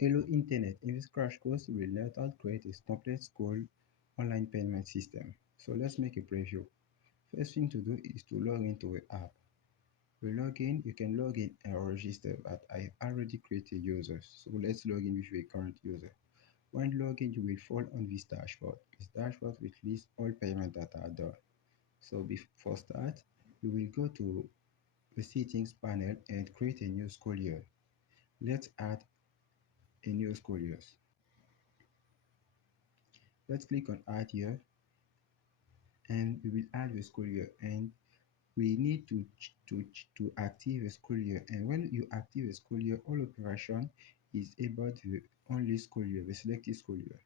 Hello Internet. In this crash course, we will learn how to create a complex school online payment system. So let's make a preview. First thing to do is to log into the app. We log in, you can log in and register, but I already created users. So let's log in with a current user. When logging, you will fall on this dashboard. This dashboard will list all payment that are done. So before start, you will go to the settings panel and create a new school year. Let's add a new school year. Let's click on add year and we will add the school year, and we need to active a school year. And when you active a school year, all operation is about the only school year, the selected school year.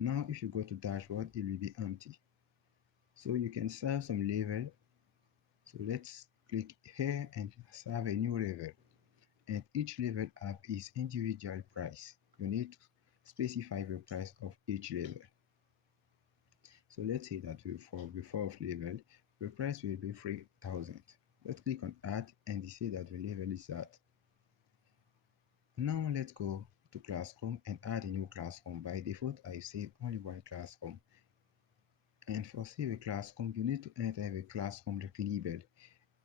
Now if you go to dashboard, it will be empty, so you can save some level. So let's click here and save a new level, and each level have its individual price. You need to specify the price of each level. So let's say that for the fourth level, the price will be 3,000. Let's click on add and say that the level is that. Now let's go to classroom and add a new classroom. By default, I save only one classroom. And for save a classroom, you need to enter the classroom label.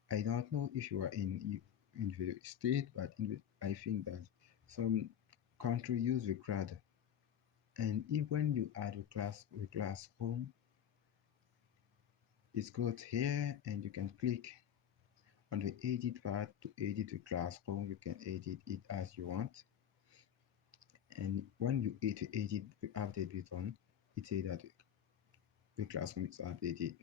I don't know if you are in the state, but I think that some country use the grad. And if when you add the classroom, it's got here, and you can click on the edit part to edit the classroom. You can edit it as you want, and when you hit the edit the update button, it says that the classroom is updated.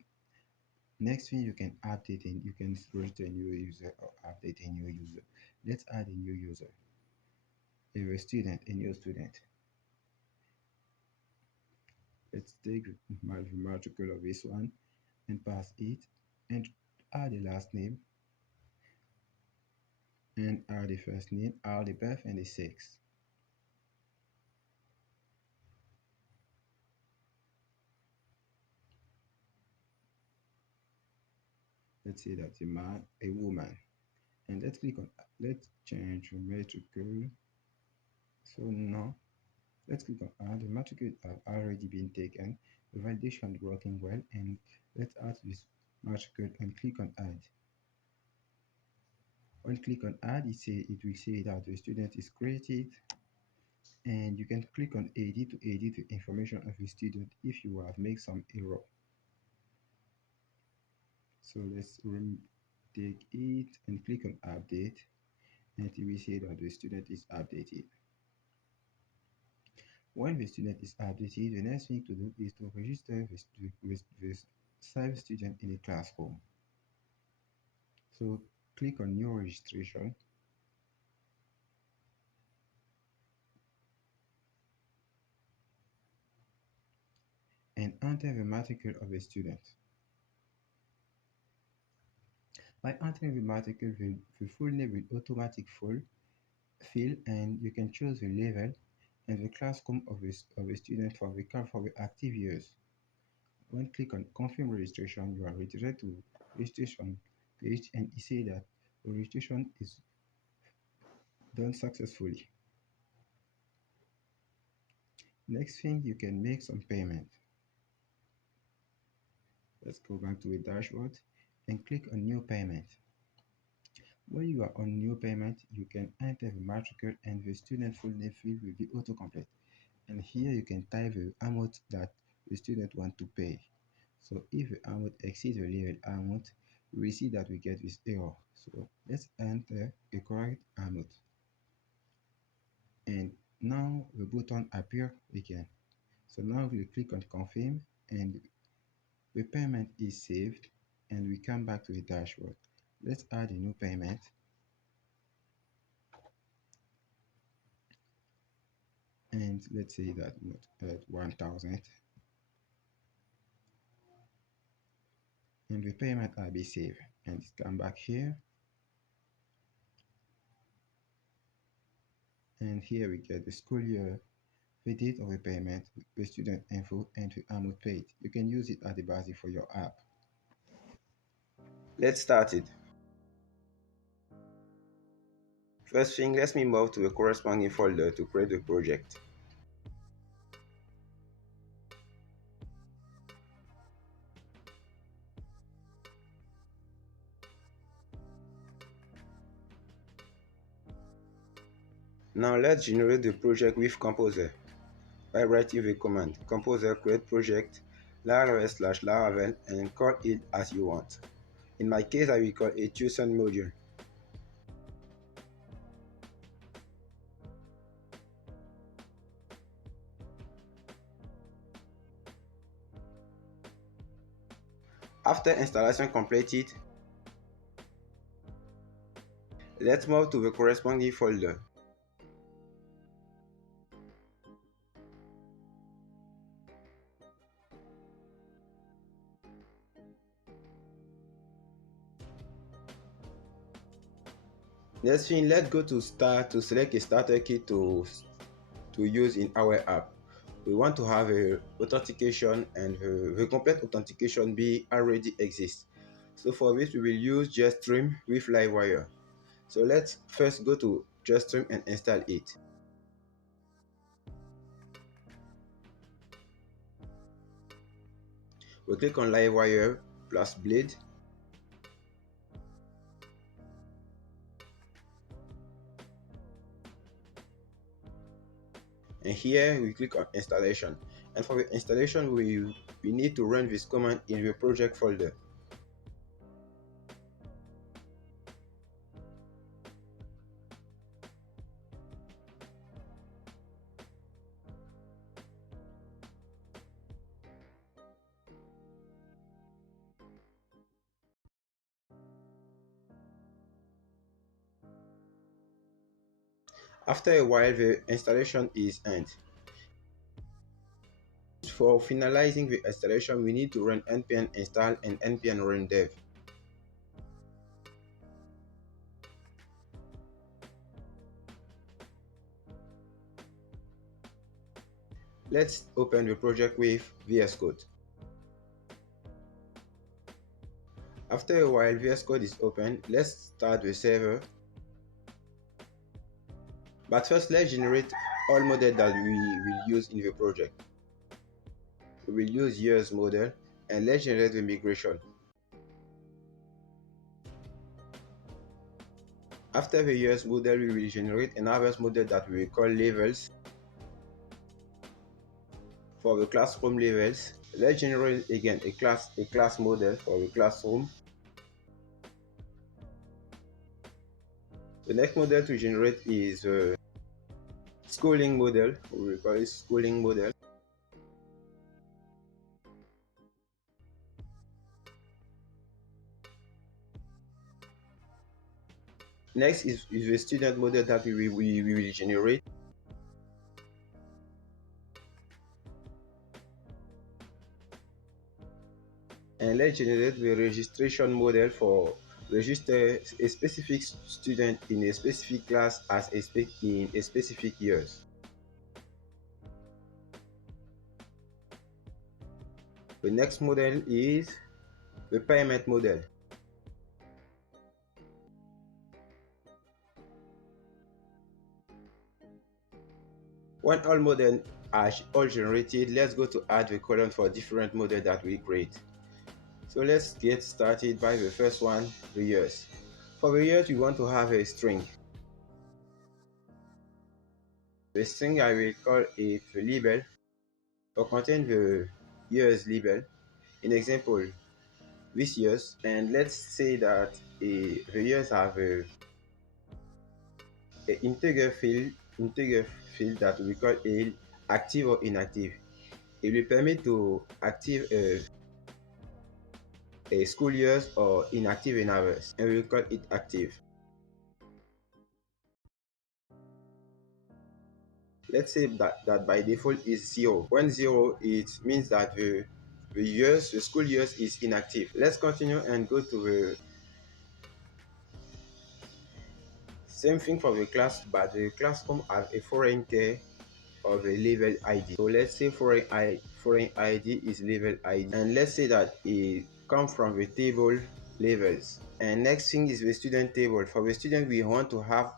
Next thing, you can update and you can register a new user or update a new user. Let's add a new user, a new student. Let's take the matricule of this one and pass it, and add the last name, and add the first name, add the birth and the sex. Let's say that's a man, a woman, and let's change the matricule. So now let's click on add. The matricule have already been taken. The validation is working well, and let's add this matricule and click on add. When click on add, it will say that the student is created, and you can click on edit to edit the information of the student if you have made some error. So let's take it and click on update, and it will say that the student is updated. When the student is updated, the next thing to do is to register the save student in a classroom. So click on new registration, and enter the matricule of the student. By entering the matricule, the full name will automatically fill, and you can choose the level and the classroom of the student for the active years. When click on confirm registration, you are redirected to registration page, and it says that the registration is done successfully. Next thing, you can make some payment. Let's go back to the dashboard and click on new payment. When you are on new payment, you can enter the matricule, and the student full name field will be autocomplete. And here you can type the amount that the student want to pay. So if the amount exceeds the level amount, you will see that we get this error. So let's enter a correct amount. And now the button appear again. So now we click on confirm, and the payment is saved, and we come back to the dashboard. Let's add a new payment, and let's say that 1,000, and the payment will be saved. And come back here, and here we get the school year, the date of the payment, the student info, and the amount paid. You can use it as the basis for your app. Let's start it. First thing, let me move to the corresponding folder to create the project. Now let's generate the project with Composer by writing the command composer create project Laravel/Laravel and call it as you want. In my case, I will call it tuition module. After installation completed, let's move to the corresponding folder. Next thing, let's go to start to select a starter kit to use in our app. We want to have a authentication and the complete authentication be already exists. So for this, we will use Jetstream with Livewire. So let's first go to Jetstream and install it. We click on Livewire plus Blade. And here we click on installation. And for the installation, we need to run this command in the project folder. After a while, the installation is end. For finalizing the installation, we need to run npm install and npm run dev. Let's open the project with VS Code. After a while, VS Code is open. Let's start the server. But first, let's generate all models that we will use in the project. We will use years model and let's generate the migration. After the years model, we will generate another model that we will call levels. For the classroom levels, let's generate again a class model for the classroom. The next model to generate is the schooling model. We will call it schooling model. Next is the student model that we will generate. And let's generate the registration model for register a specific student in a specific class as in a specific years. The next model is the payment model. When all models are all generated, let's go to add the column for different models that we create. So let's get started by the first one, the years. For the years, we want to have a string. The string I will call it the label or contain the years label. In example, this years, and let's say that the years have a integer field that we call a active or inactive. It will permit to active a school years or inactive in hours, and we'll call it active. Let's say that by default is 0. When 0, it means that the school years is inactive. Let's continue and go to the same thing for the class, but the classroom has a foreign key of a level ID. So let's say foreign ID is level ID, and let's say that it comes from the table levels. And next thing is the student table. For the student, we want to have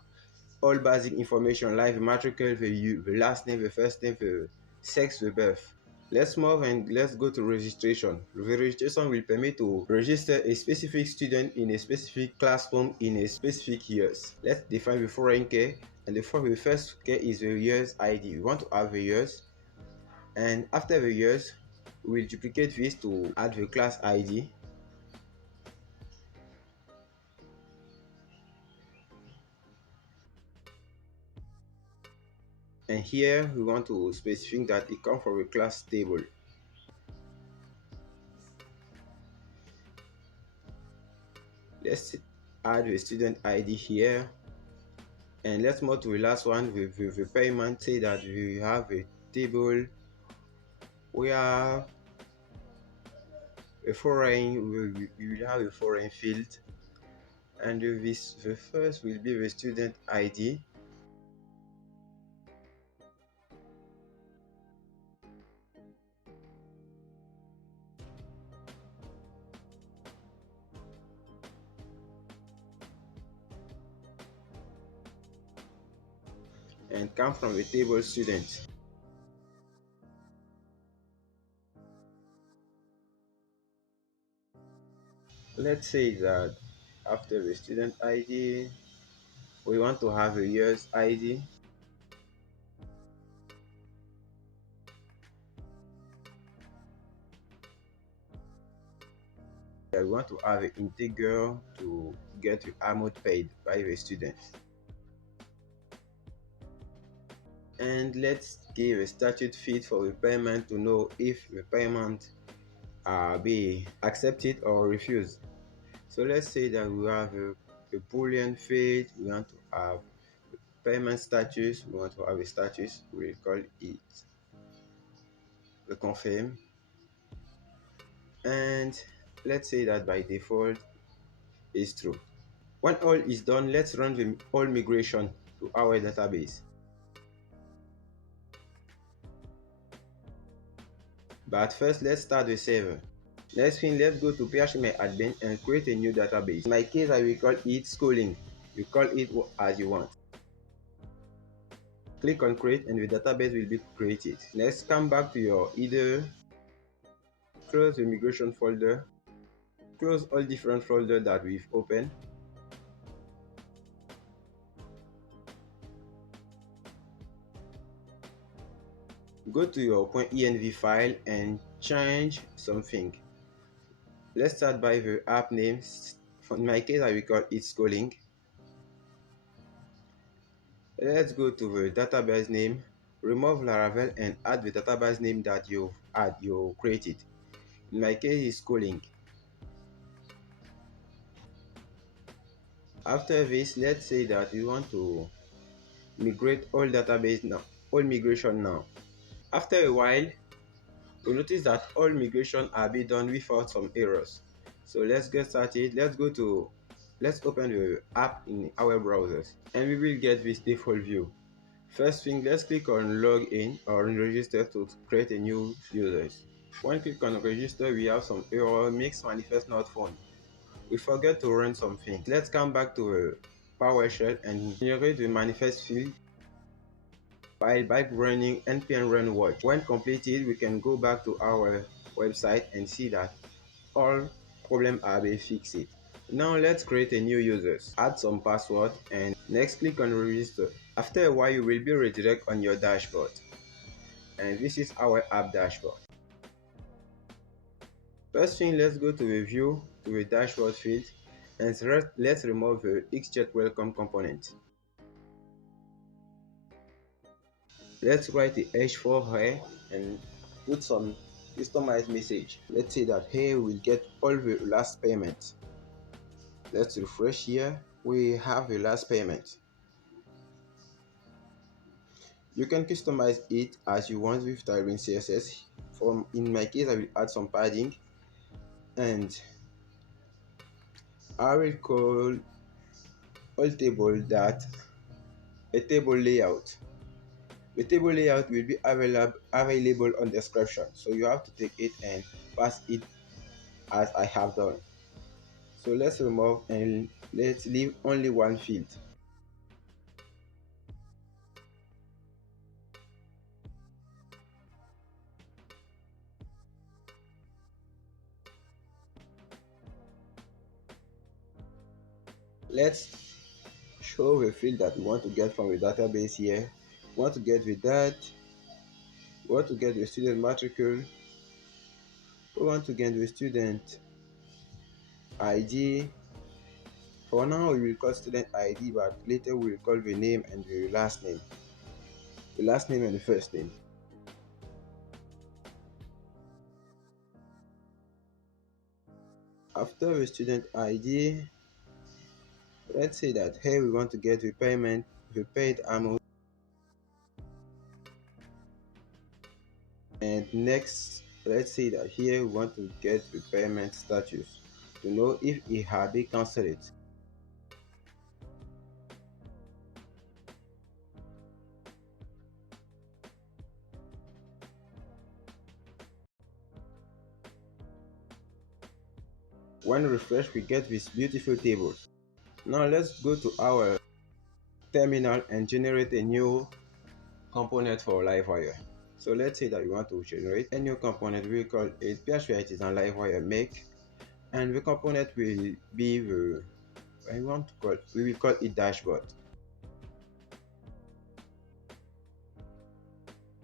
all basic information like the matricle, the last name, the first name, the sex, the birth. Let's move and let's go to registration. The registration will permit to register a specific student in a specific classroom in a specific years. Let's define the foreign key, and the first key is the year's ID. We want to have the years, and after the years, we will duplicate this to add the class ID. And here we want to specify that it comes from a class table. Let's add the student ID here, and let's move to the last one with the payment. Say that we have a table, we have a foreign, we will have a foreign field, and this the first will be the student ID. And come from the table student. Let's say that after the student ID, we want to have a year's ID. We want to have an integer to get the amount paid by the student. And let's give a statute feed for the payment to know if the payment be accepted or refused. So let's say that we have a boolean field. We want to have payment status. We want to have a status. We'll call it the confirm. And let's say that by default is true. When all is done, let's run the all migration to our database. But first, let's start the server. Next thing, let's go to phpMyAdmin and create a new database. In my case, I will call it schooling. You call it as you want. Click on create and the database will be created. Let's come back to your header, close the migration folder, close all different folders that we've opened. Go to your .env file and change something. Let's start by the app name. In my case, I will call it schooling. Let's go to the database name, remove Laravel and add the database name that you created. In my case, it's schooling. After this, let's say that we want to migrate all database now, all migration now. After a while, you'll notice that all migration are being done without some errors. So let's get started. Let's open the app in our browsers and we will get this default view. First thing, let's click on login or register to create a new user. When click on register, we have some error, mix manifest not found. We forget to run something. Let's come back to the PowerShell and generate the manifest field by running npm run watch. When completed, we can go back to our website and see that all problems are being fixed. Now let's create a new user, add some password and next click on register. After a while, you will be redirected on your dashboard. And this is our app dashboard. First thing, let's go to the view to the dashboard field and let's remove the xchat welcome component. Let's write the h4 here and put some customized message. Let's say that here we'll get all the last payment. Let's refresh here. We have the last payment. You can customize it as you want with Tailwind CSS. In my case, I will add some padding and I will call all table that a table layout. The table layout will be available on description, so you have to take it and pass it as I have done. So let's remove and let's leave only one field. Let's show the field that we want to get from the database here. We want to get the date, we want to get the student matricule, we want to get the student ID. For now, we will call student ID, but later we will call the name and the last name. The last name and the first name. After the student ID, let's say that here we want to get the payment, the paid amount. And next, let's say that here we want to get the payment status to know if it had been cancelled. When refresh, we get this beautiful table. Now let's go to our terminal and generate a new component for Livewire. So let's say that we want to generate a new component. We call it PHP it is on Livewire make, and the component will be the we will call it dashboard.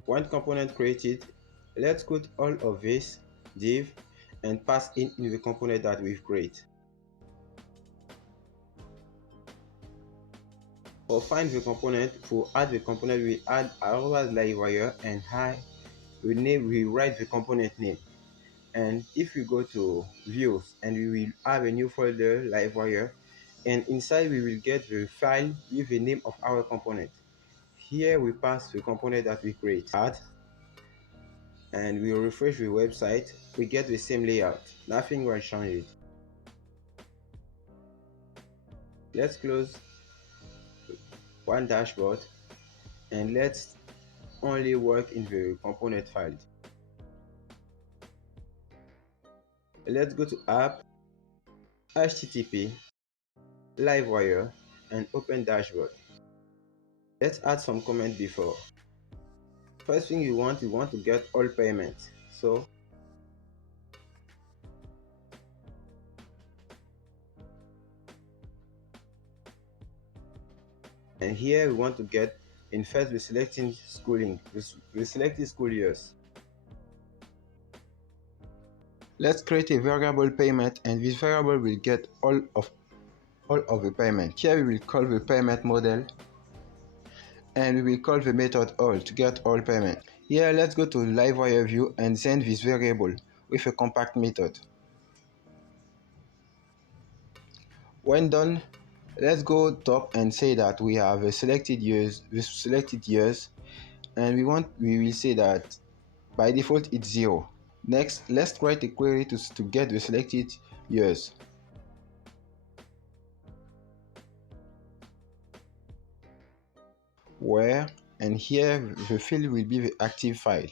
One component created, let's put all of this div and pass in the component that we've created. For find the component, for add the component, we add our Livewire and we write the component name. And if we go to views and we will have a new folder Livewire, and inside we will get the file with the name of our component. Here we pass the component that we create, add, and we refresh the website, we get the same layout, nothing will change it. Let's close one dashboard and let's only work in the component file. Let's go to app, http, livewire, and open dashboard. Let's add some comment before. First thing you want to get all payments. So and here we want to get in first we're selecting schooling, we're selecting school years. Let's create a variable payment, and this variable will get all of the payment. Here we will call the payment model, and we will call the method all to get all payment. Here let's go to Livewire view and send this variable with a compact method. When done, let's go top and say that we have selected years, and we will say that by default it's 0. Next, let's write a query to get the selected years. Where, and here the field will be the active file.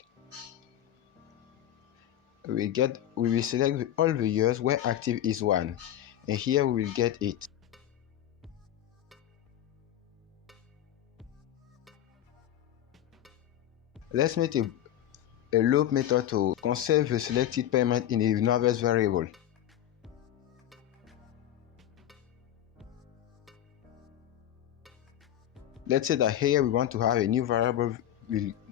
We will select all the years where active is 1, and here we will get it. Let's make a loop method to conserve the selected payment in a nervous variable. Let's say that here we want to have a new variable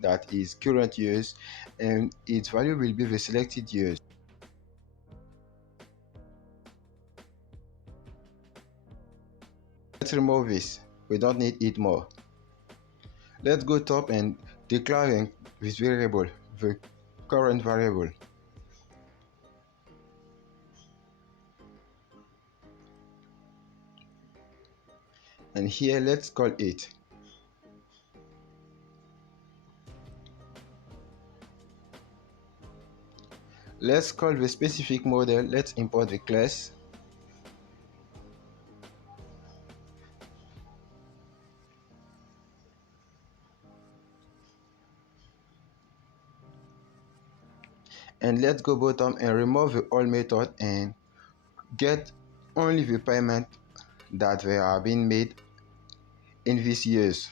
that is current years, and its value will be the selected years. Let's remove this, we don't need it more. Let's go top and declare this variable, the current variable. And here let's call it. Let's call the specific model, let's import the class. And let's go bottom and remove the all method and get only the payment that they are being made in these years.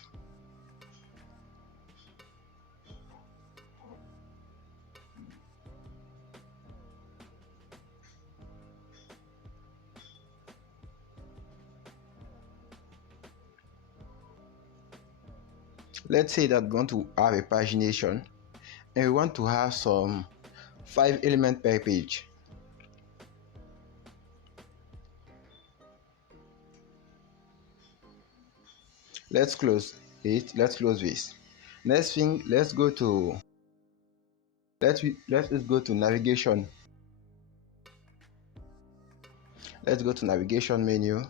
Let's say that we want to have a pagination and we want to have some 5 elements per page. Let's close it. Let's close this. Next thing, let's go to navigation. Let's go to navigation menu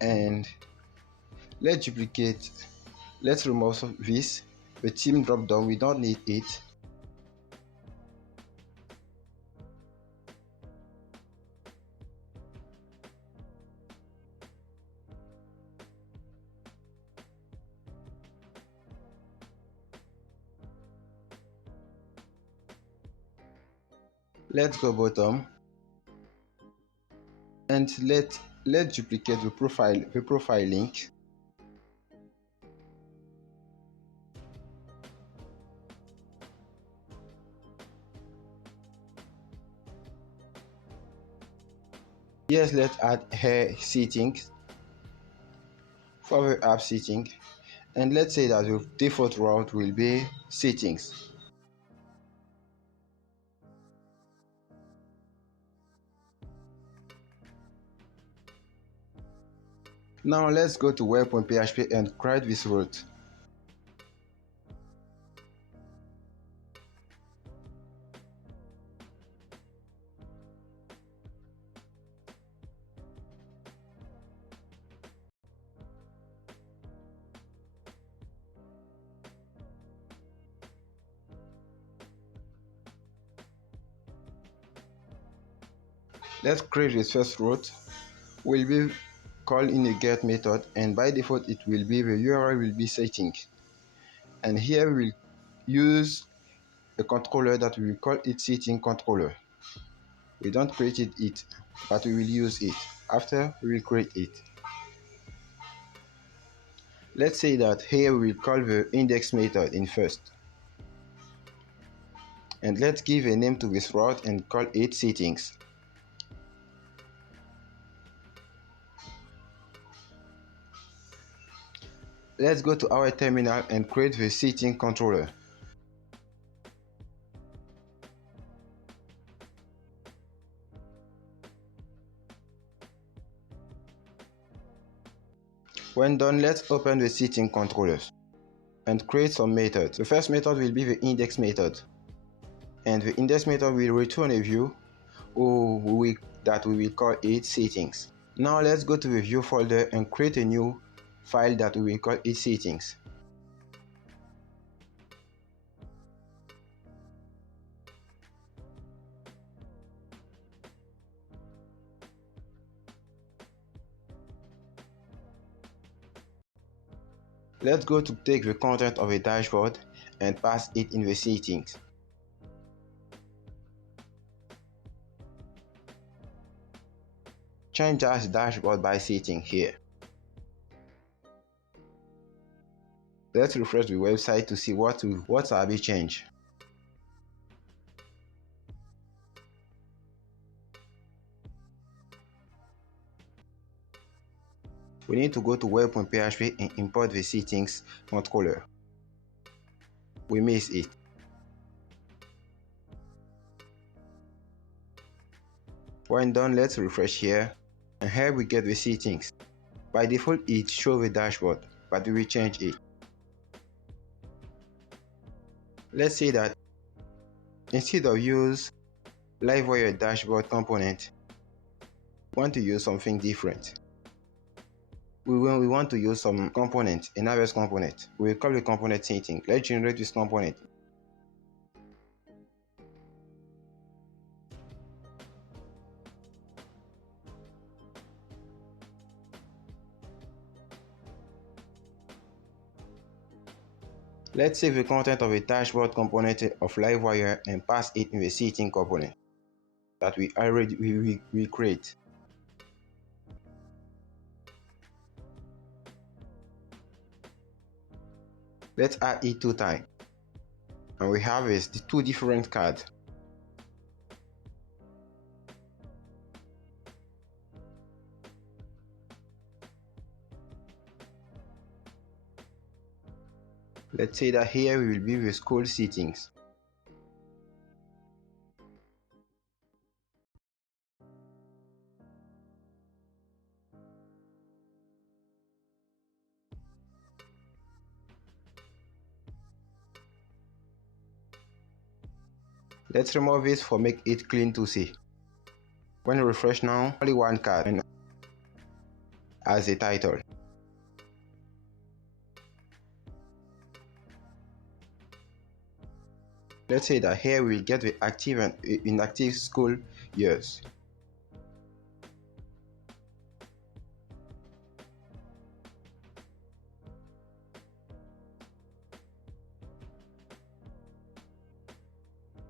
and let's duplicate. Let's remove this. The theme drop down, we don't need it. Let's go bottom and let's duplicate the profile link. Yes, let's add here settings for the app setting, and let's say that the default route will be settings. Now let's go to web.php and create this route. Let's create this first route. Will be called in a get method, and by default it will be the URL will be settings, and here we will use a controller that we will call it setting controller. We don't create it, but we will use it after we will create it. Let's say that here we will call the index method in first, and let's give a name to this route and call it settings. Let's go to our terminal and create the setting controller. When done, let's open the setting controllers and create some methods. The first method will be the index method, and the index method will return a view that we will call it settings. Now let's go to the view folder and create a new file that we will call it settings. Let's go to take the content of a dashboard and pass it in the settings. Change as dashboard by setting here. Let's refresh the website to see what are being changed. We need to go to web.php and import the settings controller. We miss it. When done, let's refresh here, and here we get the settings. By default it shows the dashboard, but we will change it. Let's say that instead of use Livewire dashboard component, we want to use something different. We want to use some component, an AWS component. We will call the component setting. Let's generate this component. Let's save the content of a dashboard component of Livewire and pass it in the setting component that we create. Let's add it 2 times, and we have the 2 different cards. Let's say that here we will be with school settings. Let's remove it for make it clean to see. When you refresh now, only one card as a title. Let's say that here we'll get the active and inactive school years.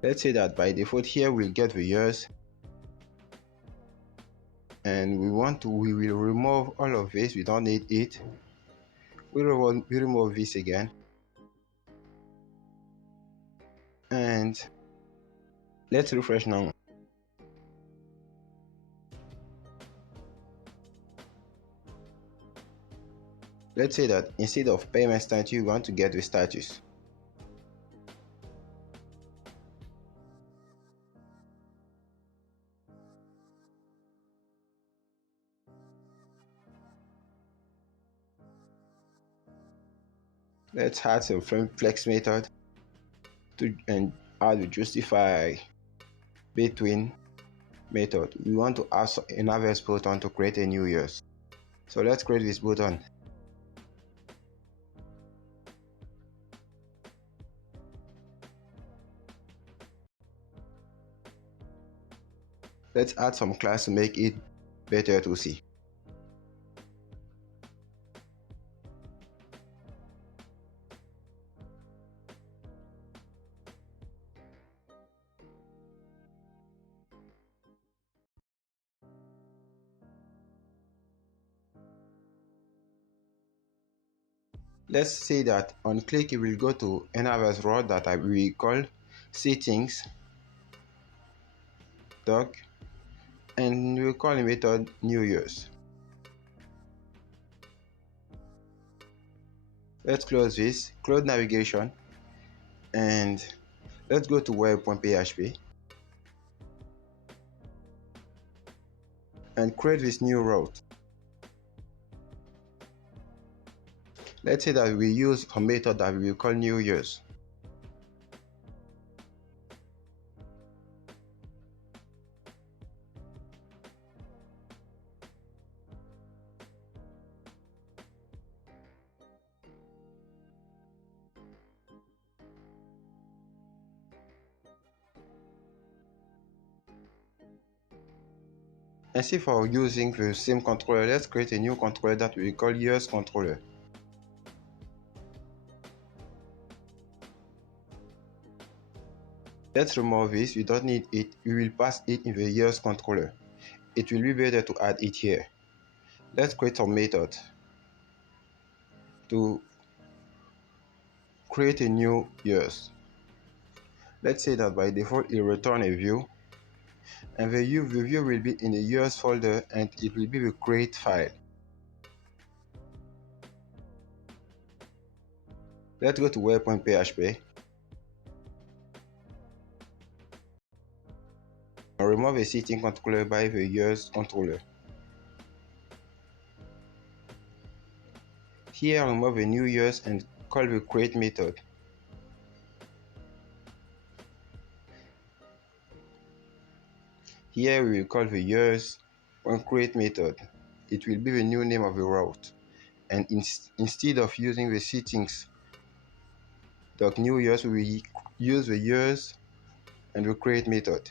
Let's say that by default here we'll get the years, and we will remove all of this. We don't need it. We remove this again, and let's refresh now. Let's say that instead of payment status, you want to get the status. Let's add some frame flex method and add the justify between method. We want to add another button to create a new years. So let's create this button. Let's add some class to make it better to see. Let's say that on click you will go to another row that I will call settings doc, and we'll call the method new years. Let's close this, close navigation, and let's go to web.php and create this new route. Let's say that we use a method that we will call new years. Instead for using the same controller, let's create a new controller that we call years controller. Let's remove this, we don't need it, we will pass it in the years controller. It will be better to add it here. Let's create some method to create a new years. Let's say that by default it will return a view, and the view will be in the years folder, and it will be the create file. Let's go to web.php and remove the setting controller by the years controller. Here remove the new years and call the create method. Here we will call the years on create method. It will be the new name of the route, and instead of using the settings new years, we will use the years and the create method.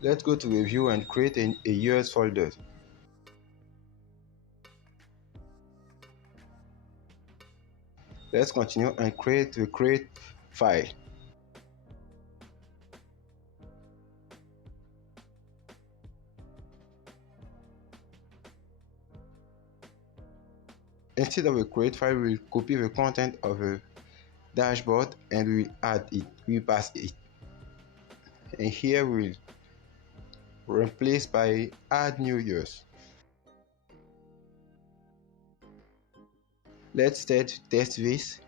Let's go to the view and create a years folder. Let's continue and create the create file. Instead of a create file, we'll copy the content of a dashboard and we'll add it, we pass it. And here we'll replace by add new years. Let's test this,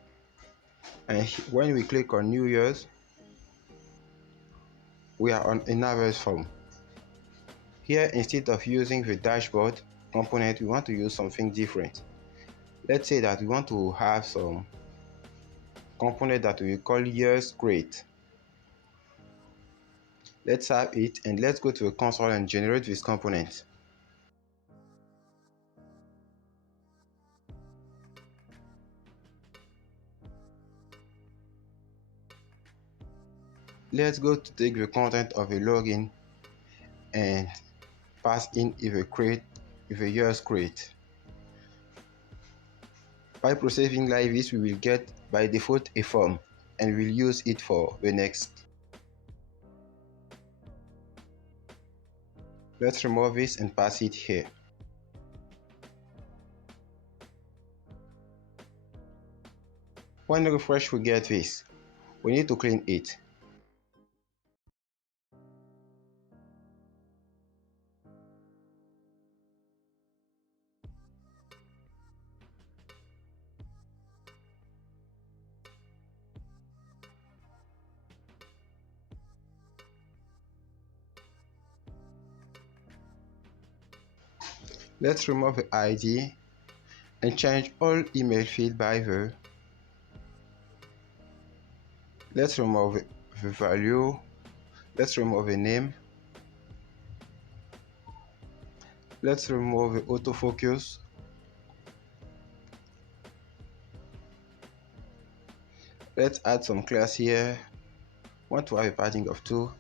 and when we click on New Year's, we are on another form. Here, instead of using the dashboard component, we want to use something different. Let's say that we want to have some component that we call years create. Let's have it, and let's go to the console and generate this component. Let's go to take the content of a login and pass in if a years create. By processing like this, we will get by default a form, and we'll use it for the next. Let's remove this and pass it here. When we refresh, we get this. We need to clean it. Let's remove the ID and change all email field by the. Let's remove the value. Let's remove the name. Let's remove the autofocus. Let's add some class here. Want to have a padding of 2.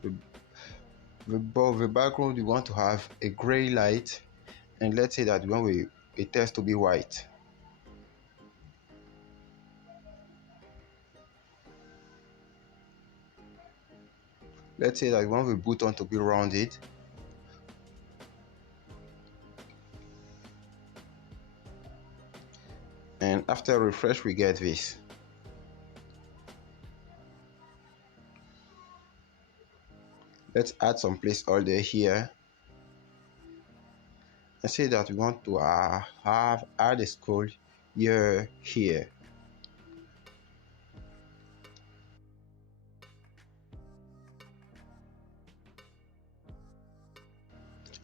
The background, we want to have a gray light, and let's say that we want a text to be white. Let's say that we want the button to be rounded. And after refresh, we get this. Let's add some placeholder here and say that we want to add a school year here.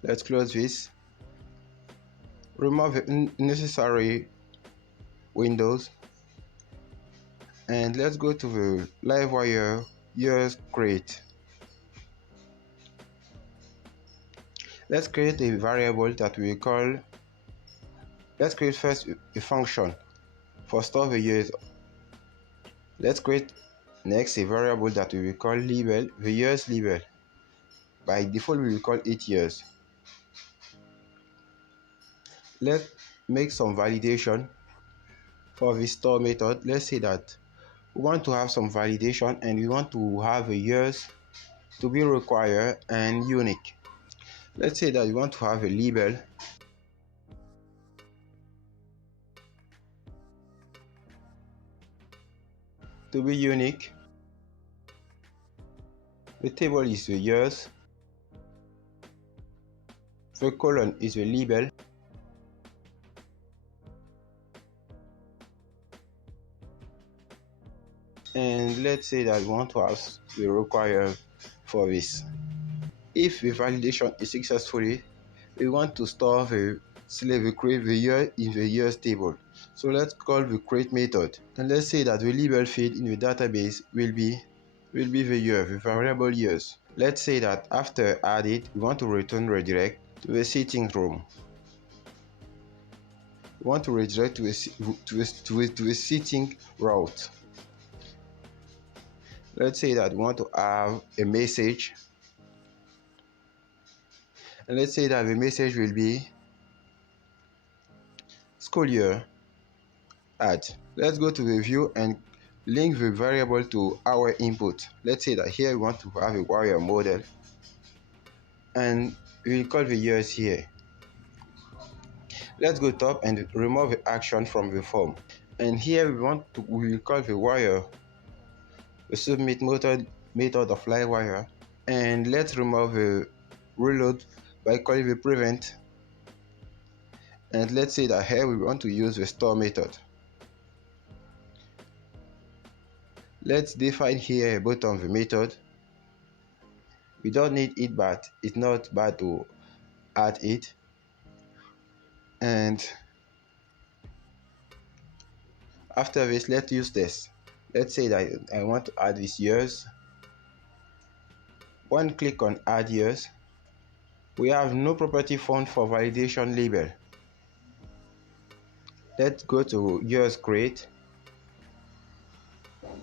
Let's close this. Remove the unnecessary windows, and let's go to the Livewire years create. Let's create a variable that we call. Let's create first a function for store the years. Let's create next a variable that we will call label, the years label. By default, we will call it years. Let's make some validation for the store method. Let's say that we want to have some validation, and we want to have a years to be required and unique. Let's say that we want to have a label to be unique. The table is the years. The column is the label. And let's say that we want to have the required for this. If the validation is successfully, we want to store the create the year in the years table. So let's call the create method, and let's say that the label field in the database will be the year, the variable years. Let's say that after added, we want to return redirect to the setting room. We want to redirect to a setting route. Let's say that we want to have a message, and let's say that the message will be school year add. Let's go to the view and link the variable to our input. Let's say that here we want to have a warrior model, and we'll call the years here. Let's go top and remove the action from the form, and here we will call the warrior the submit method of Livewire, and let's remove the reload by calling the prevent, and let's say that here we want to use the store method. Let's define here a button of a method. We don't need it, but it's not bad to add it. And after this, let's use this. Let's say that I want to add these years. One click on add years. We have no property found for validation label. Let's go to years create.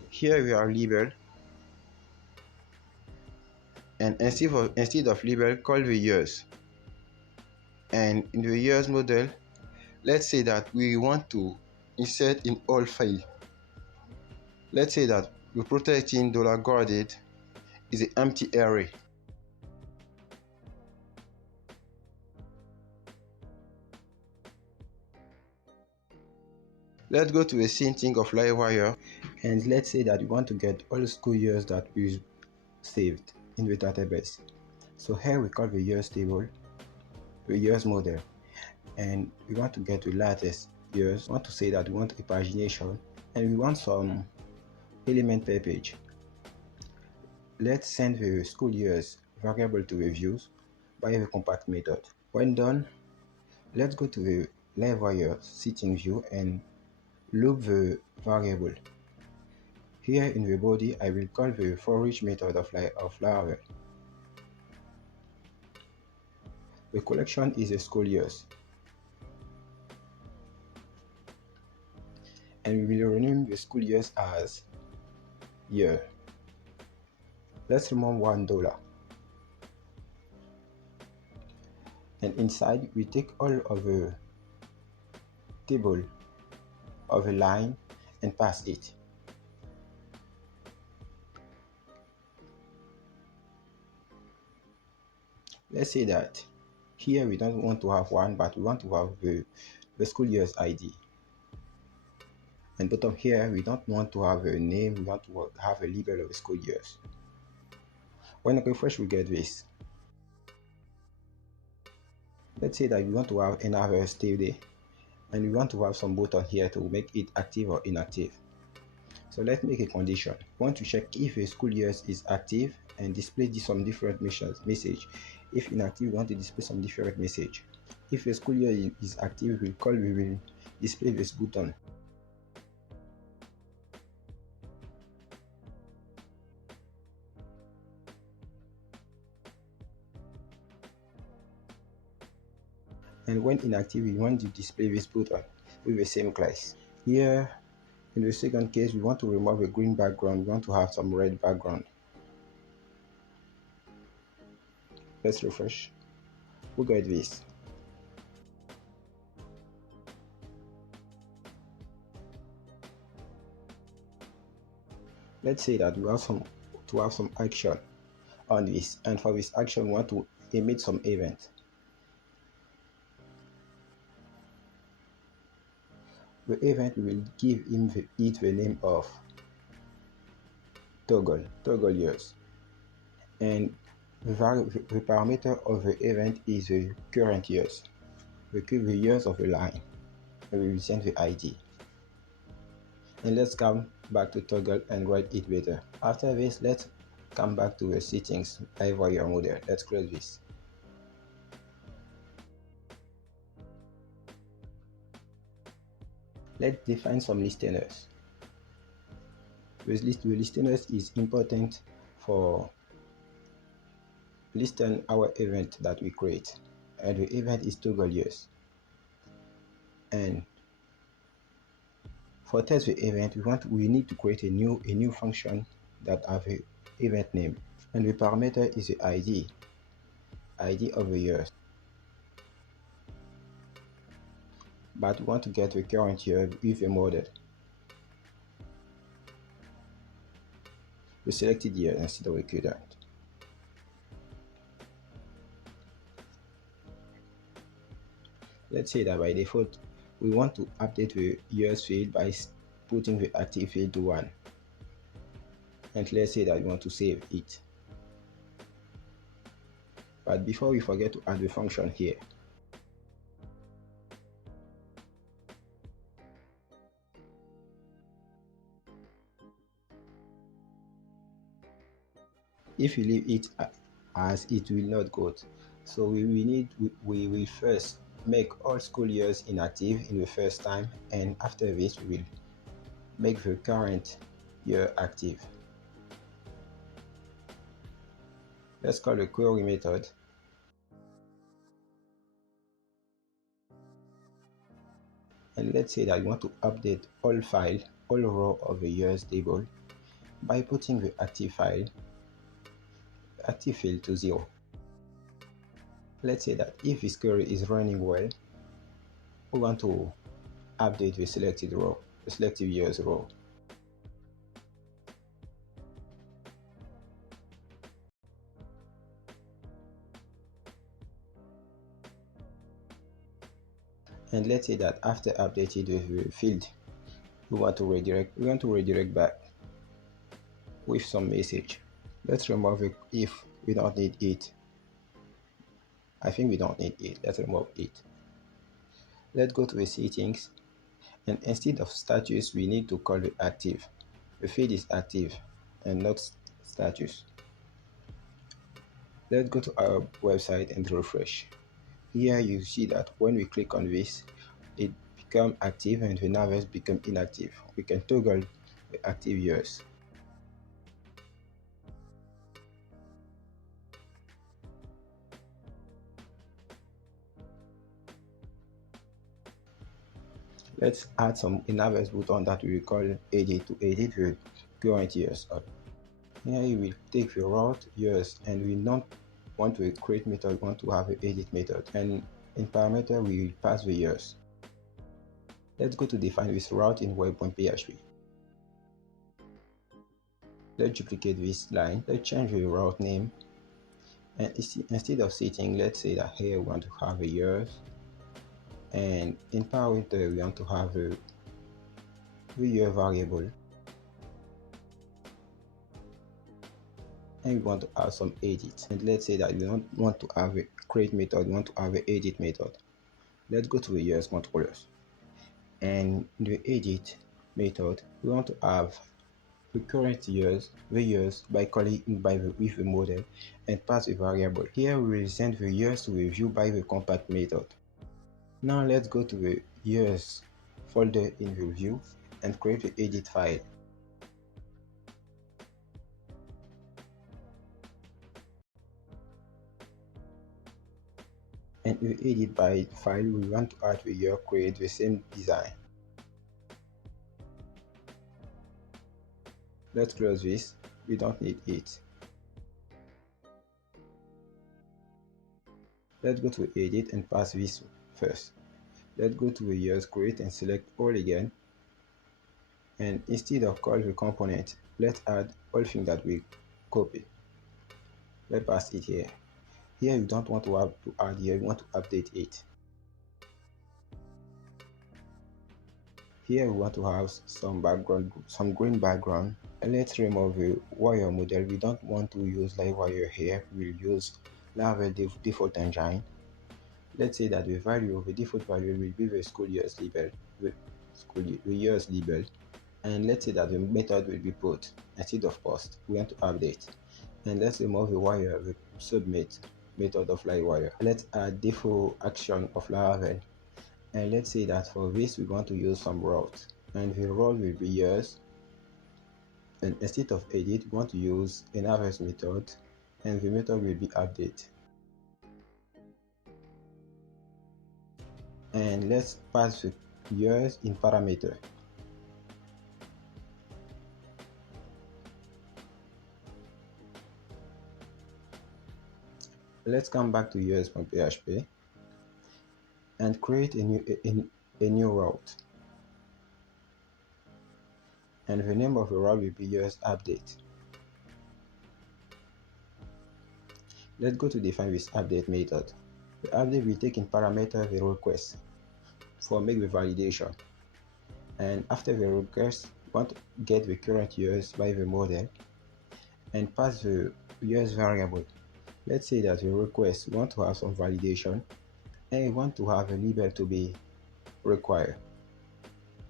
Here we are label, and instead of label, call the years. And in the years model, let's say that we want to insert in all file. Let's say that we're protecting $guarded is an empty array. Let's go to the setting of Livewire, and let's say that we want to get all the school years that we saved in the database. So here we call the years table, the years model, and we want to get the latest years. We want to say that we want a pagination, and we want some element per page. Let's send the school years variable to the views by the compact method. When done, let's go to the Livewire setting view and loop the variable. Here in the body, I will call the for each method of Laravel. The collection is a school years, and we will rename the school years as year. Let's remove $1. And inside, we take all of the table of a line and pass it. Let's say that here we don't want to have one, but we want to have the school year's ID. And bottom here, we don't want to have a name, we want to have a label of the school years. When I refresh, we get this. Let's say that we want to have another stay day, and we want to have some button here to make it active or inactive. So let's make a condition. We want to check if a school years is active and display some different message. If inactive, we want to display some different message. If a school year is active, we will display this button. And when inactive, we want to display this button with the same class. Here, in the second case, we want to remove a green background. We want to have some red background. Let's refresh. We got this. Let's say that we have some action on this, and for this action, we want to emit some event. The event will give it the name of toggle years, and the parameter of the event is the current years. We keep the years of the line, and we will send the ID. And let's come back to toggle and write it better. After this, let's come back to the settings Livewire model. Let's close this. Let's define some listeners. The listeners is important for listen our event that we create, and the event is toggle years. And for test the event, we need to create a new function that have a event name, and the parameter is the ID of the years. But we want to get the current year with a model. We selected year instead of a current. Let's say that by default, we want to update the years field by putting the active field to 1. And let's say that we want to save it. But before we forget to add the function here, If you leave it as, it will not go. So we will first make all school years inactive in the first time, and after this we will make the current year active. Let's call the query method, and let's say that we want to update all file, all row of the years table by putting the active field to 0. Let's say that if this query is running well, we want to update the selected row, the selected years row. And let's say that after updating the field, we want to redirect back with some message. Let's remove it if we don't need it. I think we don't need it. Let's remove it. Let's go to the settings, and instead of status, we need to call it active. The field is active and not status. Let's go to our website and refresh. Here you see that when we click on this, it becomes active and the others become inactive. We can toggle the active years. Let's add some inverse button that we will call edit to edit the current years. Here you will take the route years, and we don't want to create method, we want to have an edit method, and in parameter we will pass the years. Let's go to define this route in web.php. Let's duplicate this line. Let's change the route name, and instead of setting, let's say that here we want to have a years, and in parameter we want to have a year variable, and we want to add some edit. And let's say that we don't want to have a create method, we want to have an edit method. Let's go to the years controllers, and in the edit method we want to have the current years, the years by calling with the model, and pass a variable. Here we will send the years to the view by the compact method. Now let's go to the years folder in the view and create the edit file. And in the edit by file, we want to add the year, create the same design. Let's close this, we don't need it. Let's go to edit and pass this first. Let's go to the years, create and select all again. And instead of call the component, let's add all things that we copied. Let's pass it here. Here you don't want to add here, you want to update it. Here we want to have some background, some green background. And let's remove the wire model. We don't want to use Livewire here. We'll use Laravel default engine. Let's say that the value of the default value will be the school years label, the years label. And let's say that the method will be put instead of post. We want to update. And let's remove the wire, the submit method of Livewire. Let's add default action of Laravel. And let's say that for this we want to use some route, and the route will be years, and instead of edit we want to use an average method, and the method will be update. And let's pass the years in parameter. Let's come back to years.php and create a new route, and the name of the route will be years update. Let's go to define this update method. The update will take in parameter the request for make the validation, and after the request we want to get the current years by the model and pass the years variable. Let's say that the request want to have some validation, and we want to have a label to be required.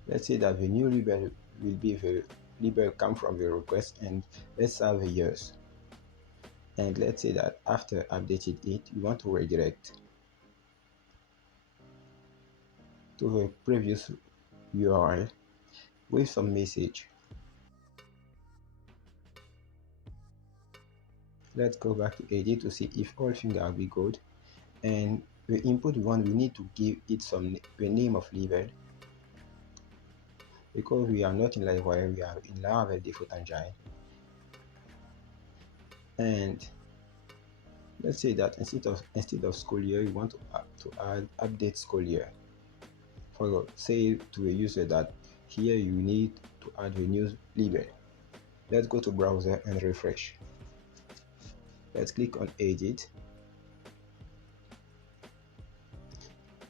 Let's say that the new label will be the label come from the request, and let's have the years. And let's say that after updating it, you want to redirect to the previous URL with some message. Let's go back to edit to see if all things are be good. And the input we need to give it the name of label, because we are not in Livewire, we are in Laravel default engine. And let's say that instead of school year, you want to add update school year. For say to a user that here you need to add a new label. Let's go to browser and refresh. Let's click on edit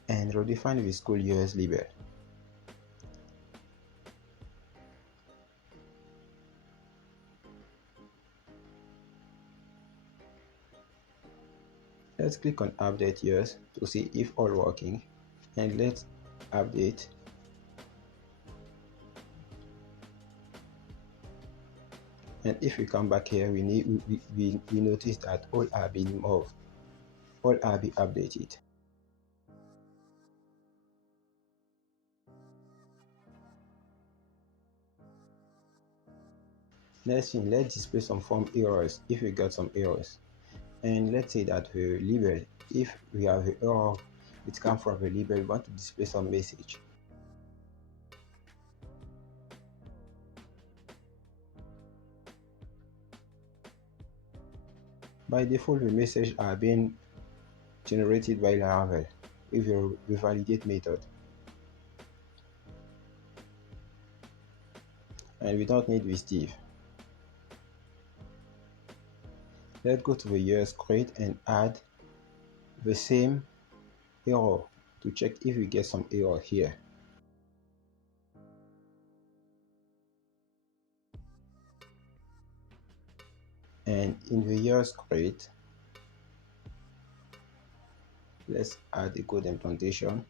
and redefine the school year's label. Let's click on update years to see if all working, and let's update. And if we come back here, we notice that all are being moved, all are being updated. Next thing, let's display some form errors if we got some errors. And let's say that the label, if we have the error, it comes from the label, we want to display some message. By default, the message are being generated by Laravel with the validate method. And we don't need this div. Let's go to the years create and add the same error to check if we get some error here. And in the years create, let's add a code implementation.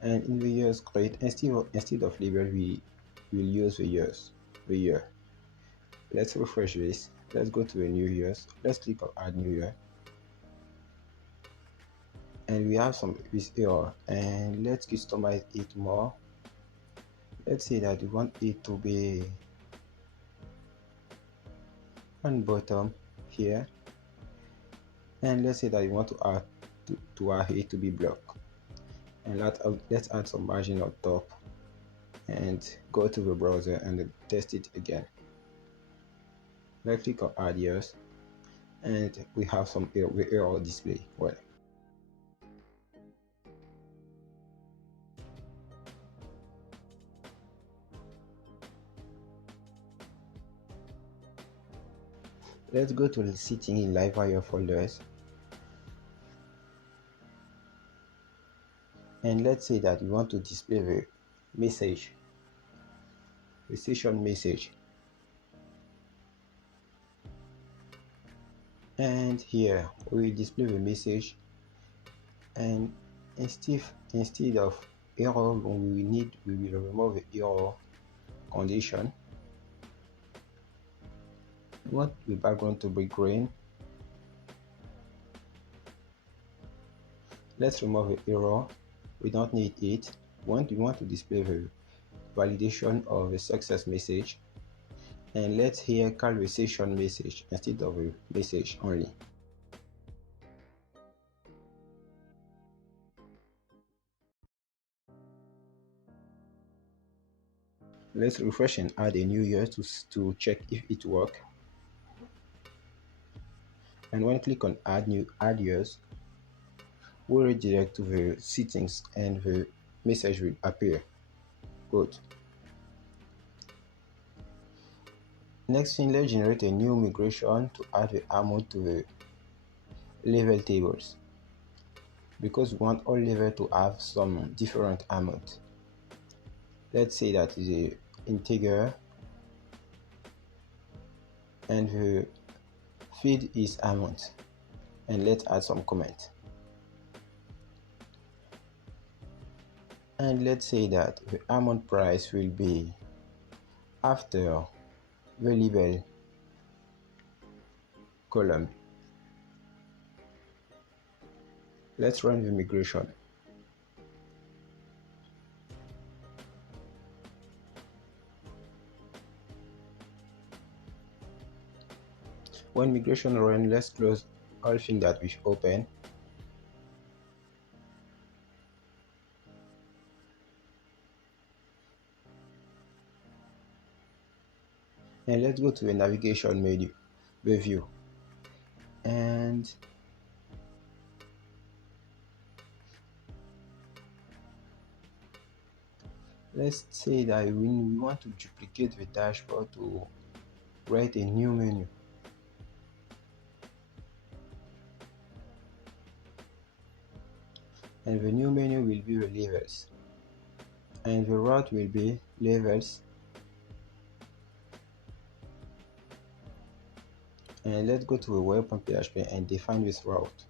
And in the years create, instead of label, we will use the year. Let's refresh this. Let's go to a new years. Let's click on add new year. And we have some this error, and let's customize it more. Let's say that we want it to be on bottom here, and let's say that we want to add it to be block, and let's add some margin on top and go to the browser and test it again. Let's click on add years, and we have some error display. Well, let's go to the setting in Livewire folders, and let's say that we want to display the message, the session message. And here we will display the message, and instead of error, we will remove the error condition. We want the background to be green. Let's remove the error, we don't need it. We want to display the validation of the success message, and let's here call the session message instead of a message only. Let's refresh and add a new year to check if it works. And when click on add years, we'll redirect to the settings and the message will appear. Good. Next thing, let's generate a new migration to add the amount to the level tables, because we want all level to have some different amount. Let's say that is a integer and the field is amount, and let's add some comment. And let's say that the amount price will be after the level column. Let's run the migration. When migration run, let's close all things that we've opened. And let's go to the navigation menu, the view. And let's say that when we want to duplicate the dashboard to write a new menu. And the new menu will be the levels. And the route will be levels. And let's go to the web.php and define this route.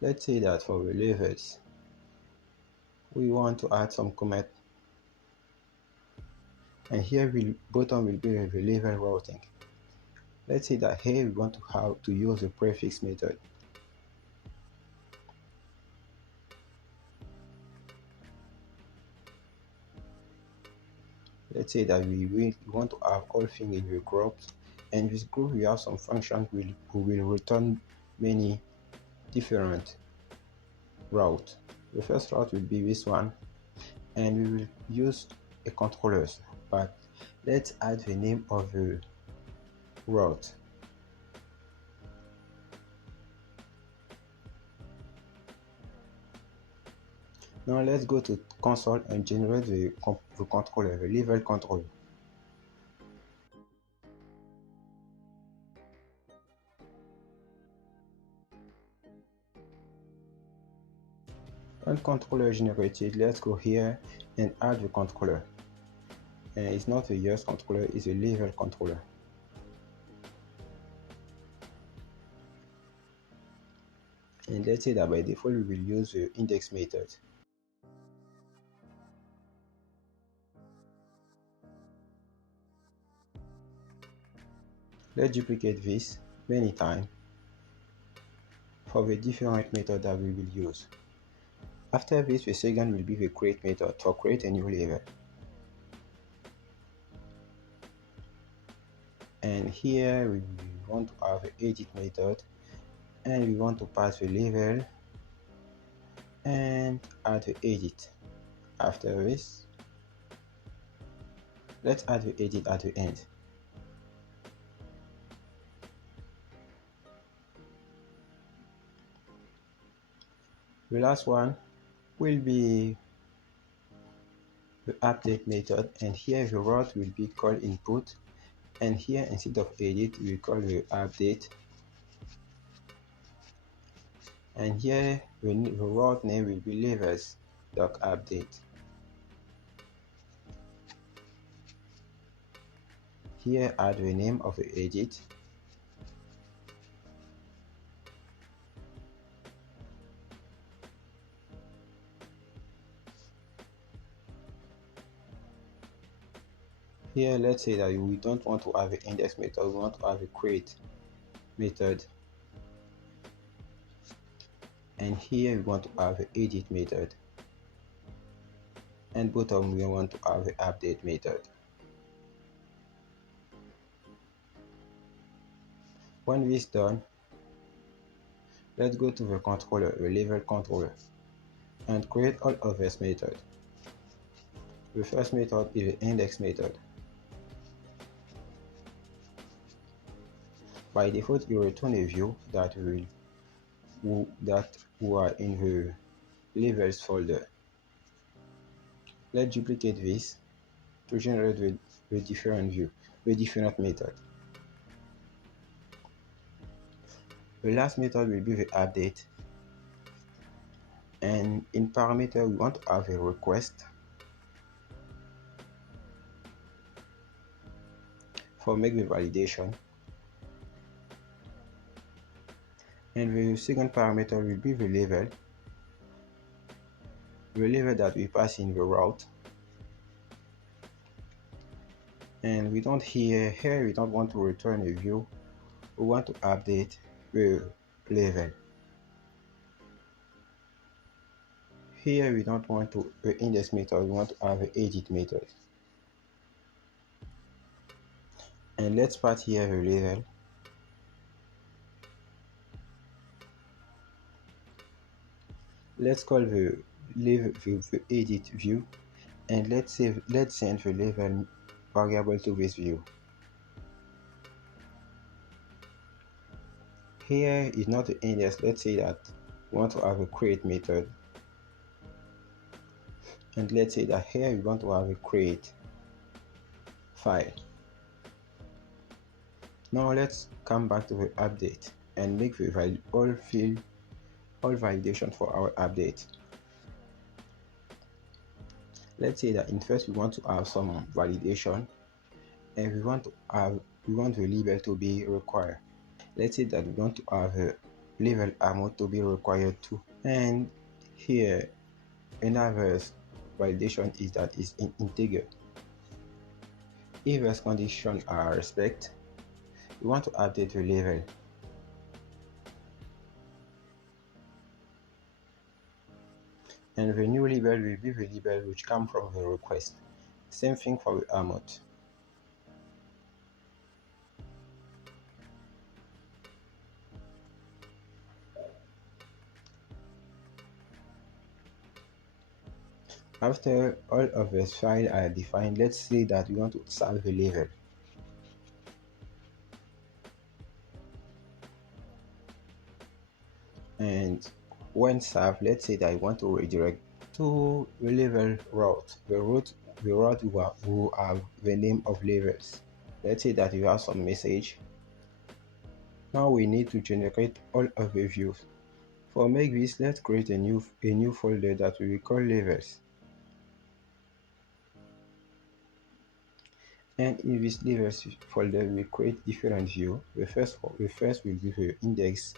Let's say that for the levels, we want to add some comment. And here bottom will be the level routing. Let's say that here we want to have to use the prefix method. Let's say that we want to have all things in the groups, and this group we have some functions who will return many different routes. The first route will be this one, and we will use a controller, but let's add the name of the route. Now let's go to console and generate the controller, the level controller. When controller generated, let's go here and add the controller. And it's not a yes controller, it's a level controller. And let's say that by default we will use the index method. Let's duplicate this many times for the different method that we will use. After this, the second will be the create method to create a new level. And here we want to have an edit method, and we want to pass the level and add the edit. After this, let's add the edit at the end. The last one will be the update method, and here the route will be called input, and here instead of edit we call the update, and here the route name will be levels.update. Here add the name of the edit, here let's say that we don't want to have an index method, we want to have a create method, and here we want to have an edit method, and bottom we want to have an update method. When this is done, let's go to the controller, the level controller, and create all of this method. The first method is the index method. By default, you return a view that will are in the levels folder. Let's duplicate this to generate the different view, the different method. The last method will be the update, and in parameter we want to have a request for make the validation, and the second parameter will be the level that we pass in the route. And we don't here we don't want to return a view, we want to update the level. Here we don't want to the index method, we want to have the edit method. And let's pass here the level. Let's call the level the edit view, and let's send the level variable to this view. Here is not the index. Let's say that we want to have a create method, and let's say that here we want to have a create file. Now let's come back to the update and make the all validation for our update. Let's say that in first we want to have some validation, and we want the label to be required. Let's say that we want to have a level amount to be required too. And here another validation is that is in integer. If those conditions are respected, we want to update the level. And the new label will be the label which comes from the request. Same thing for the amount. After all of these files are defined, let's say that we want to serve the level. And when served, let's say that I want to redirect to the level route. The route will have the name of levels. Let's say that you have some message. Now we need to generate all of the views. For make this, let's create a new folder that we will call levels. And in this levels folder, we create different view. The first will be the index.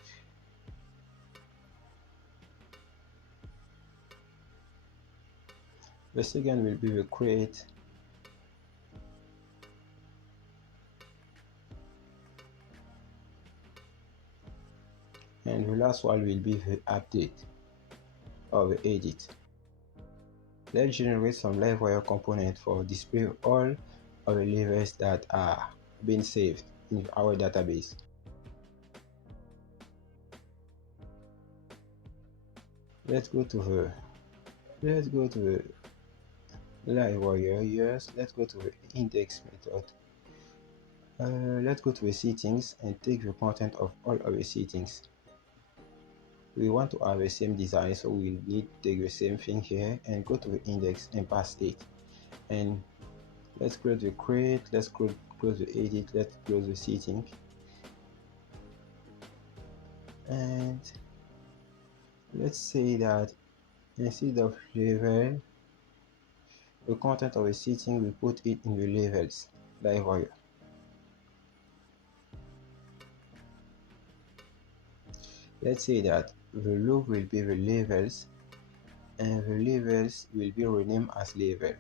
The second will be the create. And the last one will be the update or the edit. Let's generate some Livewire component for display all of the levels that are being saved in our database. Let's go to the Livewire. Yes, let's go to the index method. Let's go to the settings and take the content of all of the settings. We want to have the same design, so we need to take the same thing here and go to the index and pass it. And let's close the create, let's close the edit, let's close the setting. And let's say that instead of level, the content of the setting, we put it in the levels Livewire. Let's say that the loop will be the levels, and the levels will be renamed as level.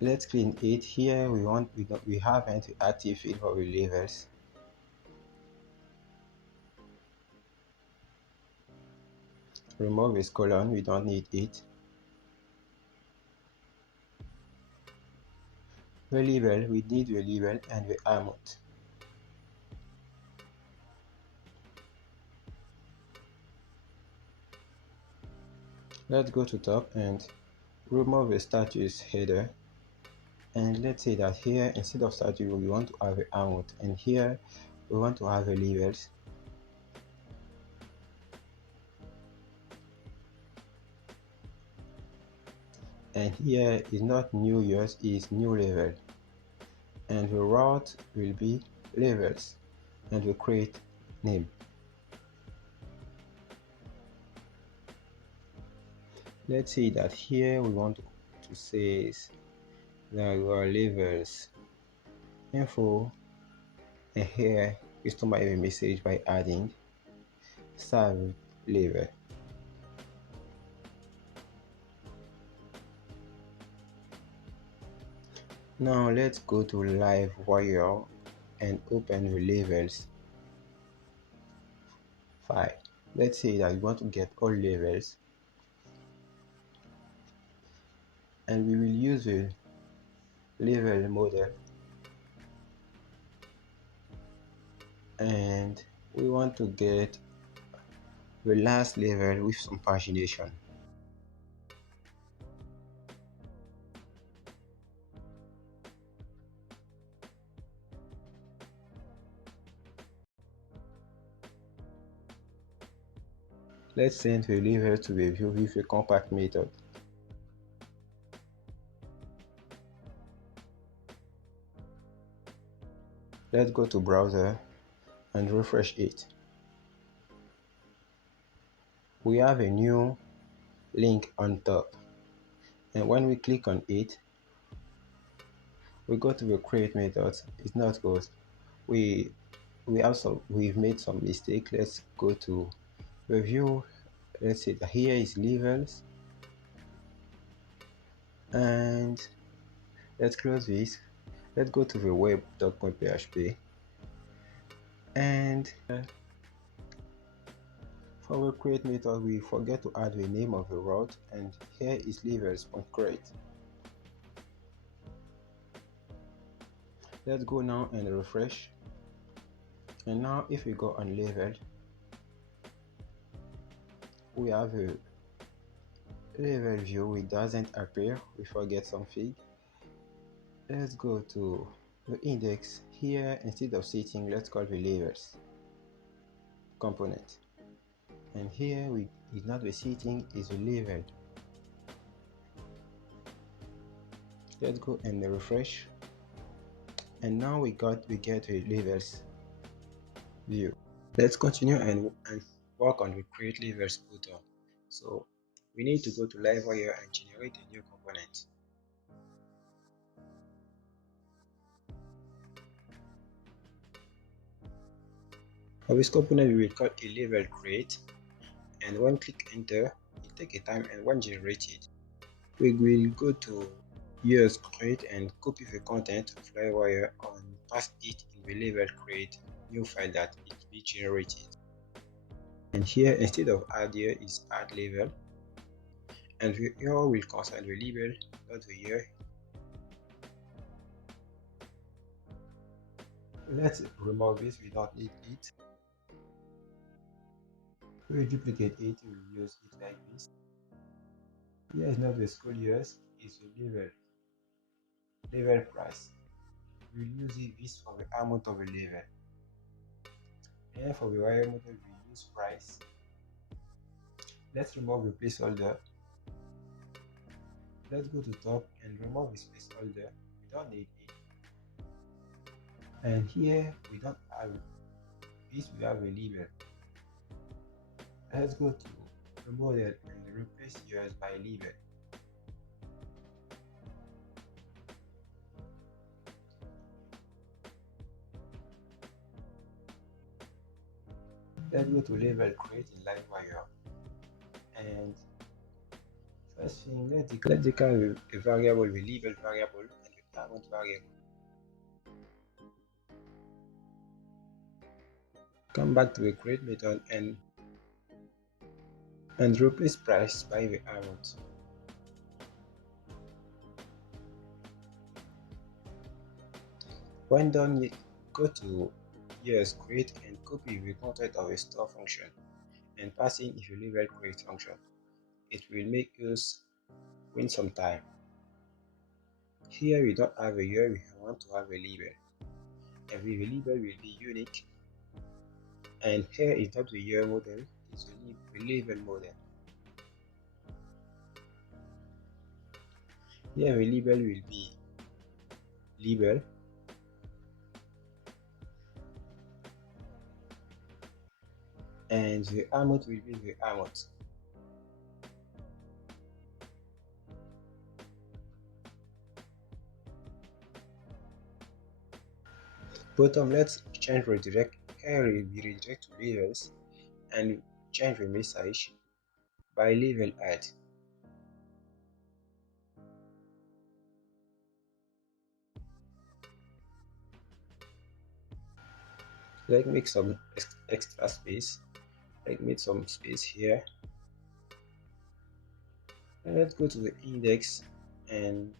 Let's clean it. Here we haven't active field for the levels. Remove this colon, we don't need it. The label, we need the label and the amount. Let's go to top and remove the status header. And let's say that here instead of status we want to have the amount, and here we want to have the labels. And here is not new years, is new level. And the route will be levels, and we create name. Let's say that here we want to say that our levels info, and here customize a message by adding serve label. Now let's go to Livewire and open the labels file. Let's say that we want to get all labels, and we will use the label model, and we want to get the last level with some pagination. Let's send the level to the view with a compact method. Let's go to browser and refresh it. We have a new link on top, and when we click on it, we go to the create methods. It's not good. We've made some mistake. Let's go to review. Let's say that here is levels, and let's close this. Let's go to the web.php, and for the create method we forget to add the name of the route, and here is levels.create. Let's go now and refresh, and now if we go on level, we have a level view. It doesn't appear, we forget something. Let's go to the index. Here, instead of setting, let's call the levels component, and here it's not the setting, is the level. Let's go and refresh, and now we get the levels view. Let's continue and work on the create levels button. So we need to go to Livewire and generate a new component. For this component, we will call a level create, and when click enter, it take a time, and when generated, we will go to use create and copy the content of Livewire and paste it in the level create new file that it will be generated. And here, instead of add, here is add level, and the error will concern the label, not the year. Let's remove this, we don't need it. We will duplicate it, we will use it like this. Here is not the school years, it's the level price. We will use this for the amount of the level. And for the wire model, we use price. Let's remove the placeholder. Let's go to top and remove this placeholder. We don't need it. And here we don't have this, we have a label. Let's go to the model and replace yours by label. Let's go to label create in Livewire, and first thing, let's declare a variable, the label variable and the amount variable. Come back to the create method and replace price by the amount. When done, go to use create and copy the content of a store function and pass in if you label create function. It will make us win some time. Here we don't have a year, we want to have a label, and the label will be unique. And here is not the year model, it's the label model. Here the label will be label, and the amount will be the amount. Bottom, let's change redirect. Here we redirect to levels and change the message by level add. Let's make some extra space. Let's make some space here. And let's go to the index and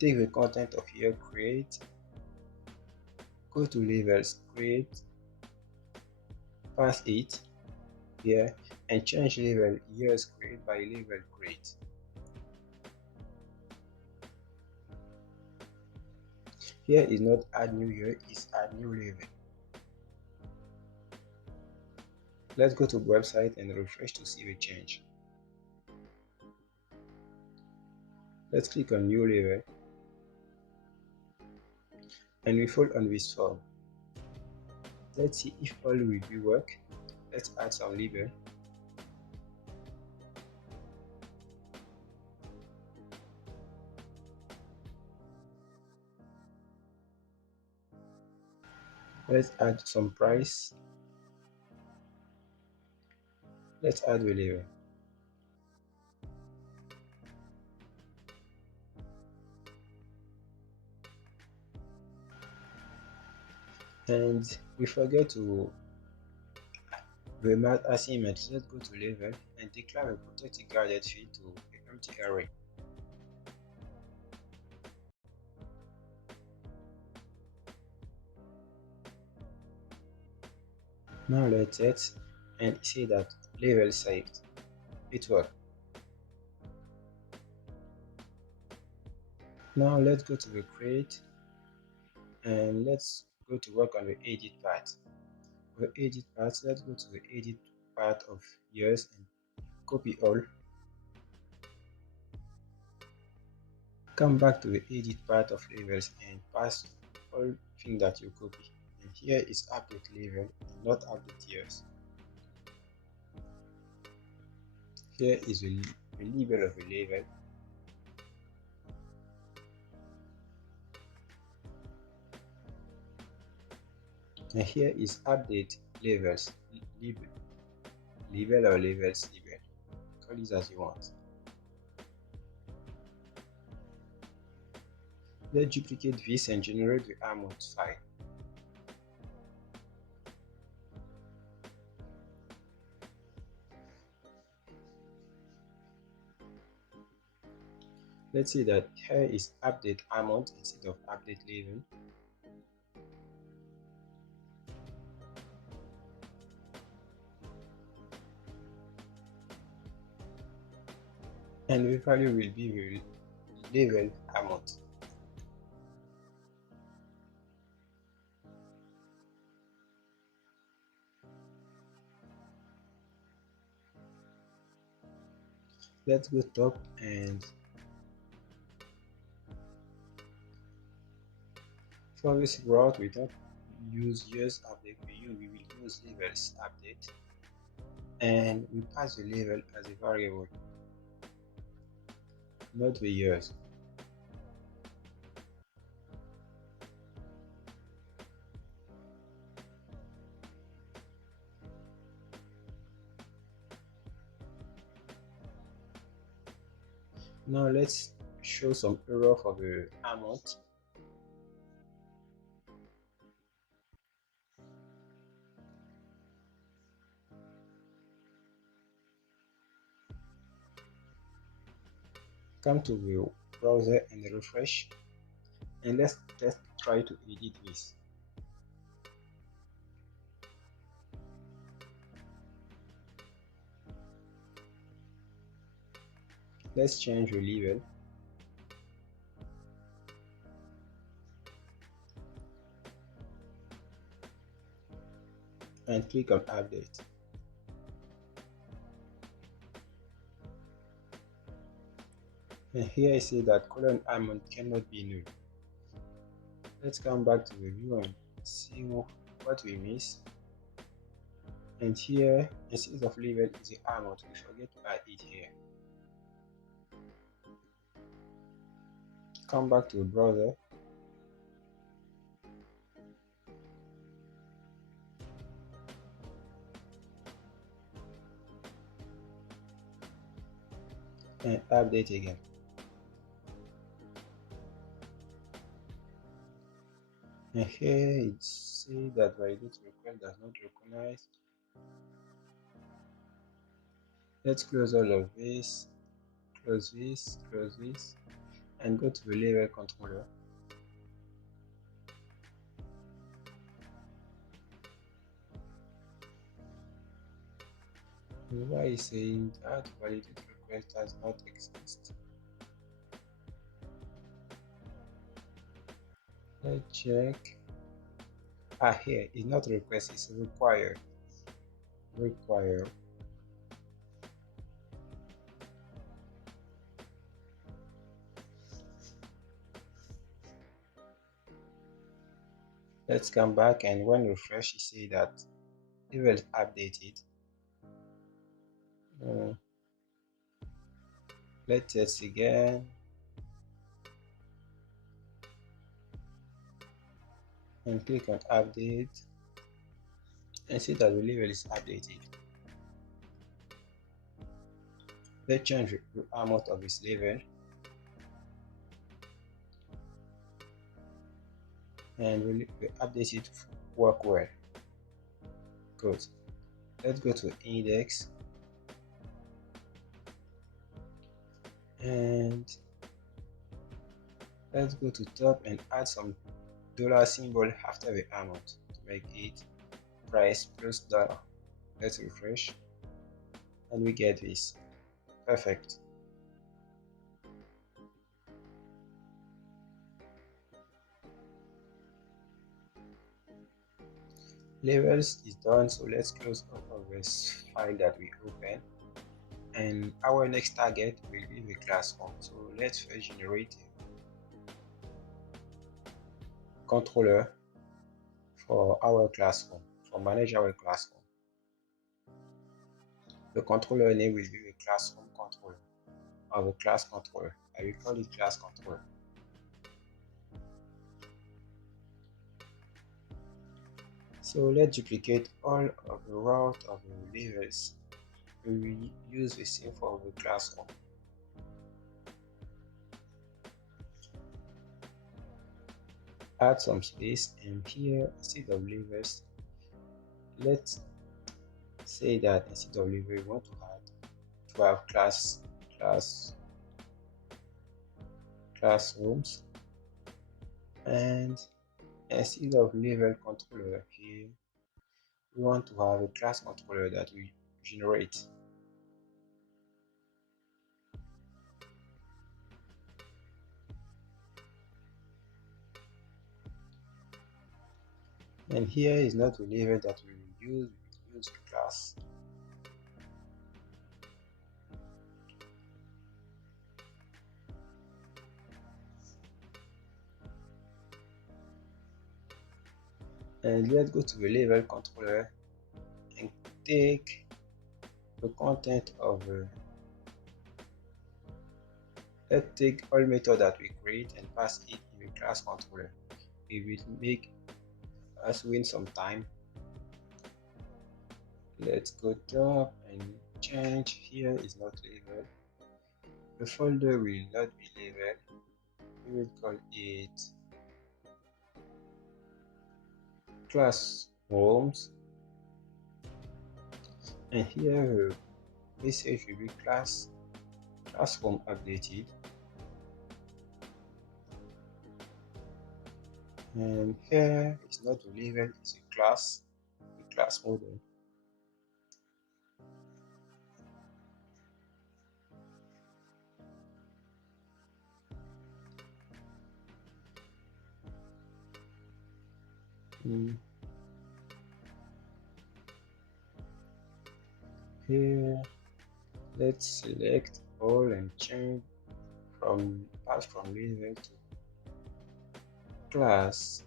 take the content of here, create, go to levels, create, pass it here, and change level years create by level create. Here is not add new year, it's add new level. Let's go to website and refresh to see the change. Let's click on new level and we fall on this form. Let's see if all will be work. Let's add some label. Let's add some price. Let's add the label. And we forget to the math assignment. Let's go to level and declare a protected guarded field to an empty array. Now let's set and see that level saved. It worked. Now let's go to the create and let's go to work on the edit part. For the edit part, let's go to the edit part of years and copy all. Come back to the edit part of levels and pass all things that you copy. And here is update level, not update years. Here is the label of the level. And here is update levels, level or levels label. Call it as you want. Let's duplicate this and generate the amount file. Let's see that here is update amount instead of update level. And the value will be the level amount. Let's go top and for this route we don't use years update, we will use levels update and we pass the level as a variable, not the years. Now let's show some error for the amount. Come to the browser and refresh and let's try to edit this. Let's change the level and click on update. And here I say that column amount cannot be null. Let's come back to the view and see what we miss. And here instead of level is the amount, we forget to add it here. come back to the browser, and update again. And here it says that validate request does not recognize. Let's close all of this, close this, and go to the level controller. Why is saying that validate request does not exist? Let's check. Here it's not request, it's require. Let's come back, and when refresh, you see that level is updated. Let's test again. And click on update and see that the level is updated. Let's change the amount of this level and we update it to work well. Good. Let's go to index and let's go to top and add some dollar symbol after the amount to make it price plus dollar. Let's refresh and we get this. Perfect. Levels is done, so let's close out of this file that we open, and our next target will be the classroom. So let's first generate a controller for our classroom, for manage our classroom. The controller name will be the classroom controller or the class controller. I will call it class controller. So let's duplicate all of the route of the levels. We will use the same for the classroom. Add some space, and here instead of levels, let's say that instead of level we want to have classrooms, and instead of level controller here we want to have a class controller that we generate. And here is not the level that we will use the class. And let's go to the level controller and take the content of let's take all method that we create and pass it in the class controller. It will make us win some time. Let's go top and change. Here is not labeled. The folder will not be labeled. We will call it classrooms, and here the message will be classroom updated, and here is not the label, it's a class, the class model. Here let's select all and change from pass from label to class,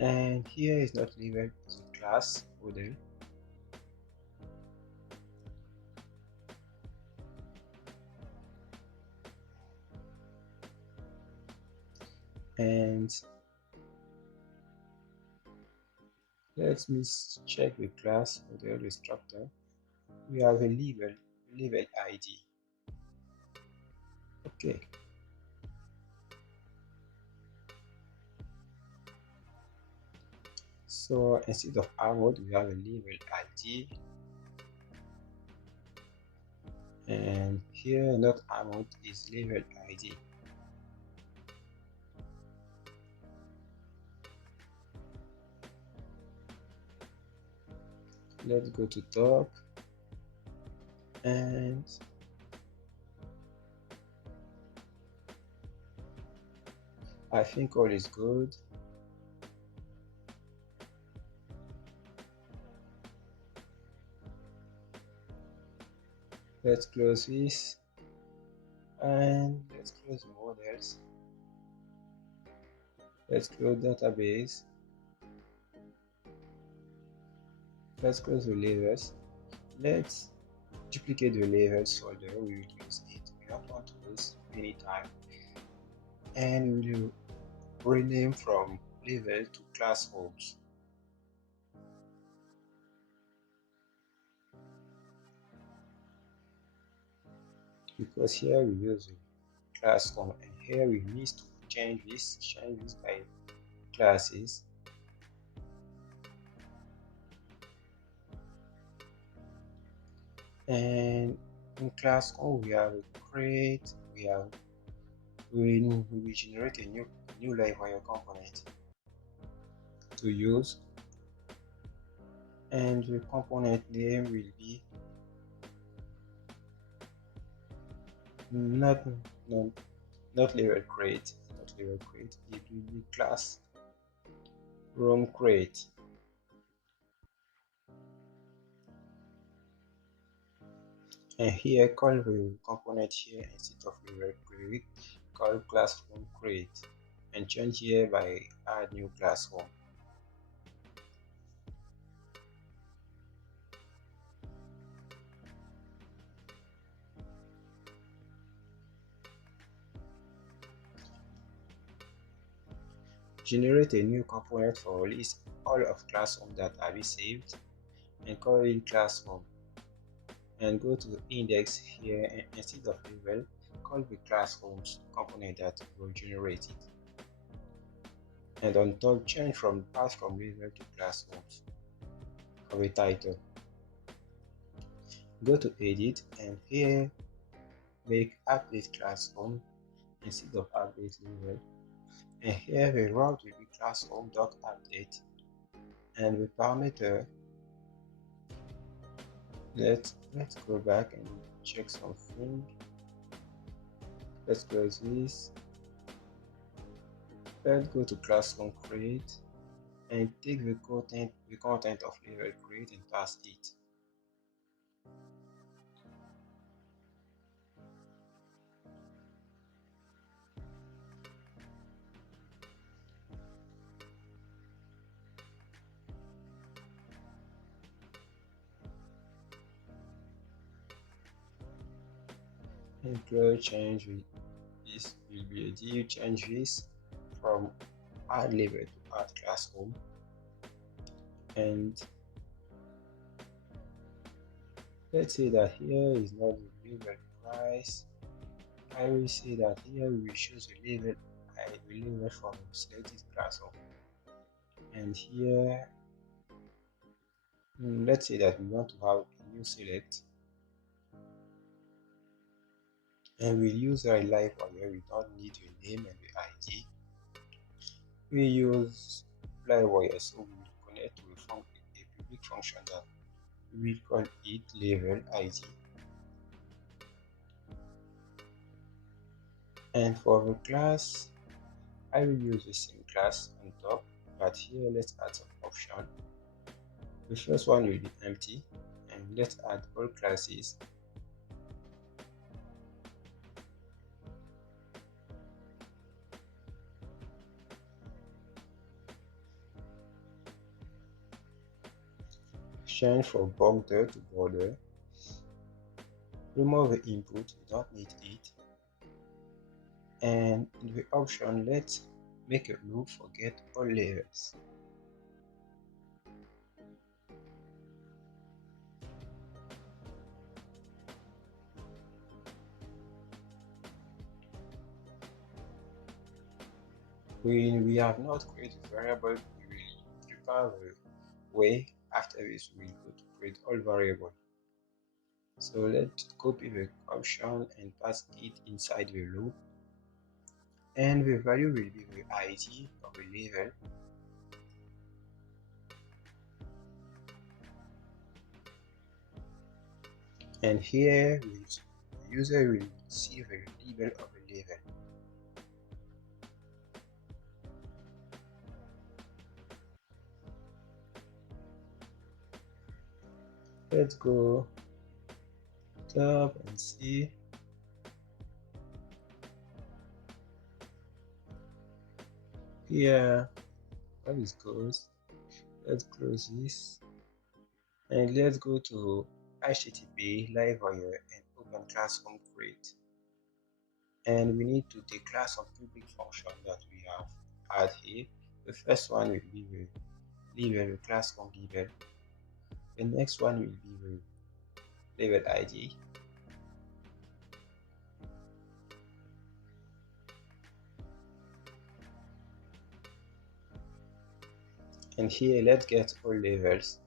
and here is not label, it's a class model. And let me check the class for the instructor. We have a level ID. Okay. So instead of armor, we have a level ID, and here not armor is level ID. Let's go to top, and I think all is good. Let's close this, and let's close the models. Let's close database. Let's close the levels. Let's duplicate the levels folder. We will use it. We don't want to waste any time, and we will rename from level to class homes. Because here we use the class home, and here we need to change this by classes. And in class home we have a create, we will generate a new Livewire component to use, and the component name will be not level create, it will be class room create. And here call the component here instead of level create, call classroom create, and change here by add new classroom. Generate a new component for list all of classroom that have been saved, and call it classroom, and go to index here, and instead of level call the classrooms component that will generate it, and on top change from path from level to classrooms for the title. Go to edit, and here make update classroom instead of update level, and here the route will be classroom.update, and the parameter, let's go back and check something. Let's close this. Let's go to classroom create, and take the content of level create and pass it. And close, change this will be a div, change this from add level to add classroom, and let's say that here is not the level price. I will say that here we choose a level, I will level from selected classroom, and here let's say that we want to have a new select, and we'll use our Livewire. We don't need the name and the ID. We use Livewire, so we will connect to a public function that we will call it level ID. And for the class, I will use the same class on top, but here let's add some option. The first one will be empty, and let's add all classes. Change from border to border. Remove the input, we don't need it. And in the option, let's make a loop for get all labels. When we have not created a variable, we will prepare the way. After this, we will go to create all variable. So let's copy the function and pass it inside the loop. And the value will be the ID of the level. And here the user will see the label of the level. Let's go top and see. Here, what is goes. Let's close this and let's go to HTTP Livewire and open classroom create. And we need to declare some public function that we have had here. The first one will be the level, the classroom level. The next one will be the level ID. And here, let's get all levels.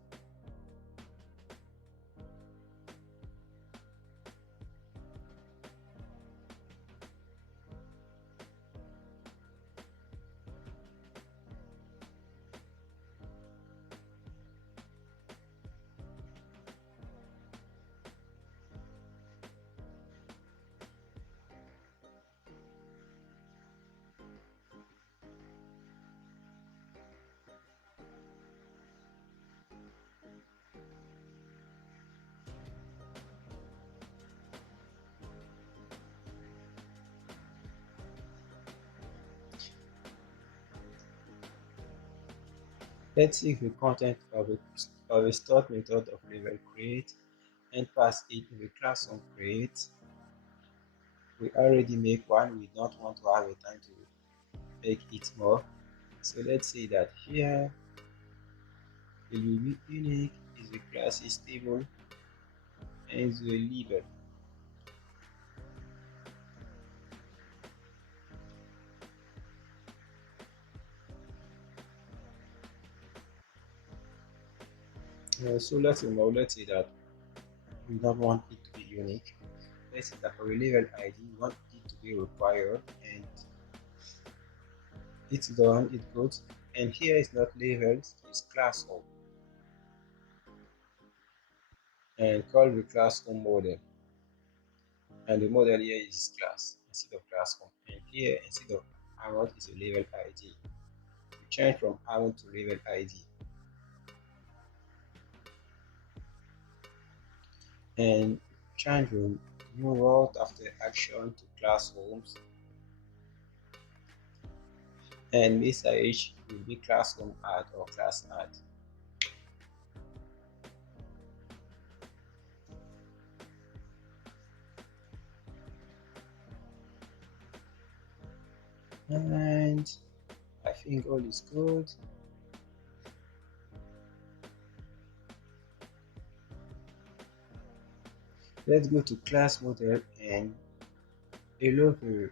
Let's see the content of a stored method of level create and pass it in the classroom create. We already make one, we don't want to have a time to make it more. So let's say that here the unique is the class is table and the label. So let's say that we don't want it to be unique. Let's say that for a level ID we want it to be required, and it's done, it goes. And here is not labels, it's class home, and call the class home model. And the model here is class instead of class home. And here instead of amount is a level ID. We change from amount to level ID. And change the new route after action to class homes. And message will be class home add or class add. And I think all is good. Let's go to class model and allow the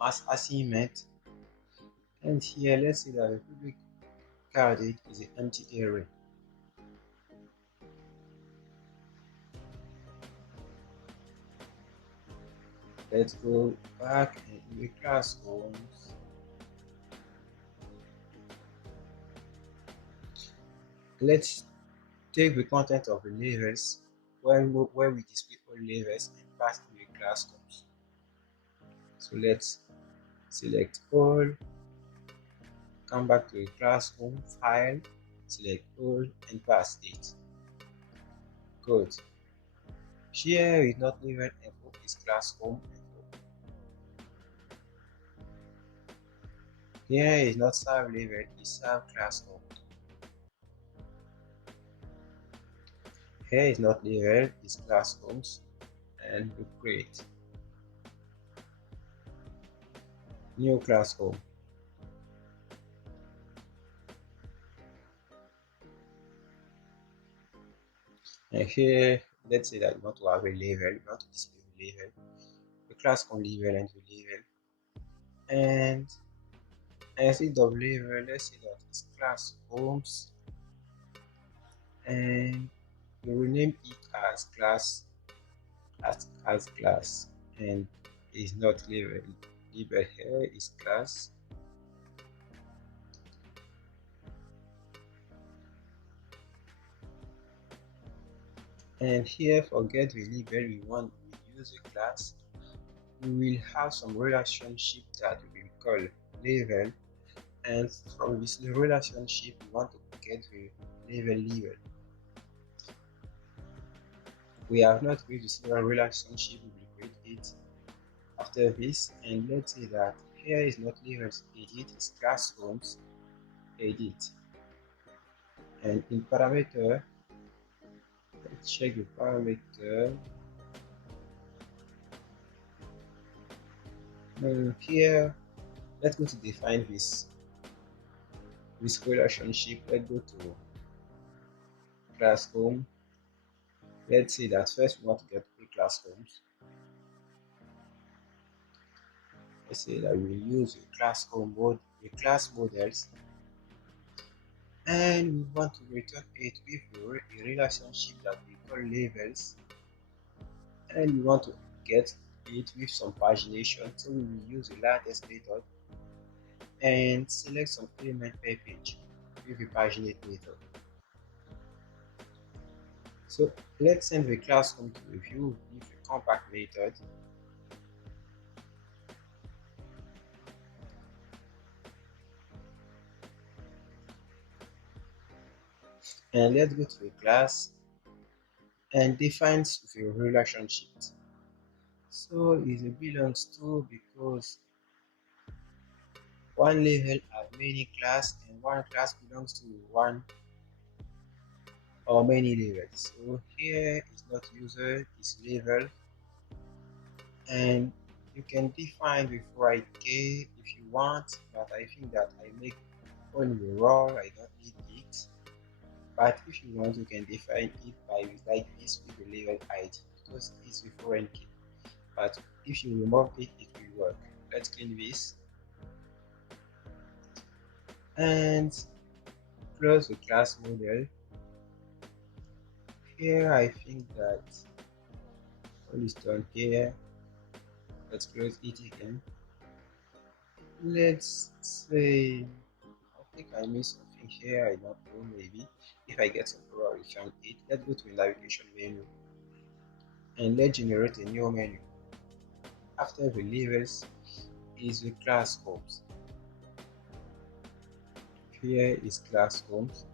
mass assignment. And here let's say that the public candidate is an empty array. Let's go back in the classrooms. Let's take the content of the levels where we display all levels and pass to the classrooms. So let's select all, come back to the classroom file, select all and pass it. Good. Here is not level info, is classroom info. Here is not serve level, is serve classroom. Here is not level, is classrooms, and we create new classroom. And here, let's say that we want to have a label, we want to display a label, the class on label and the label. And instead of label, let's say that it's class homes, and we will name it as class as class, and is not label. Label here is class. And here, forget the label, we want we use a class. We will have some relationship that we will call label, and from this relationship we want to get the label. We have not created this relationship, we will create it after this. And let's say that here is not labels edit, it's classrooms edit. And in parameter, let's check the parameter. Here, let's go to define this relationship. Let's go to classroom. Let's say that first we want to get three classrooms. Let's say that we use a classroom mode, a class models, and we want to return it with a relationship that we call labels, and we want to get it with some pagination. So we will use a lattice method and select some element per page with a paginate method. So let's send the classroom to a view with a compact method. And let's go to a class and define the relationship. So it belongs to, because one level has many class and one class belongs to one or many levels. So here is not user, it's level, and you can define with right k if you want, but I think that I make only raw, I don't need it. But if you want, you can define it by like this with the level ID, because it's with foreign key. But if you remove it, it will work. Let's clean this and close the class model. Here I think that all is done here. Let's close it again. Let's say, I think I missed something here, I don't know, maybe. If I get some error, I found it. Let's go to the navigation menu and let's generate a new menu. After the labels is the class homes. Here is class homes.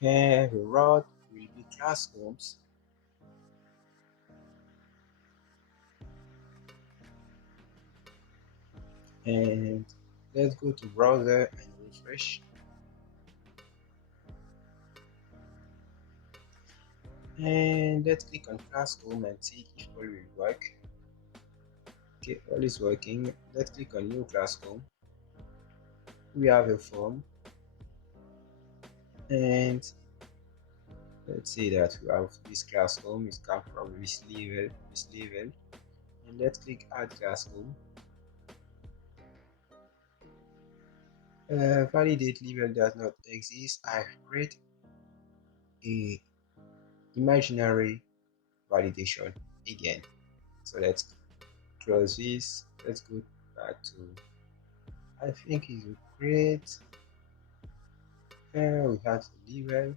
Here the route will be class homes. And let's go to browser and refresh. And let's click on class home and see if all will work. Okay, all is working. Let's click on new class home. We have a form, and let's say that we have this class home is come from this level, and let's click add class home. Validate level does not exist. I create a imaginary validation again. So let's close this. Let's go back to, I think it will create. We have the level,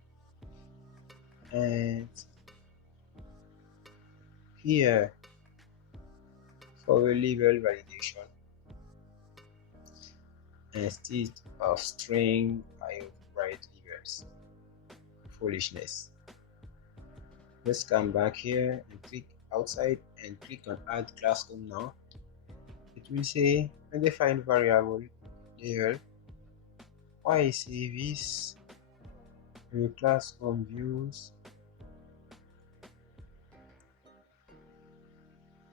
and here for the level validation, instead of string I write levels. Foolishness. Let's come back here and click outside and click on add classroom now. It will say undefined variable level. Why say this? The classroom views.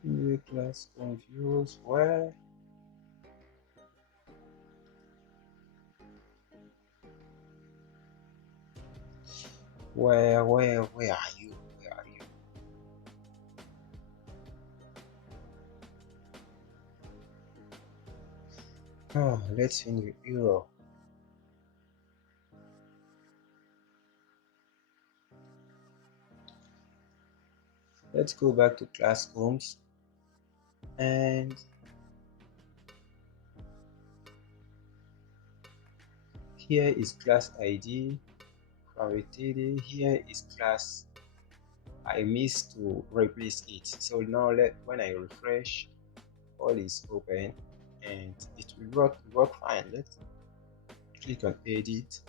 The classroom views where Where are you? Where are you? Oh, let's find the error. Let's go back to classrooms, and here is class ID created. Here is class. I missed to replace it. So now when I refresh, all is open and it will work fine. Let's click on edit.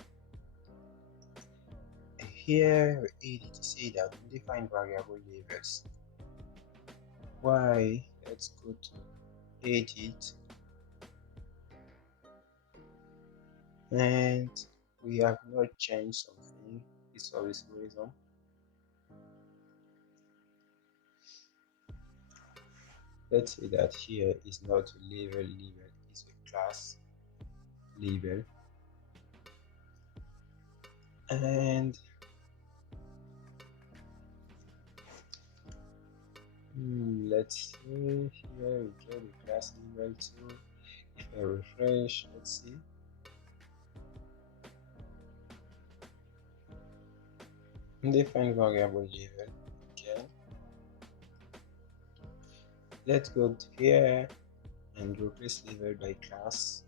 And here we edit to say that we define variable labels. Why? Let's go to edit, and we have not changed something. It's for this reason. Let's say that here is not a label, is a class label. And let's see, here we get the class label too. If I refresh, let's see. Define variable label. Okay, let's go here and replace label by class.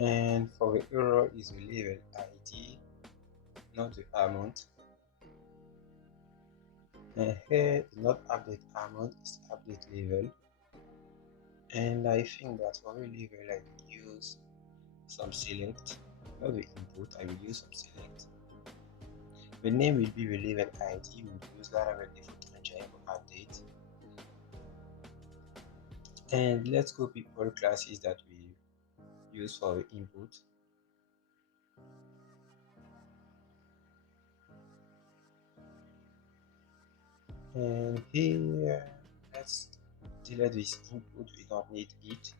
And for the error is the label ID, not the amount. And here is not update amount, is update label. And I think that for the label I will use some select, not the input, I will use some select. The name will be the label ID, we will use Laravel default engine update. And let's copy all classes that we use for the input. And here, let's delete this input, we don't need it.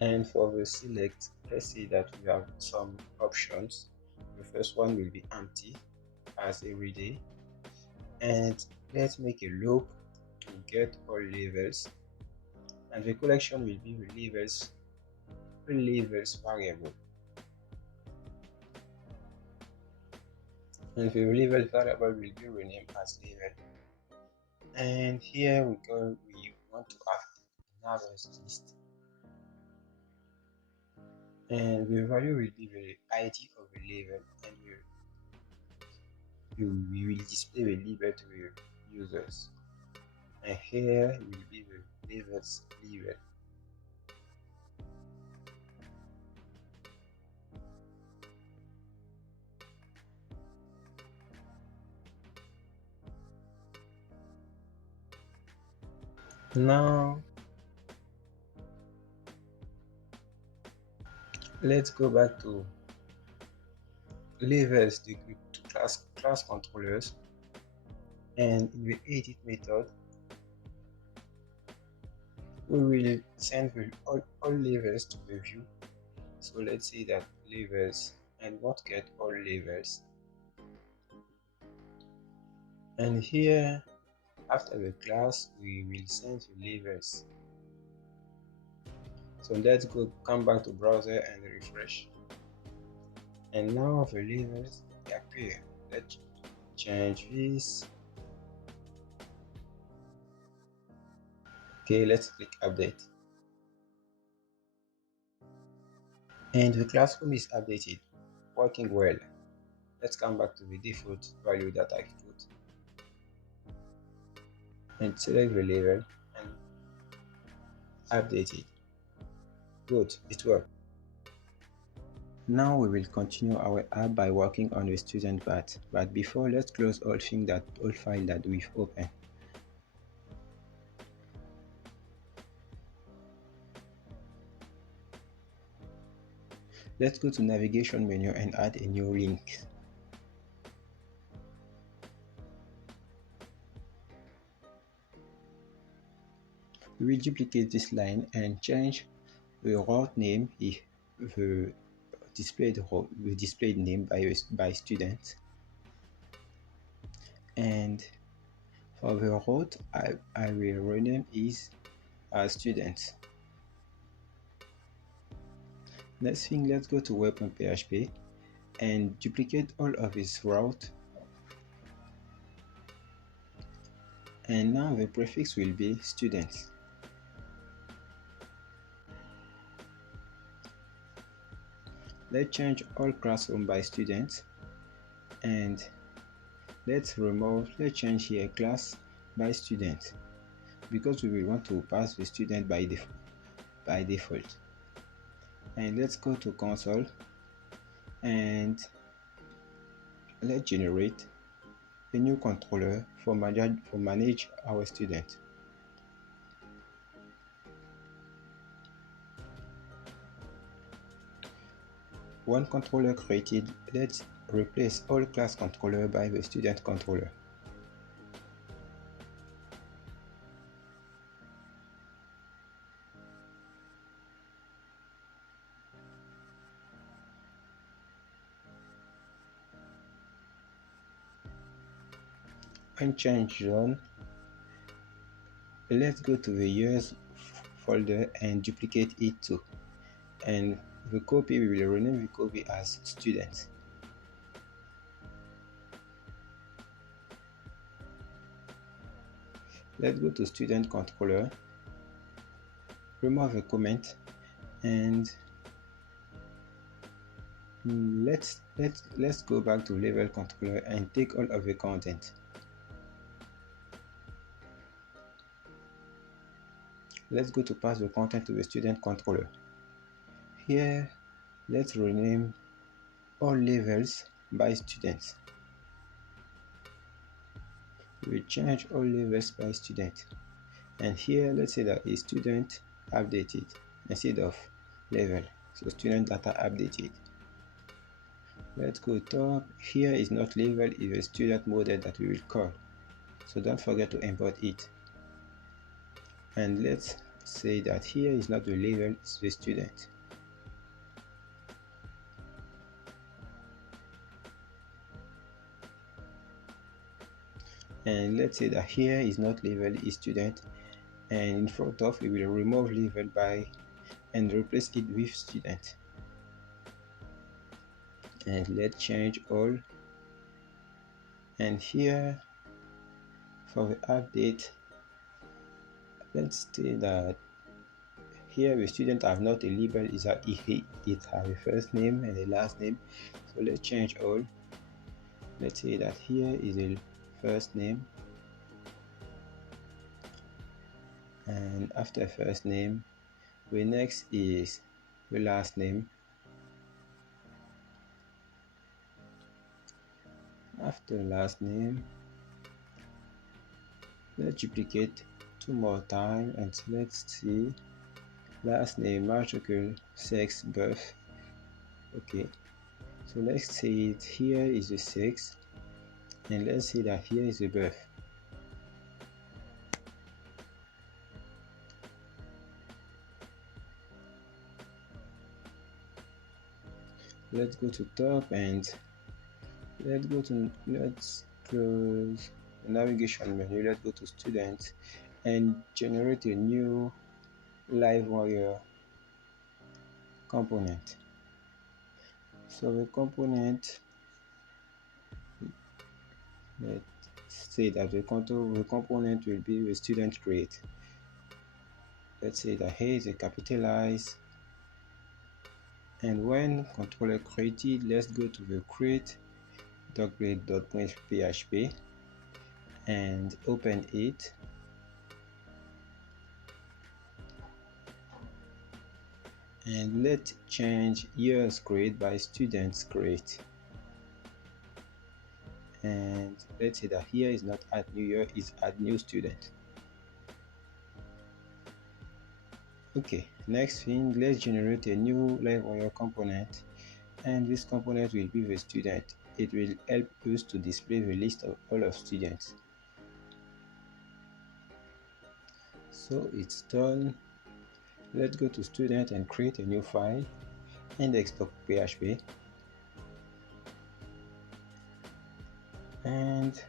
And for the select, let's say that we have some options. The first one will be empty as every day. And let's make a loop to get all labels. And the collection will be the labels variable. And the label variable will be renamed as label. And here we want to have another list. And the value will be the ID of the label, and we will display the label to the users. And here will be the labels label. Now let's go back to labels to class controllers, and in the edit method we will send all labels to the view. So let's say that labels and what get all labels. And here after the class we will send the labels. So let's come back to browser and refresh. And now the labels appear. Let's change this. Okay, let's click update. And the classroom is updated, working well. Let's come back to the default value that I've put. And select the label and update it. Good, it worked. Now we will continue our app by working on the student part. But before, let's close all file that we've opened. Let's go to navigation menu and add a new link. We will duplicate this line and change the route name if the displayed name by student. And for the route, I will rename is student. Next thing, let's go to web.php and duplicate all of this route. And now the prefix will be student. Let's change all classroom by student, and let's change here class by student, because we will want to pass the student by default. And let's go to console and let's generate a new controller for manage our student. One controller created, let's replace all class controller by the student controller. When change zone, let's go to the years folder and duplicate it too. And the copy, we will rename the copy as student. Let's go to student controller, remove a comment, and let's go back to level controller and take all of the content. Let's go to pass the content to the student controller. Here, let's rename all levels by students. We change all levels by student. And here, let's say that is student updated instead of level. So student data updated. Let's go top. Here is not level, is a student model that we will call. So don't forget to import it. And let's say that here is not the level, it's the student. And let's say that here is not level, is student, and in front of we will remove level by and replace it with student. And let's change all. And here for the update, let's say that here the student have not a label, is that it have a first name and a last name. So let's change all. Let's say that here is a first name, and after first name the next is the last name. After last name, let's duplicate two more times and let's see last name, matricule, sex, birth. Okay, so let's say it here is the sex, and let's say that here is the birth. Let's go to top and let's close the navigation menu. Let's go to students and generate a new Livewire component. So the component, let's say that the component will be the student create. Let's say that here is a capitalize, and when controller created, let's go to the create.create.php and open it. And let's change years create by students create. And let's say that here is not add new year, is add new student. Okay, next thing, let's generate a new Livewire component, and this component will be the student. It will help us to display the list of all of students. So it's done. Let's go to student and create a new file, index.php, and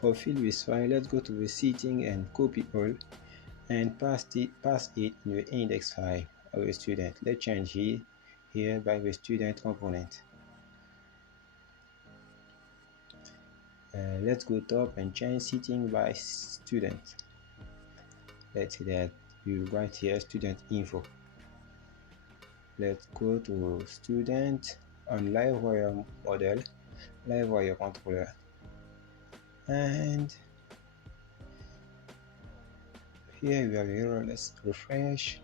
for fill this file, let's go to the setting and copy all and pass it in the index file of a student. Let's change here by the student component. Let's go top and change setting by student. Let's say that we write here student info. Let's go to student on Livewire model, Livewire controller, and here we have error. Let's refresh.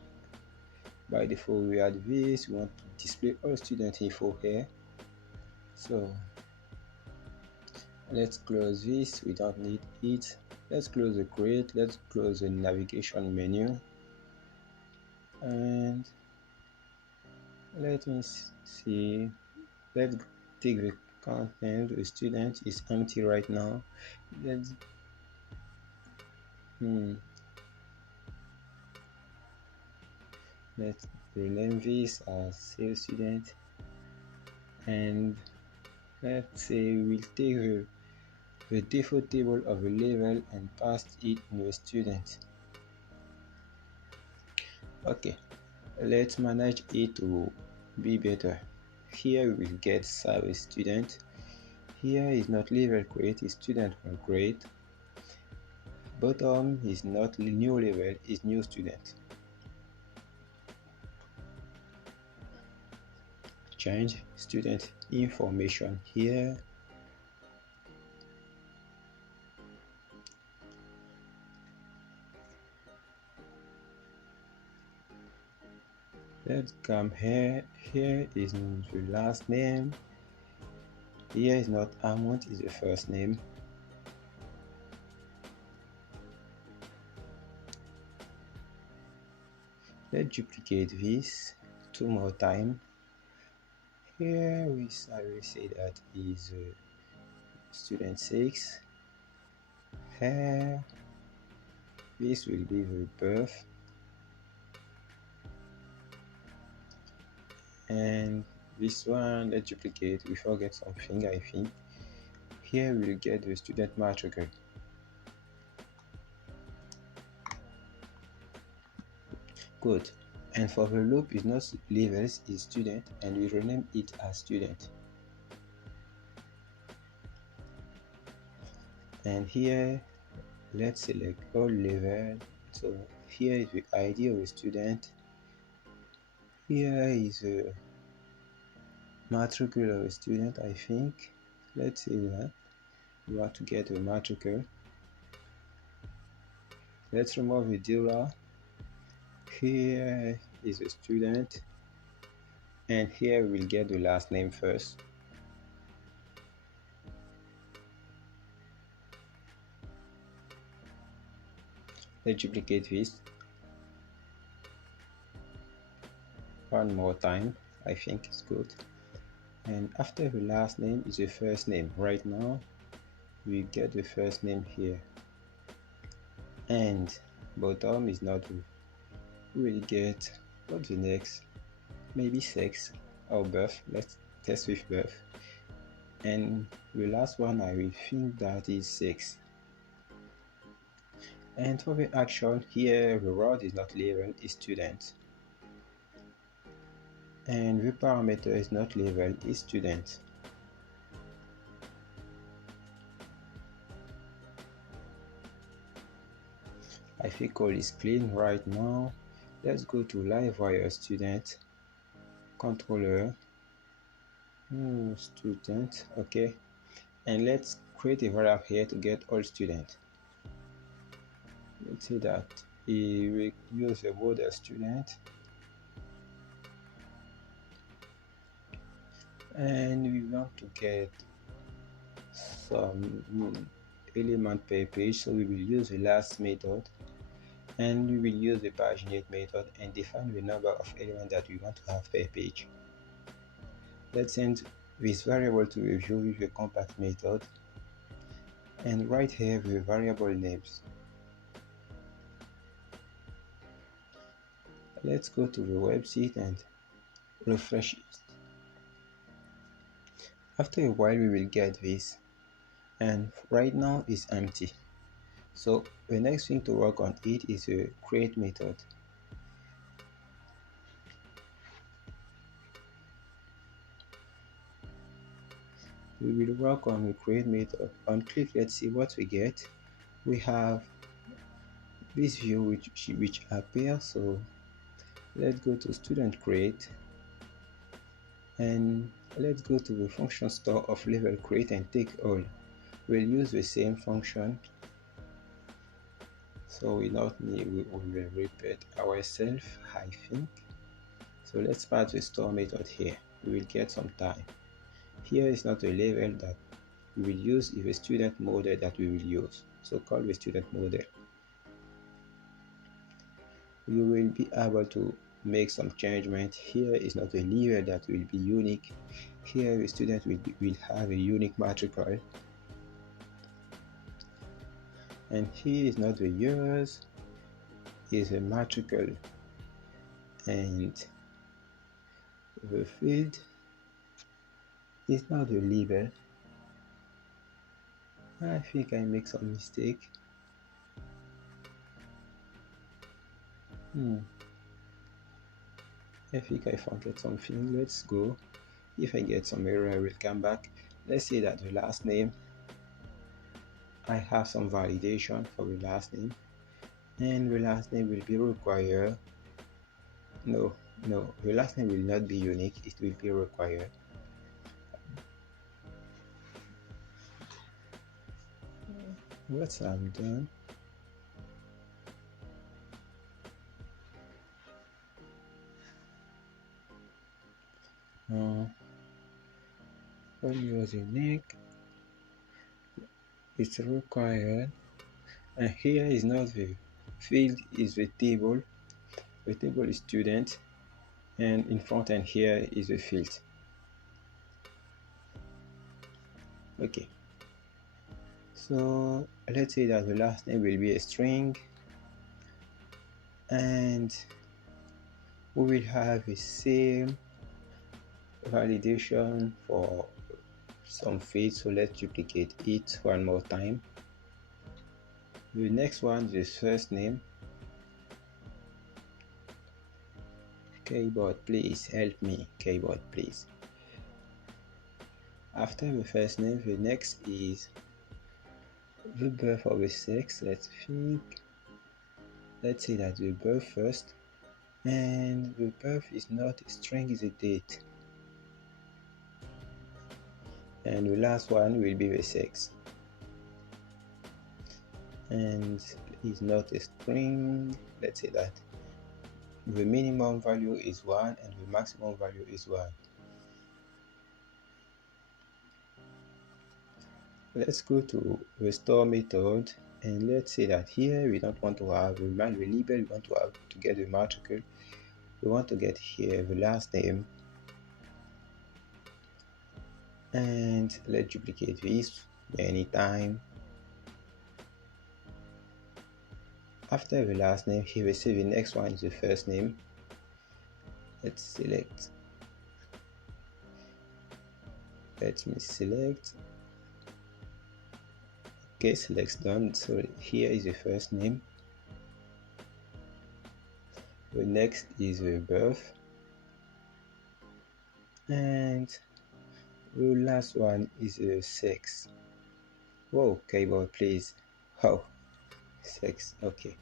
By default we add this. We want to display all student info here, so let's close this. We don't need it. Let's close the create. Let's close the navigation menu, and let me see. Let's take the content. The student is empty right now. Let's let's rename this as sales student, and let's say we'll take the default table of a level and pass it in the student. Okay, let's manage it to be better. Here we will get service student. Here is not level create, is student will create. Bottom is not new level, is new student. Change student information here. Let's come here. Here is the last name. Here is not amount, is the first name. Let's duplicate this 2 more times. Here I will say that is student 6. Here this will be the birth, and this one let's duplicate. We forget something, I think. Here we'll get the student matrix. Good. And for the loop is not levels, is student, and we rename it as student. And here let's select all level. So here is the ID of the student. Here is a matricule of a student, I think. Let's say that we want to get a matricule. Let's remove the DIRA. Here is a student, and here we'll get the last name first. Let's duplicate this one more time. I think it's good. And after the last name is the first name. Right now we get the first name here, and bottom is not good. We will get what's the next, maybe sex or birth. Let's test with birth, and the last one I will think that is sex. And for the action here, the route is not labeled, is student, and the parameter is not labeled, is student. I think all is clean right now. Let's go to Livewire student controller, student. Okay, and let's create a variable here to get all student. Let's say that we use the word student, and we want to get some element per page, so we will use the last method, and we will use the paginate method and define the number of elements that we want to have per page. Let's send this variable to a view with the compact method, and right here the variable names. Let's go to the website and refresh it. After a while we will get this, and right now it's empty. So the next thing to work on it is a create method. We will work on the create method. On click, let's see what we get. We have this view which appears. So let's go to student create, and let's go to the function store of level create and take all. We'll use the same function, so we will repeat ourselves, I think. So let's pass the store method here. We will get some time. Here is not a level that we will use, is a student model that we will use. So call the student model. You will be able to make some changement. Here is not a level that will be unique. Here the student will have a unique matricle. And here is not the years, is a matricle. And the field is not a level. I think I make some mistake. I think I forget something. Let's go. If I get some error, I will come back. Let's say that the last name, I have some validation for the last name, and the last name will be required. No, the last name will not be unique, it will be required. Once I'm done, when use unique, it's required. And here is not the field, is the table. The table is student, and in front and here is the field. Okay, so let's say that the last name will be a string, and we will have the same validation for some field. So let's duplicate it one more time. The next one is first name. Keyboard, please help me. Keyboard, please. After the first name, the next is the birth of the sex. Let's say that the birth first, and the birth is not a string, is a date, and the last one will be the sex, and is not a string. Let's say that the minimum value is 1 and the maximum value is 1. Let's go to the store method, and let's say that here we don't want to have the label, we want to have to get the matricle. We want to get here the last name, and let's duplicate this many times. After the last name, here we see the next one is the first name. Let's select. Let me select. Okay, select done. So here is the first name. The next is the birth, and the last one is the sex. Whoa, keyboard, please. Oh, sex. Okay.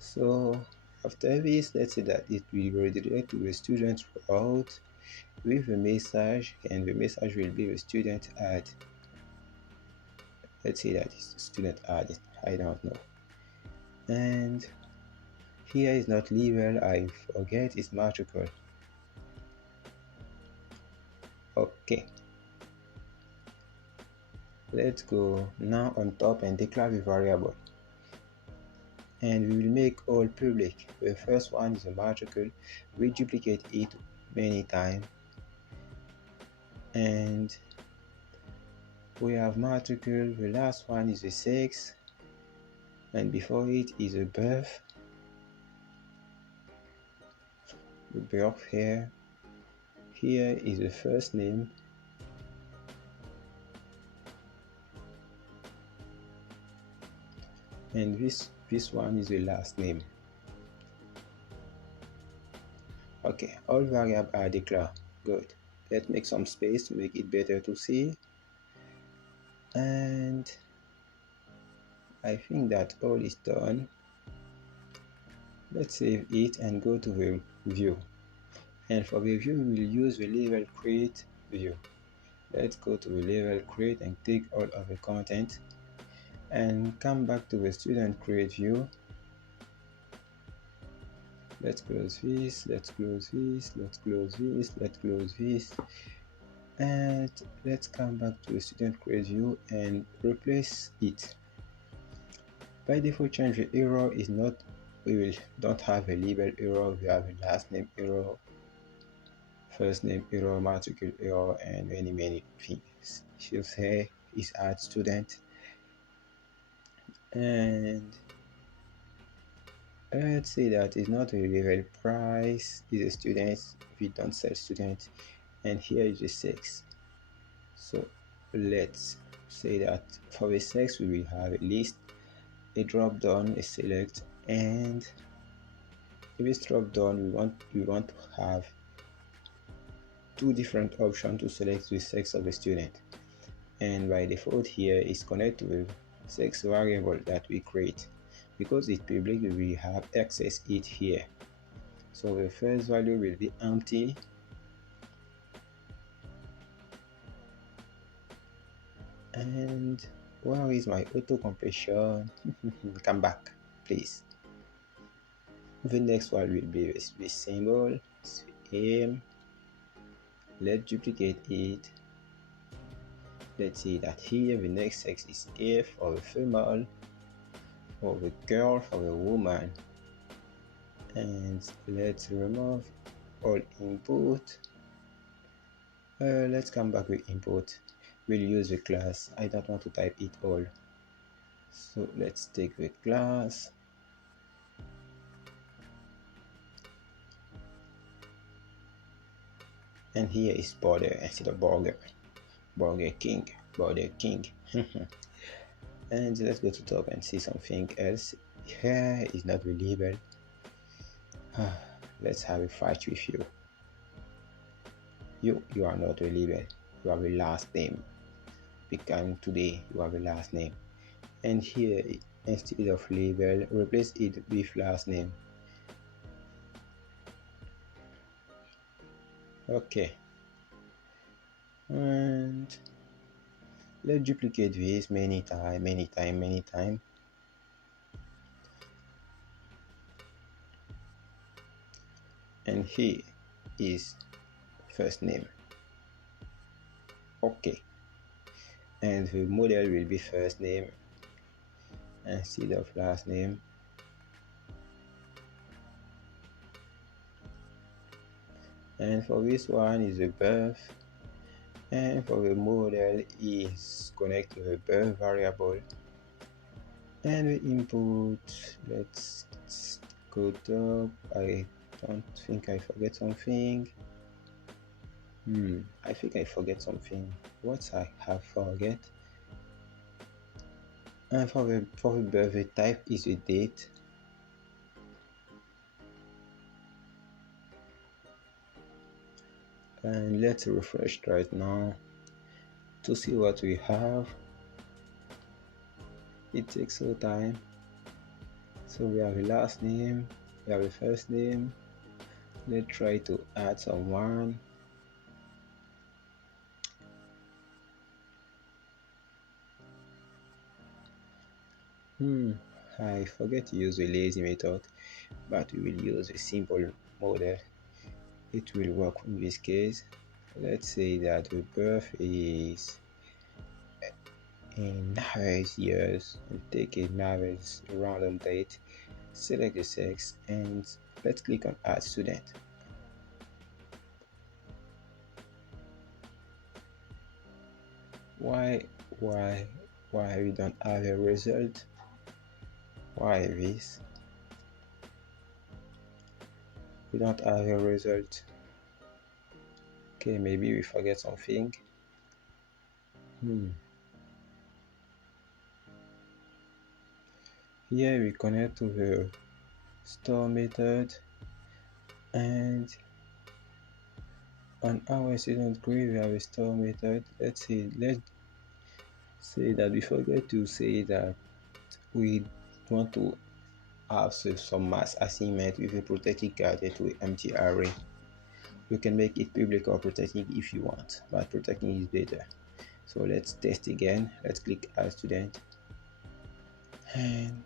So after this, let's say that it will redirect to the student route with a message, and the message will be the student add. Let's say that it's student add. I don't know. And here is not level. I forget it's matricle. Okay. Let's go now on top and declare the variable. And we will make all public. The first one is a matricle. We duplicate it many times, and we have matricle. The last one is a sex, and before it is a birth, the birth here. Here is the first name, and this one is the last name. Okay, all variables are declared. Good. Let's make some space to make it better to see. And I think that all is done. Let's save it and go to the view. And for the view, we will use the level create view. Let's go to the level create and take all of the content and come back to the student create view. Let's close this, let's close this, let's close this, let's close this, and let's come back to the student create view and replace it. By default, change the error is not, don't have a label error, we have a last name error, first name error, matricule error, and many things. She'll say is add student, and let's say that is not a level price, is a student, we don't sell student, and here is the sex. So let's say that for the sex we will have a list, a drop down, a select, and in this drop down we want to have two different options to select the sex of the student, and by default here is connected with sex variable that we create. Because it's public, we will have access it here. So the first value will be empty, and where is my auto completion? Come back please. The next one will be this symbol, aim. Let's duplicate it. Let's see that here the next sex is A for the female, for the girl, for the woman, and let's remove all input. Let's come back with input. We'll use the class. I don't want to type it all, so let's take the class. And here is border instead of burger king. And let's go to top and see something else. Here is not the label. Let's have a fight with you. You are not a label, you have a last name. Become today, you have a last name. And here, instead of label, replace it with last name. Okay, and let's duplicate this many time. And here is first name. Okay, and the model will be first name instead of last name. And for this one is the birth, and for the model is connect to the birth variable. And the input, let's go up. I don't think I forget something. I think I forget something. What I have forget? And for the birthday type is the date. And let's refresh right now to see what we have. It takes some time. So we have a last name, we have a first name. Let's try to add someone. I forget to use the lazy method, but we will use a simple model. It will work in this case. Let's say that the birth is in average years, and take an average random date, select the sex, and let's click on add student. Why we don't have a result? Why this? we don't have a result. Okay, maybe we forget something. Here we connect to the store method, and on our student query we have a store method. Let's say that we forget to say that we want to have some mass assignment with a protected gadget to empty array. You can make it public or protecting if you want, but protecting is better. So let's test again. Let's click add student, and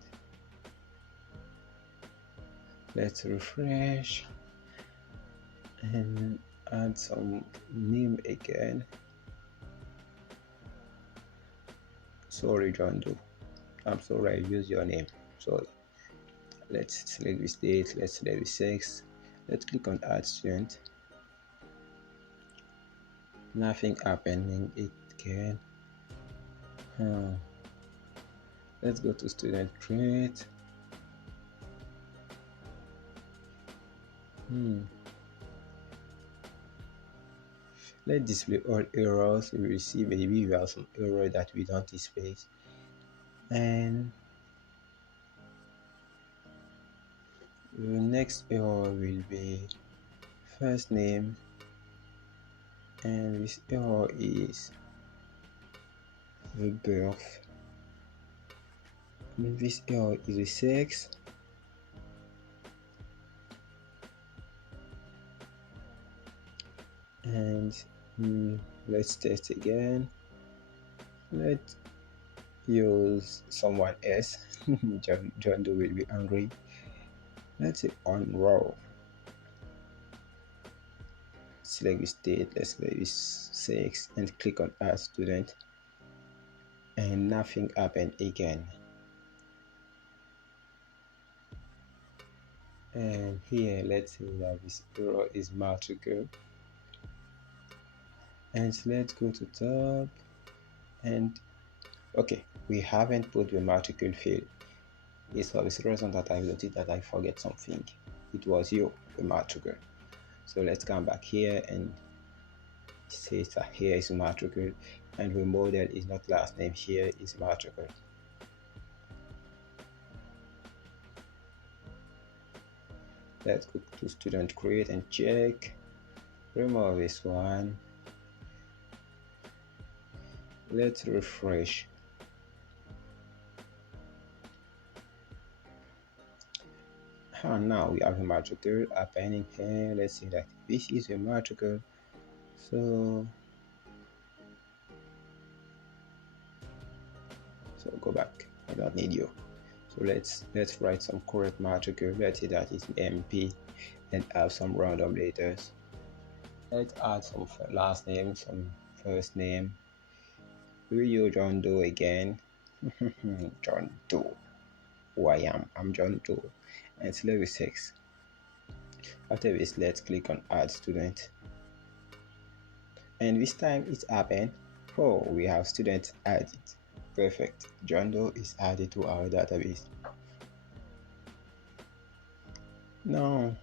let's refresh and add some name again. Sorry, John Doe. I'm sorry I used your name. Sorry. Let's select the state. Let's select the sex. Let's click on add student. Nothing happening again. Let's go to student create. Let's display all errors. We will see maybe we have some error that we don't display. And the next error will be first name, and this error is the birth. And this error is the sex. And let's test again. Let's use someone else. John Doe will be angry. Let's say on row. Select the state. Let's select this sex and click on add student, and nothing happened again. And here let's say that this error is matrical, and let's go to top, and okay, we haven't put the matrical field. It's for this reason that I noticed that I forget something. It was you, the matrical. So let's come back here and say that here is matrical, and the model is not last name, here is matrical. Let's go to student create and check. Remove this one. Let's refresh. And now we have a matrical happening here. Let's see that this is a matrical. So go back. I don't need you. So let's write some correct matrical. Let's say that is MP and have some random letters. Let's add some last name, some first name. Will you John Doe again? John Doe. Who I am? I'm John Doe. And select the sex. After this, let's click on add student. And this time it's happened. Oh, we have students added. Perfect. John Doe is added to our database. Now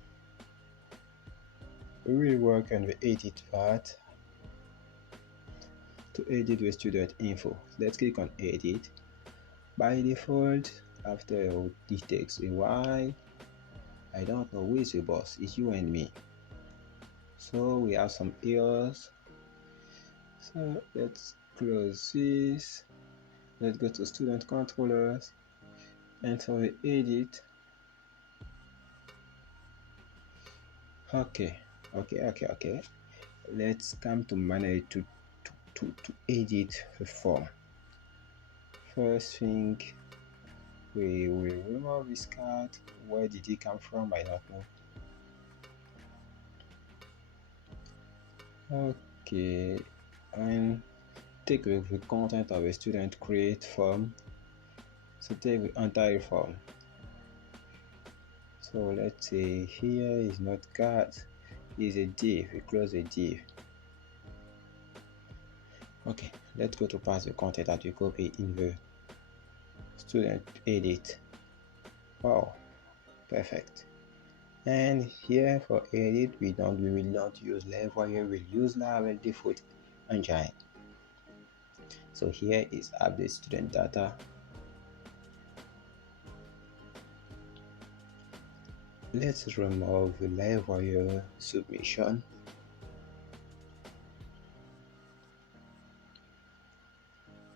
we will work on the edit part to edit the student info. Let's click on edit. By default, after it takes a while, I don't know who is the boss. It's you and me. So we have some errors. So let's close this. Let's go to student controllers, and for the edit. Okay. Let's come to manage to edit the form. First thing, we will remove this card. Where did it come from? I don't know. Okay, and take the content of a student create form. So take the entire form. So let's say here is not card, is a div. We close a div. Okay, let's go to pass the content that we copy in the student edit. Wow, perfect. And here for edit, we will not use Livewire, we'll use Laravel default engine. So here is update student data. Let's remove the Livewire submission.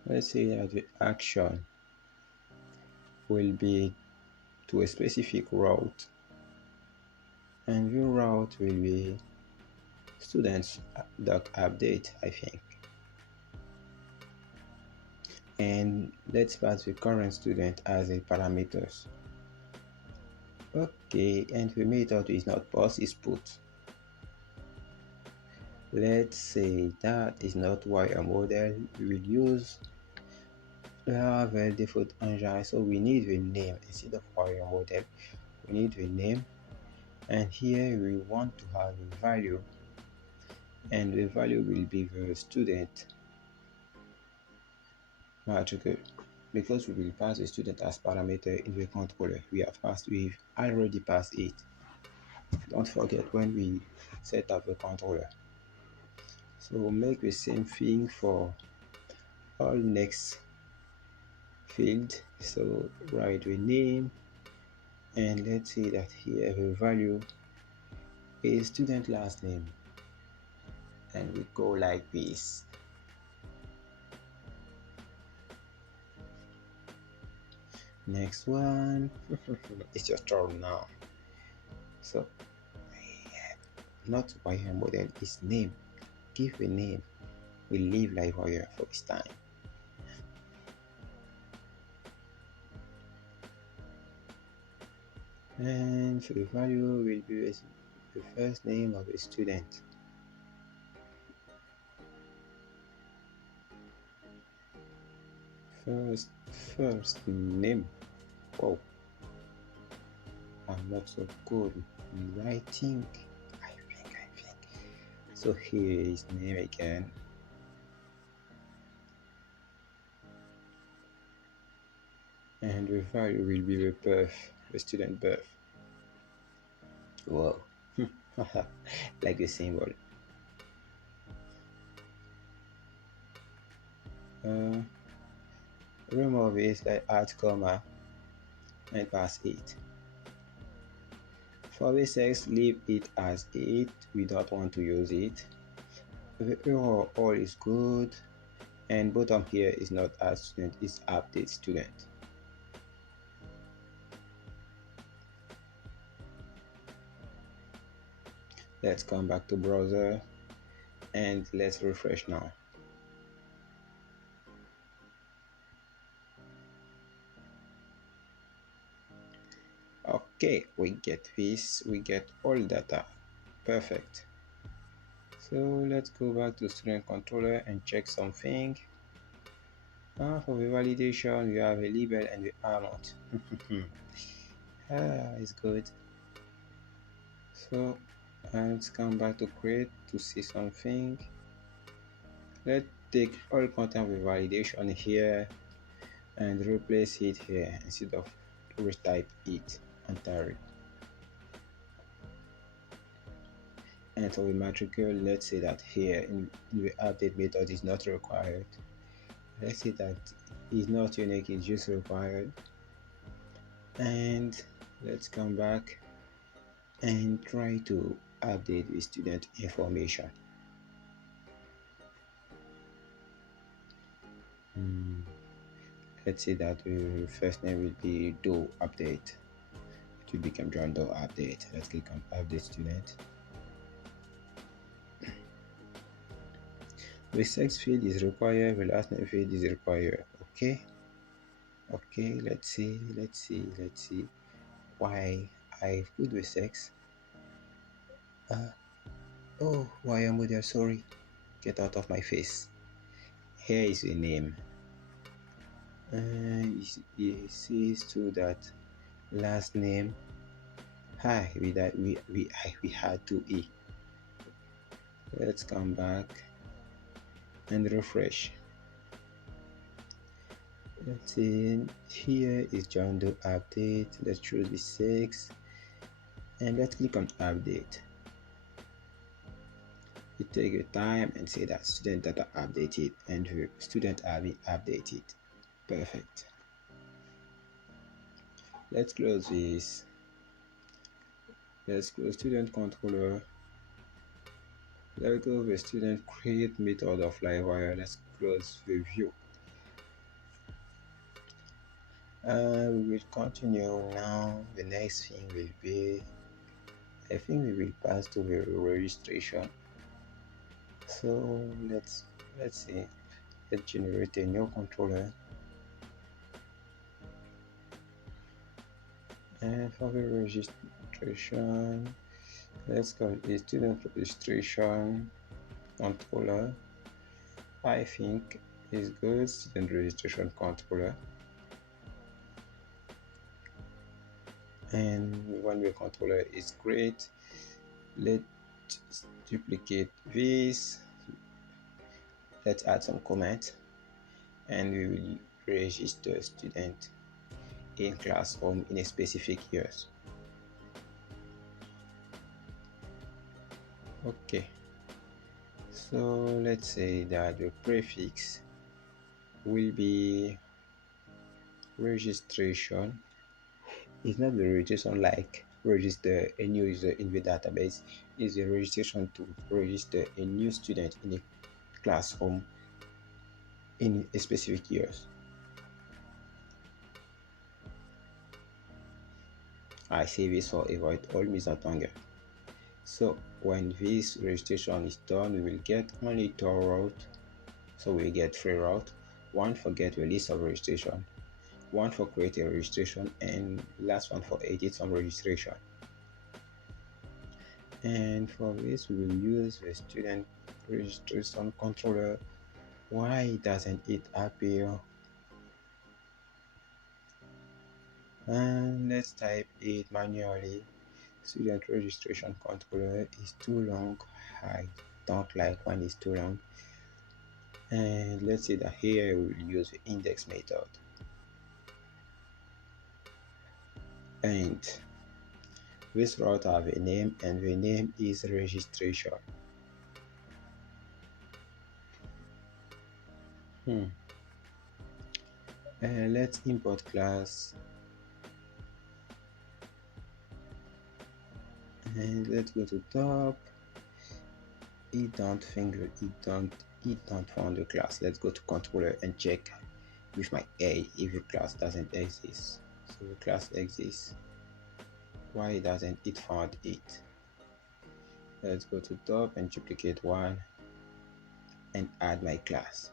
Let's say that the action will be to a specific route, and the route will be students.update, I think. And let's pass the current student as a parameters. Okay, and the method is not post, is put. Let's say that is not wire model. We will use Laravel default engine, so we need the name instead of wire model. We need the name, and here we want to have a value, and the value will be the student matrix, because we will pass the student as parameter in the controller. We've already passed it. Don't forget when we set up the controller. So make the same thing for all next field. So write the name, and let's say that here the value is student last name, and we go like this. Next one. It's your turn now. So not wire model is name. Give a name. We leave Livewire for this time. And the value will be the first name of a student. First name. Oh, I'm not so good in writing. I think. So here is name again. And the value will be the student birth. Wow. Like the symbol. Remove it by add comma and pass 8. For the sex, leave it as 8. We don't want to use it. The error all is good, and bottom here is not add student, it's update student. Let's come back to browser and let's refresh now. Okay, we get this, we get all data. Perfect. So let's go back to student controller and check something. For the validation, you have a label and the amount. It's good. So let's come back to create to see something. Let's take all content with validation here and replace it here instead of retype it entirely. And for the matrix, let's say that here in the update method is not required. Let's say that is not unique, it's just required. And let's come back and try to update the student information. Let's say that the first name will be do update. It will become John Doe update. Let's click on update student. The sex field is required, the last name field is required. Okay, let's see why I put the sex. Oh, why am I there? Sorry, get out of my face. Here is the name. It says to that last name. Hi, we had to E. Let's come back and refresh. Let's see, here is John Doe update. Let's choose the 6, and let's click on update. You take your time and say that student data updated and the student are being updated. Perfect. Let's close this. Let's close student controller. Let's go with student create method of Livewire. Let's close the view. We will continue now. The next thing will be, I think we will pass to the registration. So let's see. Let's generate a new controller. And for the registration, let's call it student registration controller. I think is good. Student registration controller. And one way controller is great. Let's duplicate this. Let's add some comments, and we will register student in classroom in a specific years. Okay, so let's say that the prefix will be registration. It's not the registration like register a new user in the database. It's a registration to register a new student in a classroom in a specific years. I say this for avoid all misunderstanding. So when this registration is done, we will get only two routes. So we get 3 routes. One for get the list of registration, one for create a registration, and last one for edit some registration. And for this, we will use the student registration controller. Why doesn't it appear? And let's type it manually. Student registration controller is too long. I don't like when it's too long. And let's say that here we will use the index method. And this route have a name, and the name is registration. And let's import class. And let's go to top. It don't find the class. Let's go to controller and check with my A if the class doesn't exist. So the class exists. Why doesn't it find it? Let's go to top and duplicate one and add my class.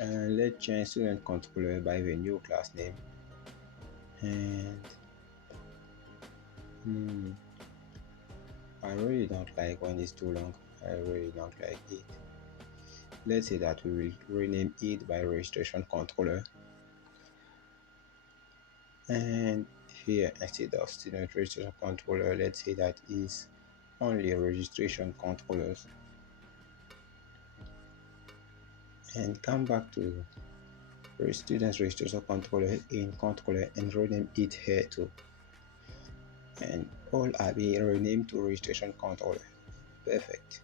Let's change student controller by the new class name. And I really don't like when it's too long. I really don't like it. Let's say that we will rename it by registration controller. And here, instead of student registration controller, let's say that is only registration controllers. And come back to student registration controller in controller and rename it here too. And all are being renamed to registration controller. Perfect.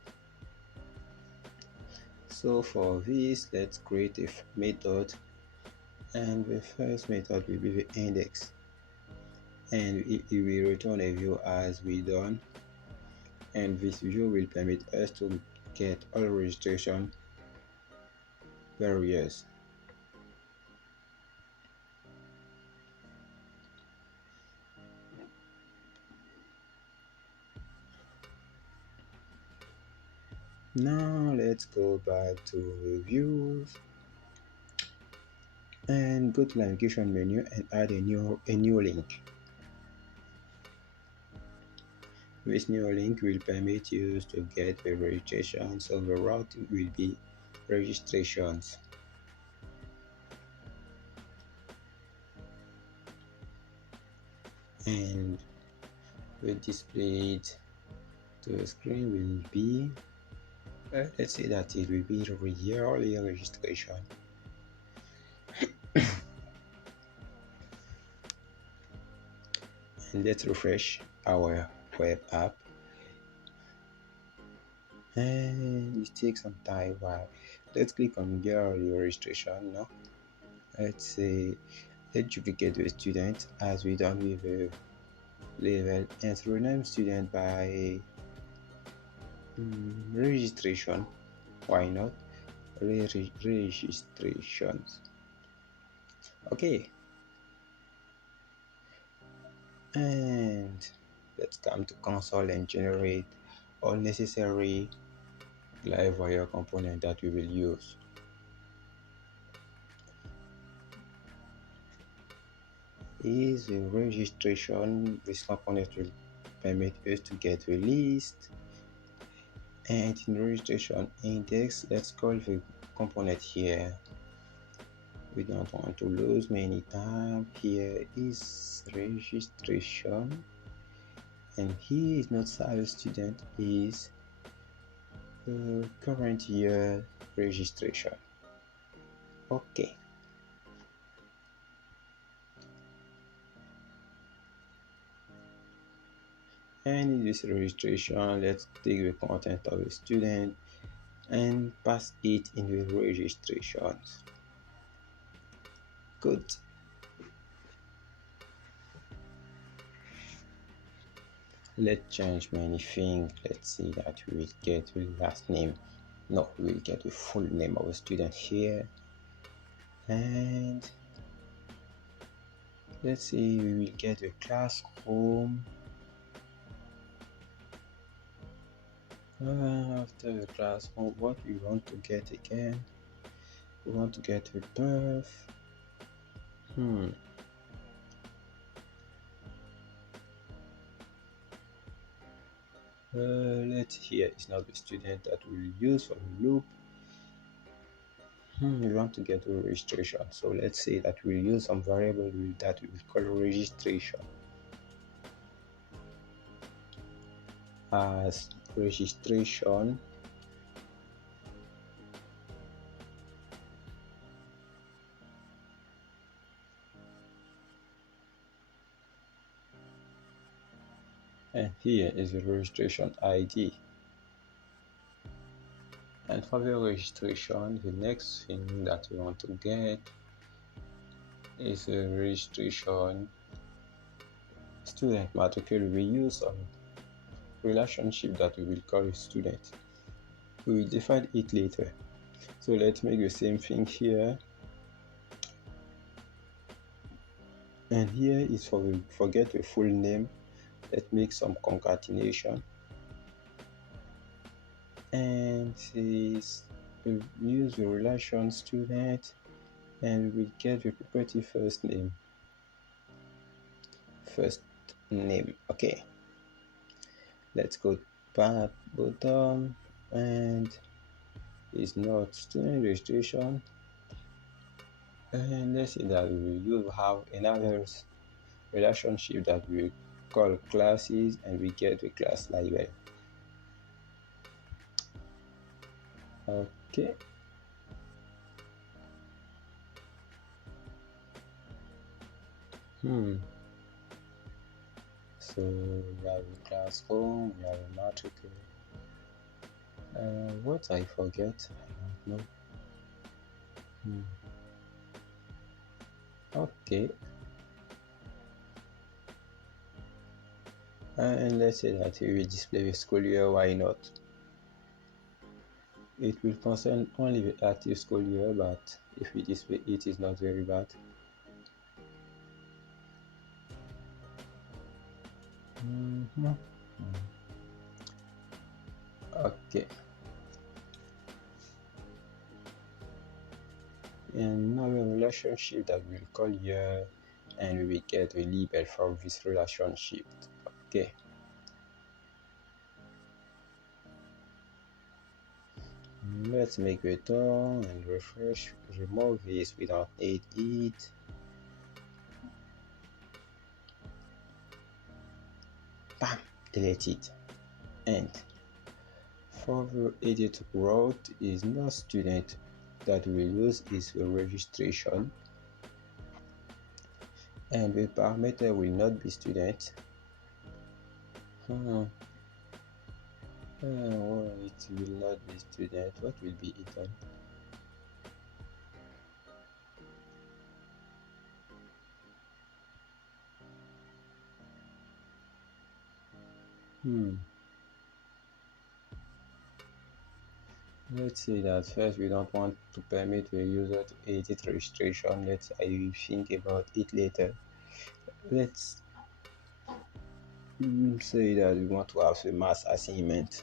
So for this, let's create a method, and the first method will be the index, and it will return a view as we done, and this view will permit us to get all registration barriers. Now let's go back to reviews and go to navigation menu and add a new link. This new link will permit you to get the registration, so the route will be registrations. And the displayed to the screen will be, let's say that it will be yearly registration. And let's refresh our web app, and it takes some time. While let's click on get early registration now. Let's say let's duplicate the student as we done with the level, and rename student by registration. Why not registrations? Okay, and let's come to console and generate all necessary Livewire component that we will use. Is the registration. This component will permit us to get the list, and in registration index, let's call the component here. We don't want to lose many time. Here is registration, and here is not service student, is current year registration. Okay, and in this registration, let's take the content of the student and pass it in the registrations. Good. Let's change many things. Let's see that we will get the last name. No, we will get the full name of the student here. And let's see, we will get a classroom. After the classroom, what we want to get again? We want to get a birth. Let's here is not the student that we will use for the loop. We want to get a registration, so let's say that we'll use some variable that we will call registration as registration. And here is the registration ID. And for the registration, the next thing that we want to get is a registration student matricule. We use some relationship that we will call student. We will define it later. So let's make the same thing here. And here is forget the full name. Let's make some concatenation. And is we use the relation student, and we get the property first name. Okay, let's go back bottom, and it's not student registration, and let's see that we will have another relationship that we call classes, and we get the class label. Okay, so we have a classroom, we have a matrix. What I forget, I don't know. Okay, and let's say that we will display the school year. Why not? It will concern only the active school year, but if we display it, is not very bad. Okay, and now a relationship that we'll call year, and we will get a label from this relationship. Okay, let's make a return and refresh. Remove this, we don't need it. Bam, delete it. And for the edit route is not student that we use, is a registration, and the parameter will not be student. Oh, it will not be student. What will be it then? Let's say that first we don't want to permit the user to edit registration. I will think about it later. Let's say that we want to have a mass assignment.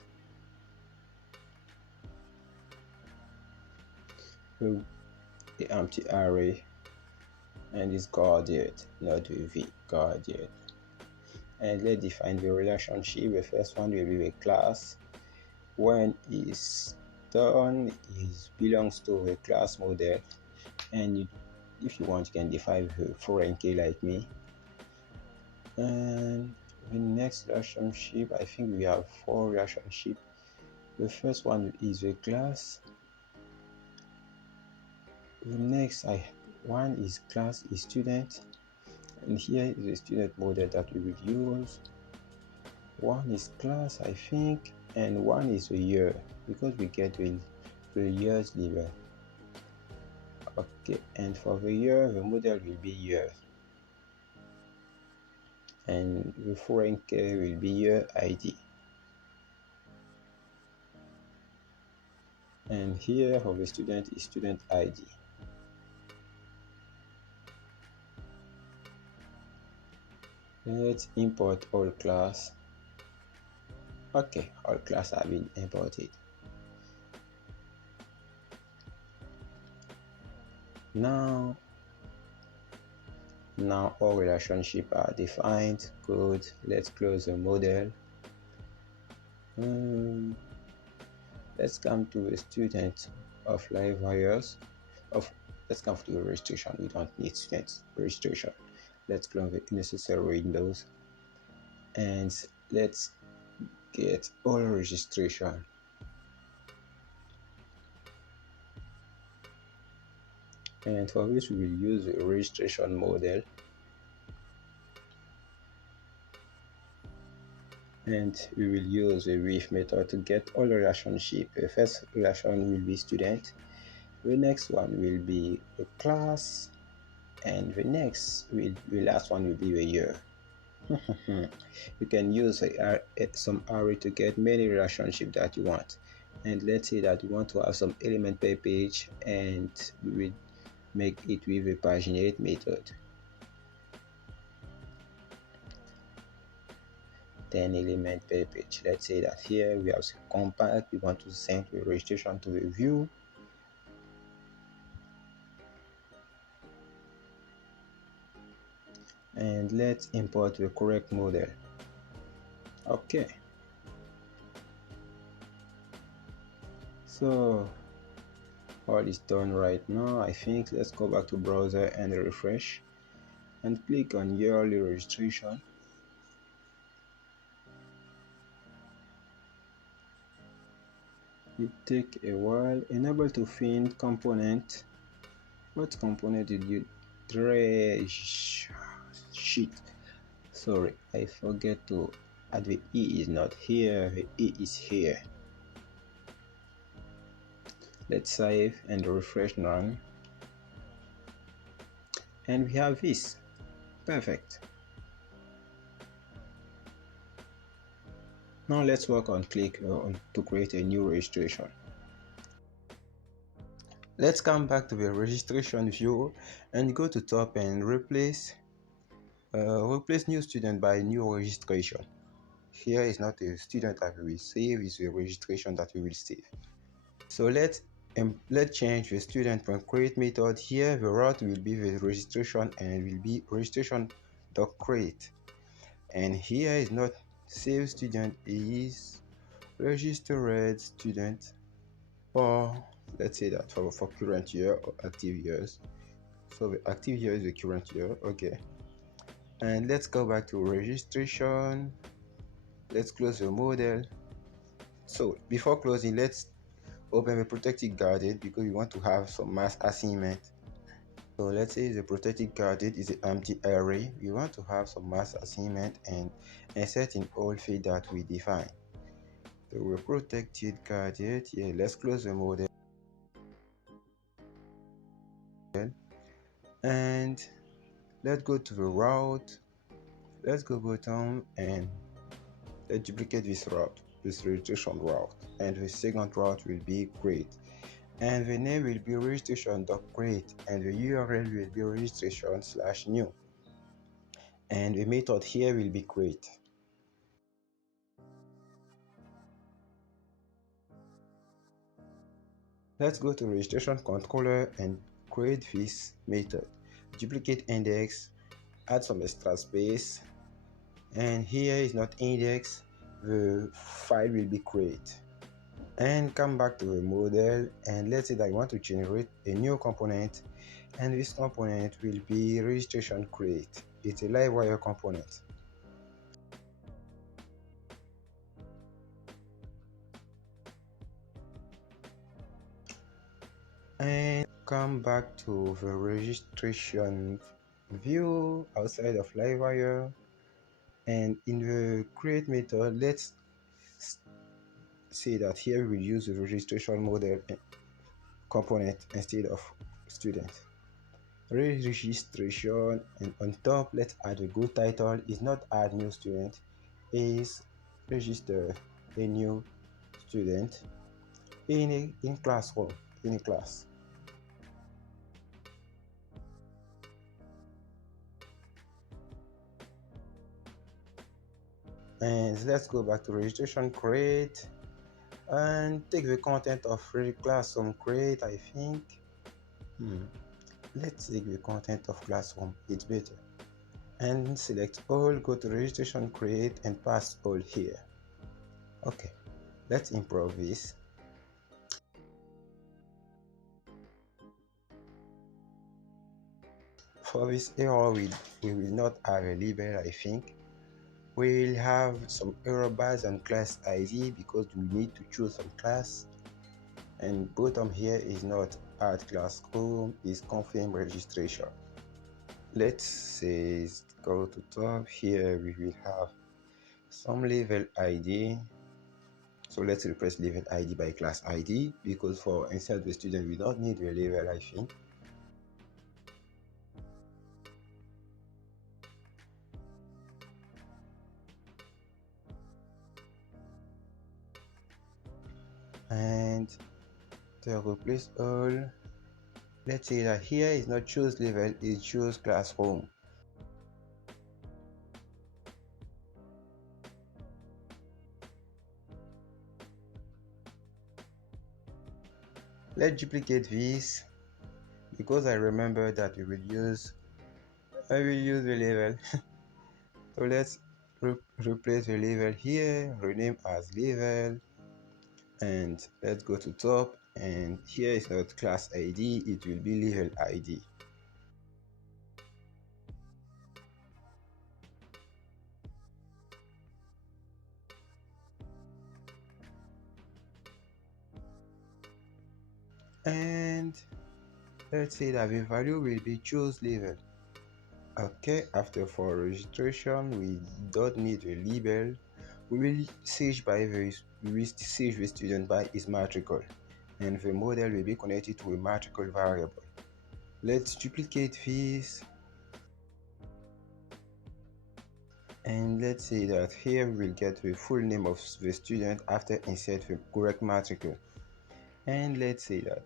So the empty array and is guarded, not with v, guarded. And let's define the relationship. The first one will be the class. When is done, it belongs to the class model. And if you want, you can define the foreign key like me. And the next relationship, I think we have 4 relationships. The first one is the class. The next one is class is student, and here is the student model that we will use. One is class, I think, and one is a year because we get the years label. Okay, and for the year, the model will be year, and the foreign key will be year ID. And here for the student is student ID. Let's import all class. Okay, all class have been imported. Now all relationships are defined. Good. Let's close the model. Let's come to the student of Livewires. Let's come to the registration. We don't need student registration. Let's close the necessary windows and let's get all registration. And for this we will use the registration model. And we will use the with method to get all the relationship. The first relation will be student. The next one will be a class, and the last one will be the year. You can use some array to get many relationships that you want. And let's say that you want to have some element per page, and we will make it with a paginate method. 10 element per page. Let's say that here we have compact. We want to send the registration to the view. And let's import the correct model. Okay, so all is done right now. I think let's go back to browser and refresh and click on yearly registration. It take a while. Enable to find component. What component did you trash? Shit, sorry, I forget to add the E is not here, the E is here. Let's save and refresh now. And we have this. Perfect. Now let's work on click to create a new registration. Let's come back to the registration view and go to top and replace new student by new registration. Here is not a student that we will save, it's a registration that we will save. So let's change the student from create method. Here the route will be the registration and it will be registration.create. And here is not save student, is registered student, or let's say that for current year or active years. So the active year is the current year. Okay, and let's go back to registration. Let's close the model. So before closing, let's open the protected guarded because we want to have some mass assignment. So let's say the protected candidate is an empty array. We want to have some mass assignment and insert in all field that we define. So we protected candidate. Yeah, let's close the model and let's go to the route. Let's go bottom and let's duplicate this route, this registration route, and the second route will be create. And the name will be registration.create and the URL will be registration/new. And the method here will be create. Let's go to registration controller and create this method. Duplicate index, add some extra space, and here is not index, the file will be create. And come back to the model and let's say that I want to generate a new component, and this component will be registration create. It's a Livewire component. And come back to the registration view outside of Livewire, and in the create method, let's say that here we will use the registration model component instead of student. Registration, and on top let's add a good title. Is not add new student, is register a new student in classroom, in a class. And let's go back to registration create and take the content of classroom create. I think let's take the content of classroom, it's better. And select all, go to registration create and pass all here. Okay, let's improve this. For this error, we will not have a label. I think we will have some error bars on class ID because we need to choose some class, and bottom here is not add classroom, is confirm registration. Let's say go to top. Here we will have some level ID. So let's replace level ID by class ID because for insert the student we don't need the level, I think. And to replace all, let's say that here is not choose level, it's choose classroom. Let's duplicate this because I remember that I will use the level. So let's replace the level here, rename as level, and let's go to top, and here is not class ID, it will be level ID. And let's say that the value will be choose level. Okay, after for registration we don't need a label. We will search the student by his matricle, and the model will be connected to a matricle variable. Let's duplicate this, and let's say that here we will get the full name of the student after insert the correct matricle. And let's say that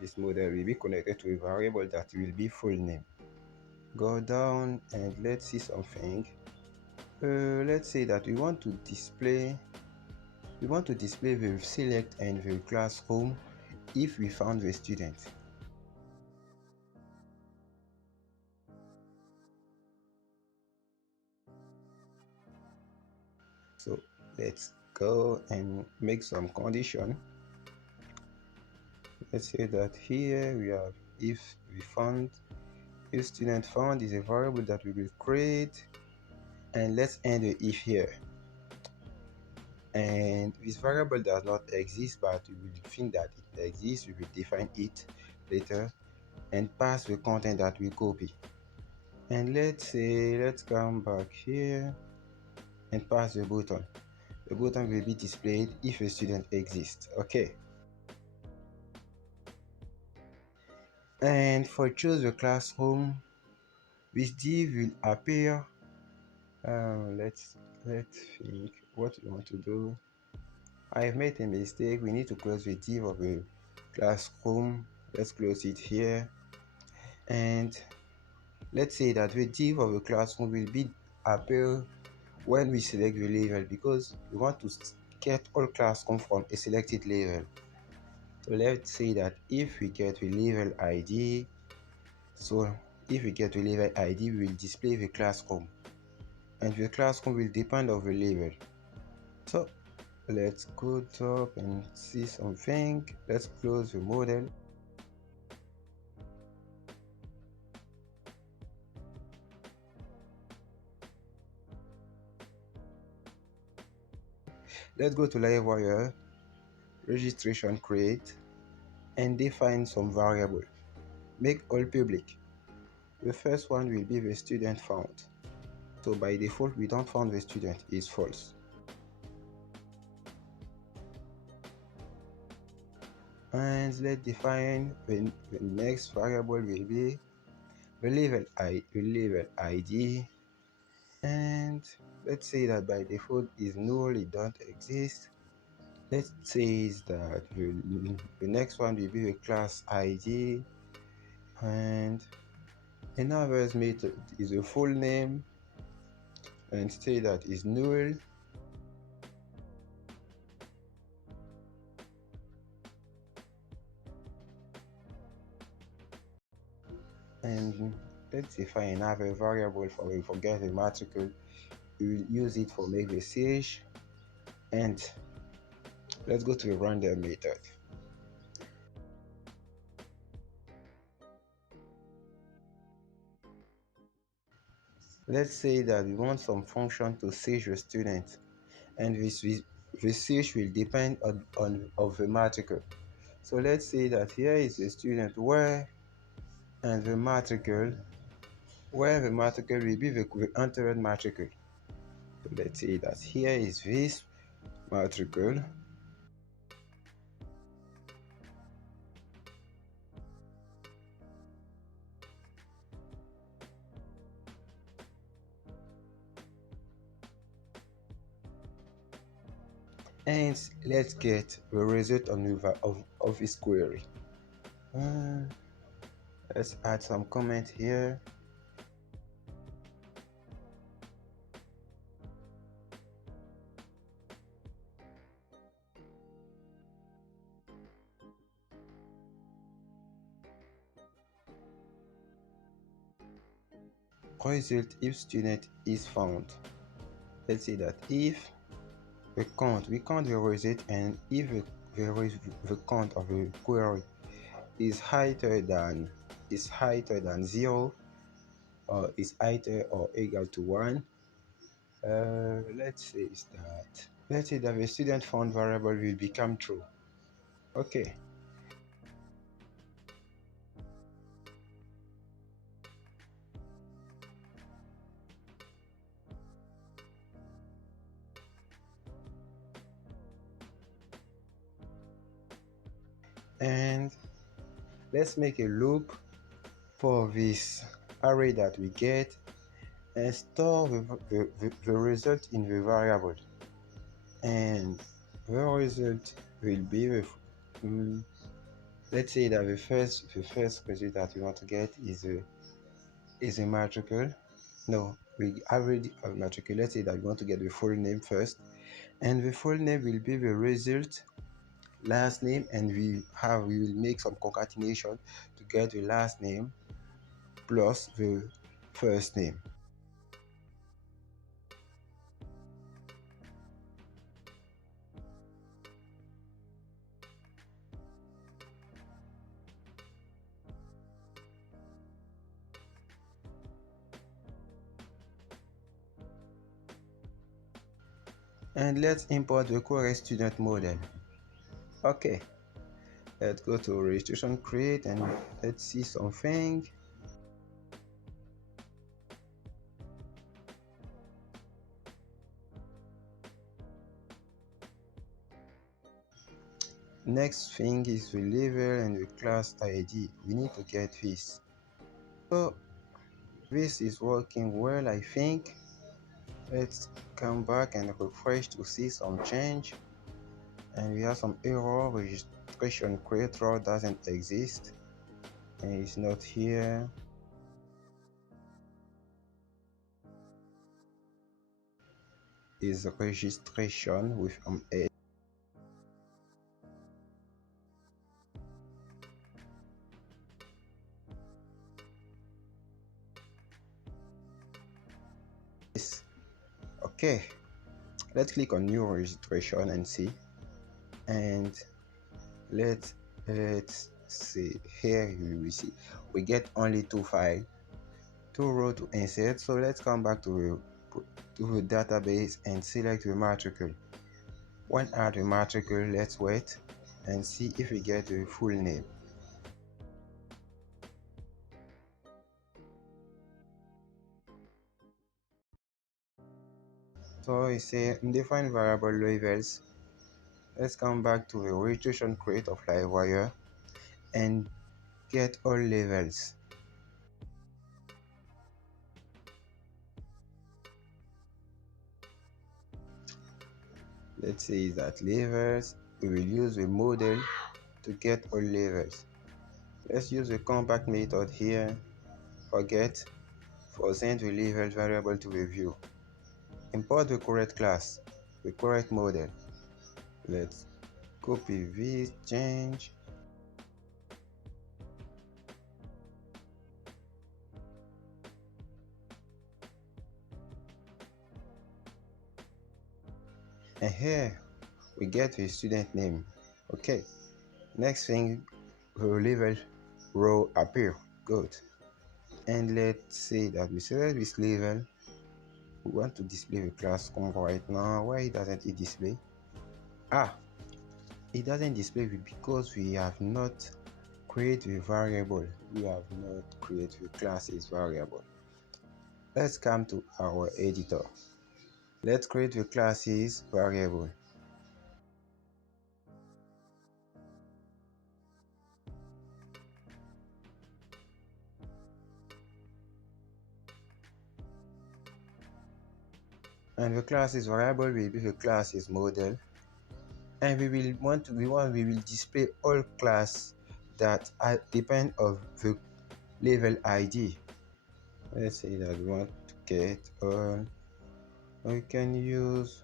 this model will be connected to a variable that will be full name. Go down and let's see something. Let's say that we want to display the select and the classroom if we found the student. So let's go and make some condition. Let's say that here we have if student found is a variable that we will create, and let's end the if here. And this variable does not exist, but we will think that it exists. We will define it later and pass the content that we copy. And let's come back here and pass the button. The button will be displayed if a student exists. Okay. And for choose the classroom, this div will appear. Let's think what we want to do. I have made a mistake. We need to close the div of the classroom. Let's close it here. And let's say that the div of the classroom will be appear when we select the level, because we want to get all classroom from a selected level. So let's say that if we get the level ID, so if we get the level ID, we will display the classroom, and the classroom will depend on the level. So let's go top and see something. Let's close the model. Let's go to Livewire, registration create, and define some variable. Make all public. The first one will be the student found. So by default, we don't found the student, is false. And let's define the next variable will be the level ID, and let's say that by default is null, it don't exist. Let's say that the next one will be the class ID, and another method is a full name, and say that is null. And let's define another variable for we forget the matrix. We will use it for make the search. And let's go to the random method. Let's say that we want some function to search the student, and the search will depend on of the matrix. So let's say that here is a student where, and the matrix where the matrix will be the entered matrix. So let's say that here is this matrix, and let's get the result of this query. Let's add some comment here. Result if student is found. Let's say that if the count, we count the result, and if the count of the query is higher than 0, or is higher or equal to 1, let's say that the student found variable will become true. Okay. And let's make a loop for this array that we get, and store the result in the variable. And the result will be with, let's say that the first result that we want to get is a matrix. No, we already have matrix. Let's say that we want to get the full name first, and the full name will be the result last name, and we will make some concatenation to get the last name plus the first name. And let's import the correct student model. Okay, let's go to registration create and let's see something. Next thing is the level and the class ID. We need to get this. So this is working well, I think. Let's come back and refresh to see some change. And we have some error. Registration creator doesn't exist and it's not here. Is registration with a. Okay, let's click on new registration and see. And let's see here. You will see we get only two files, two rows to insert. So let's come back to the database and select the matrix. When add the matrix, let's wait and see if we get the full name. So it say undefined variable levels. Let's come back to the registration create of Livewire and get all levels. Let's say that levels. We will use the model to get all levels. Let's use the compact method here. Forget for send the level variable to the view. Import the correct class, the correct model. Let's copy this change. And here we get the student name. Okay, next thing, the level row appear. Good. And let's say that we select this level. We want to display the class combo right now. Why doesn't it display? It doesn't display it because we have not created a variable. We have not created a classes variable. Let's come to our editor. Let's create the classes variable. And the classes variable will be the classes model. And we will display all class that depend of the level ID. Let's say that we want to get all. We can use.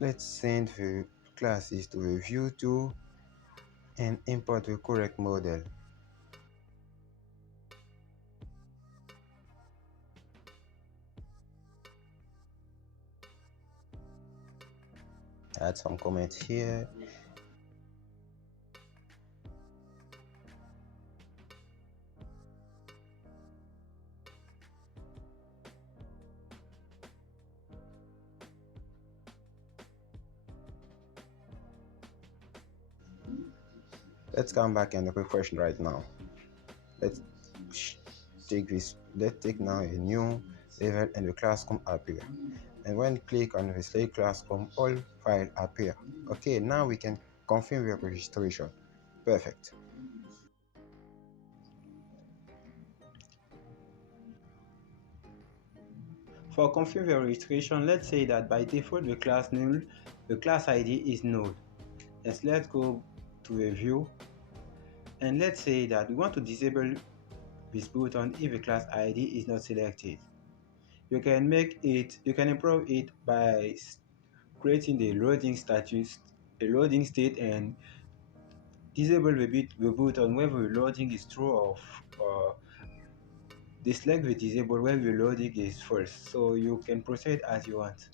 Let's send the classes to the view tool and import the correct model. Add some comments here. Let's come back and refresh right now. Let's take this. Let's take now a new level and the class come appear. And when click on the select class come, all file appear. Okay, now we can confirm your registration. Perfect. For confirm your registration, let's say that by default the class name, the class ID is null. And let's go to the view and let's say that we want to disable this button if the class ID is not selected. You can improve it by creating the loading status, a loading state, and disable the button when the loading is true or select the disable when the loading is false. So you can proceed as you want.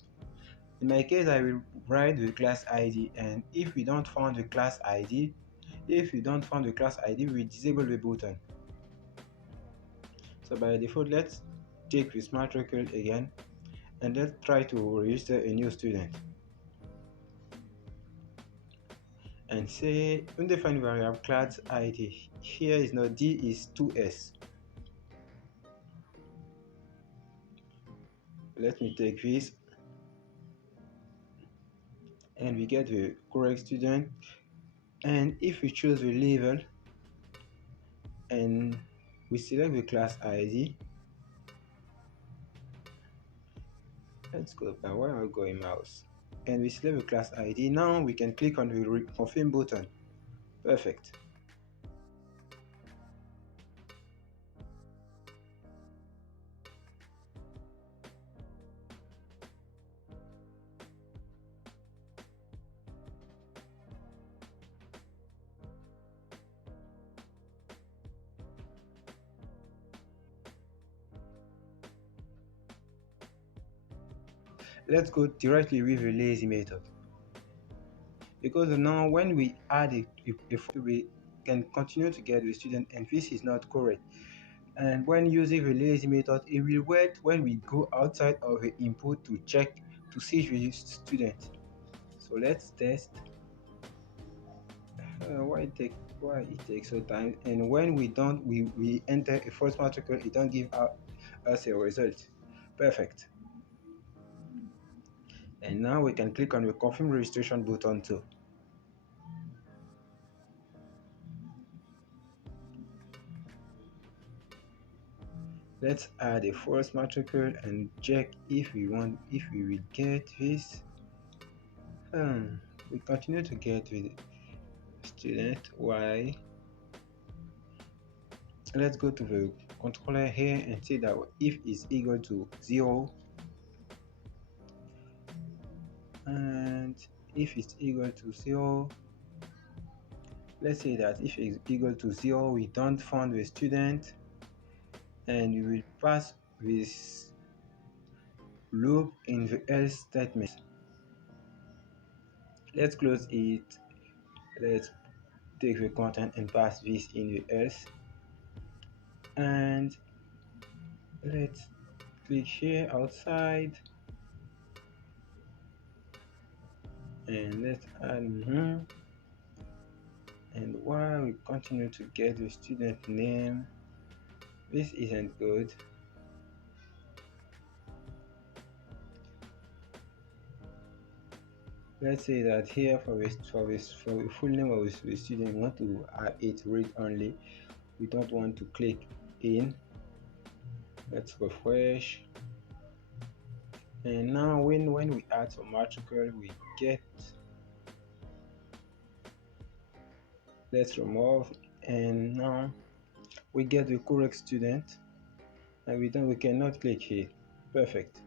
In my case, I will write the class ID, and if we don't find the class ID, we disable the button. So by default, let's take the smart record again, and let's try to register a new student. And say undefined variable class ID. Here is not D, is 2S. Let me take this, and we get the correct student. And if we choose the level and we select the class ID, let's go by where I'm going mouse, and we select the class ID. Now we can click on the confirm button. Perfect. Let's go directly with the lazy method, because now when we add we can continue to get the student, and this is not correct. And when using the lazy method, it will wait when we go outside of the input to check to see the student. So let's test. Why it takes so time, and when we don't we enter a false matrix, it don't give us a result. Perfect. And now we can click on the confirm registration button too. Let's add a false matrix and check if we will get this. We continue to get with student y. Let's go to the controller here and see that if is equal to 0, and if it's equal to 0, let's say that if it's equal to 0, we don't find the student, and we will pass this loop in the else statement. Let's close it. Let's take the content and pass this in the else, and let's click here outside, and let's add and while we continue to get the student name, this isn't good. Let's say that here for the full name of the student, we want to add it read only. We don't want to click in. Let's refresh. And now when we add some article, we get, let's remove, and now we get the correct student, and we cannot click here. Perfect.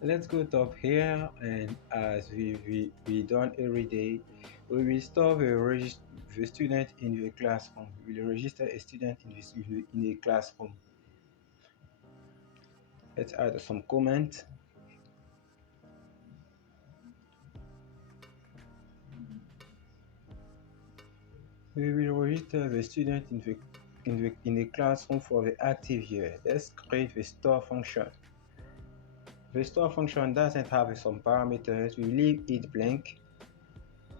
Let's go top here, and as we done every day, we will store the student in the classroom. We will register a student in the classroom. Let's add some comment. We will register the student in the classroom for the active year. Let's create the store function. The store function doesn't have some parameters. We leave it blank,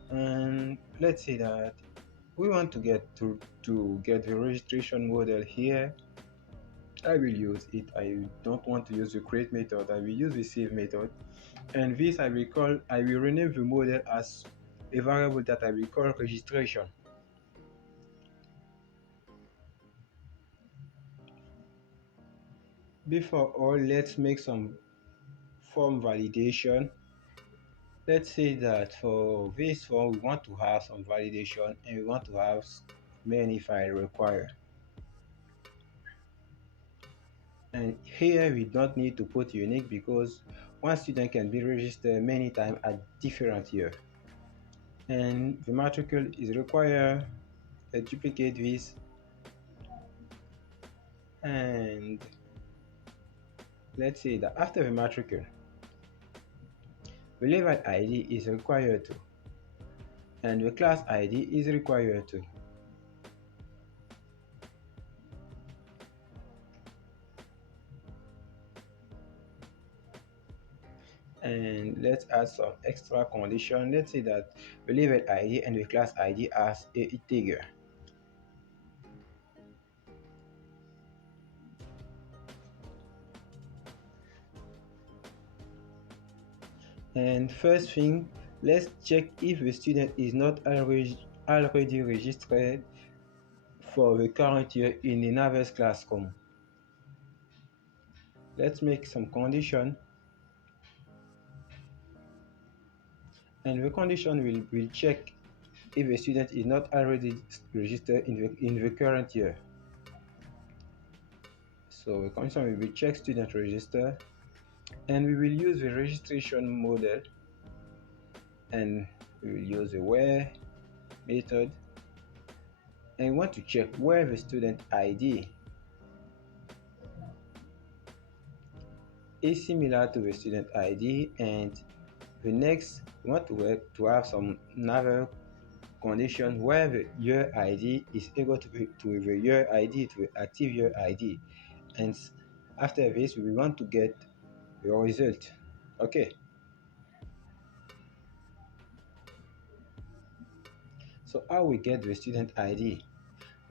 and let's say that we want to get the registration model here. I will use it. I don't want to use the create method. I will use the save method, and this I will rename the model as a variable that I will call registration. Before all, let's make some form validation. Let's say that for this form we want to have some validation, and we want to have many files required. And here we don't need to put unique, because one student can be registered many times at different year. And the matrix is required. Let's duplicate this, And let's say that after the matricule, the level ID is required to, and the class ID is required to. And let's add some extra condition. Let's say that the level ID and the class ID as a integer. And first thing, let's check if the student is not already registered for the current year in another classroom. Let's make some condition, and the condition will check if a student is not already registered in the current year. So the condition will be check student register, and we will use the registration model, and we will use the where method, and we want to check where the student ID is similar to the student ID. And the next, we want to have some another condition where the year ID is equal to the year ID, to the active year ID. And after this, we want to get the result. Okay, so how we get the student ID?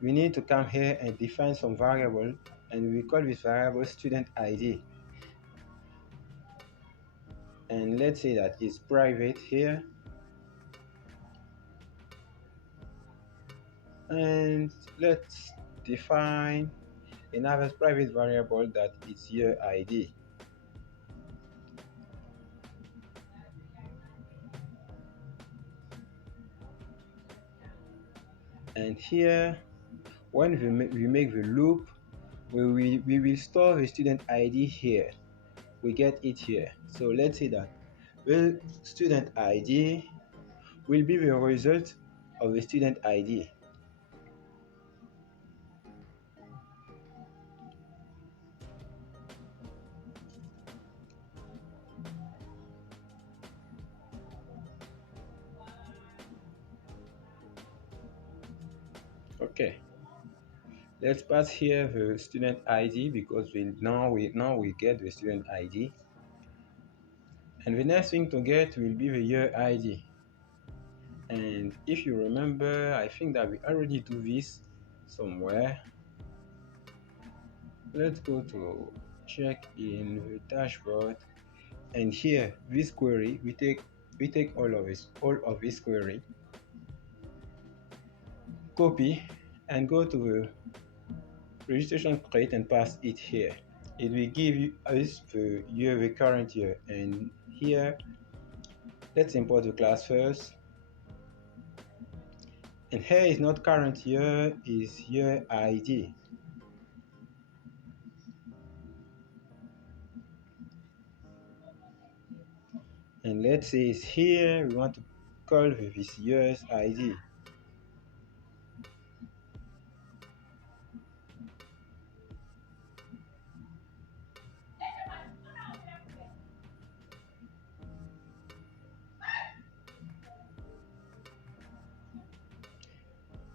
We need to come here and define some variable, and we call this variable student ID. And let's say that it's private here, and let's define another private variable that is year ID. And here, when we make the loop, we will store the student ID here. We get it here. So let's say that the student ID will be the result of the student ID. Okay, let's pass here the student ID, because we get the student ID. And the next thing to get will be the year ID. And if you remember, I think that we already do this somewhere. Let's go to check in the dashboard, and here this query, we take all of this query, copy, and go to the registration crate and pass it here. It will give you us the year, the current year. And here, let's import the class first. And here is not current year, is year ID. And let's say it's here, we want to call this year's ID.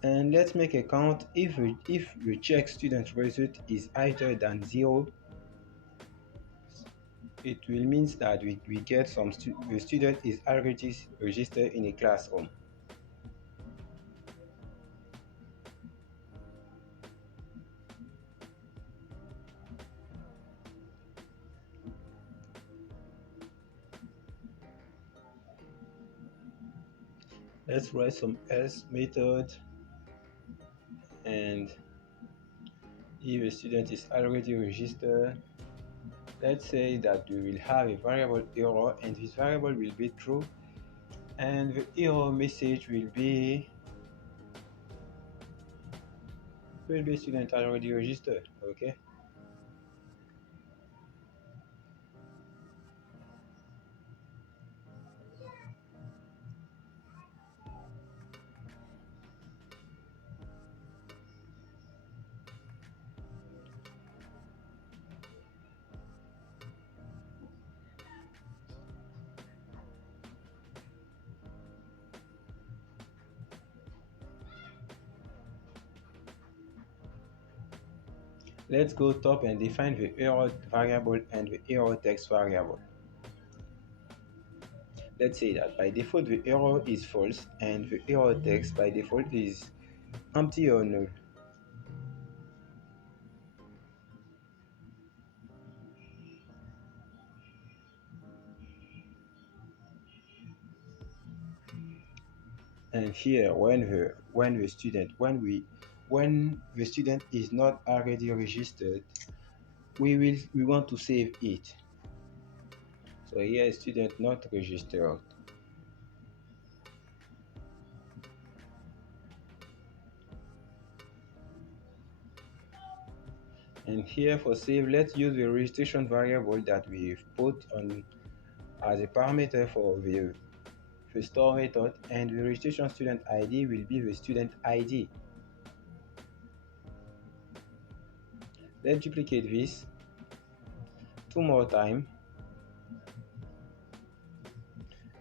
And let's make a count. If the check student result is higher than 0, it will mean that we get the student is already registered in a classroom. Let's write some else method, and if a student is already registered, let's say that we will have a variable error, and this variable will be true, and the error message will be student already registered. Okay, Let's go top and define the error variable and the error text variable. Let's say that by default the error is false and the error text by default is empty or null. And here when the student is not already registered, we want to save it. So here student not registered. And here for save, let's use the registration variable that we've put on as a parameter for the store method, and the registration student ID will be the student ID. Let's duplicate this two more times,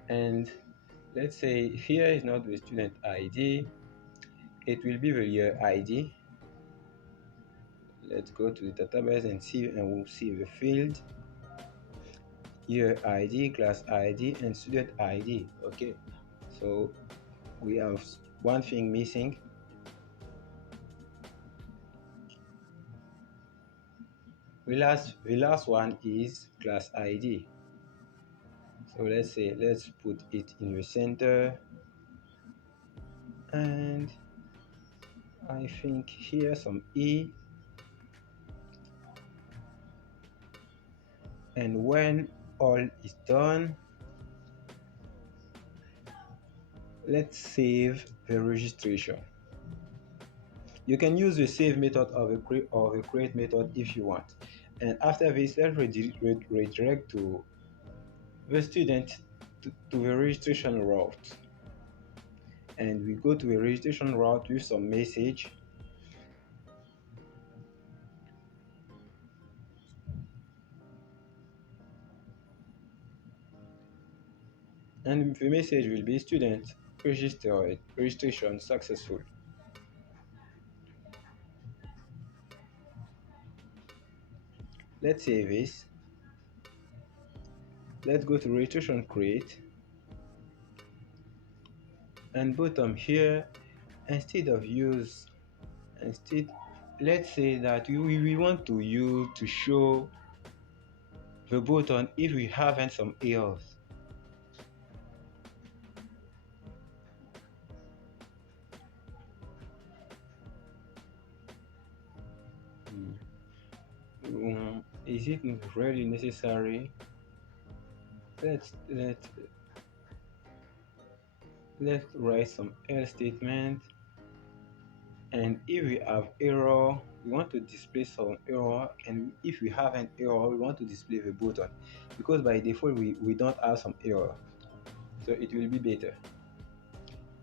and let's say here is not the student ID, it will be the year ID. Let's go to the database and see, and we'll see the field year ID, class ID, and student ID. Okay, so we have one thing missing. The last one is class ID. So let's put it in the center, and I think here some E, and when all is done, let's save the registration. You can use the save method or the create method if you want. And after this, let's redirect to the student to the registration route. And we go to the registration route with some message. And the message will be student registered, registration successful. Let's save this. Let's go to registration create, and bottom here, instead let's say that we want to use to show the button if we haven't some errors. Is it really necessary? Let's write some else statement, and if we have error, we want to display some error, and if we have an error, we want to display the button, because by default we don't have some error, so it will be better.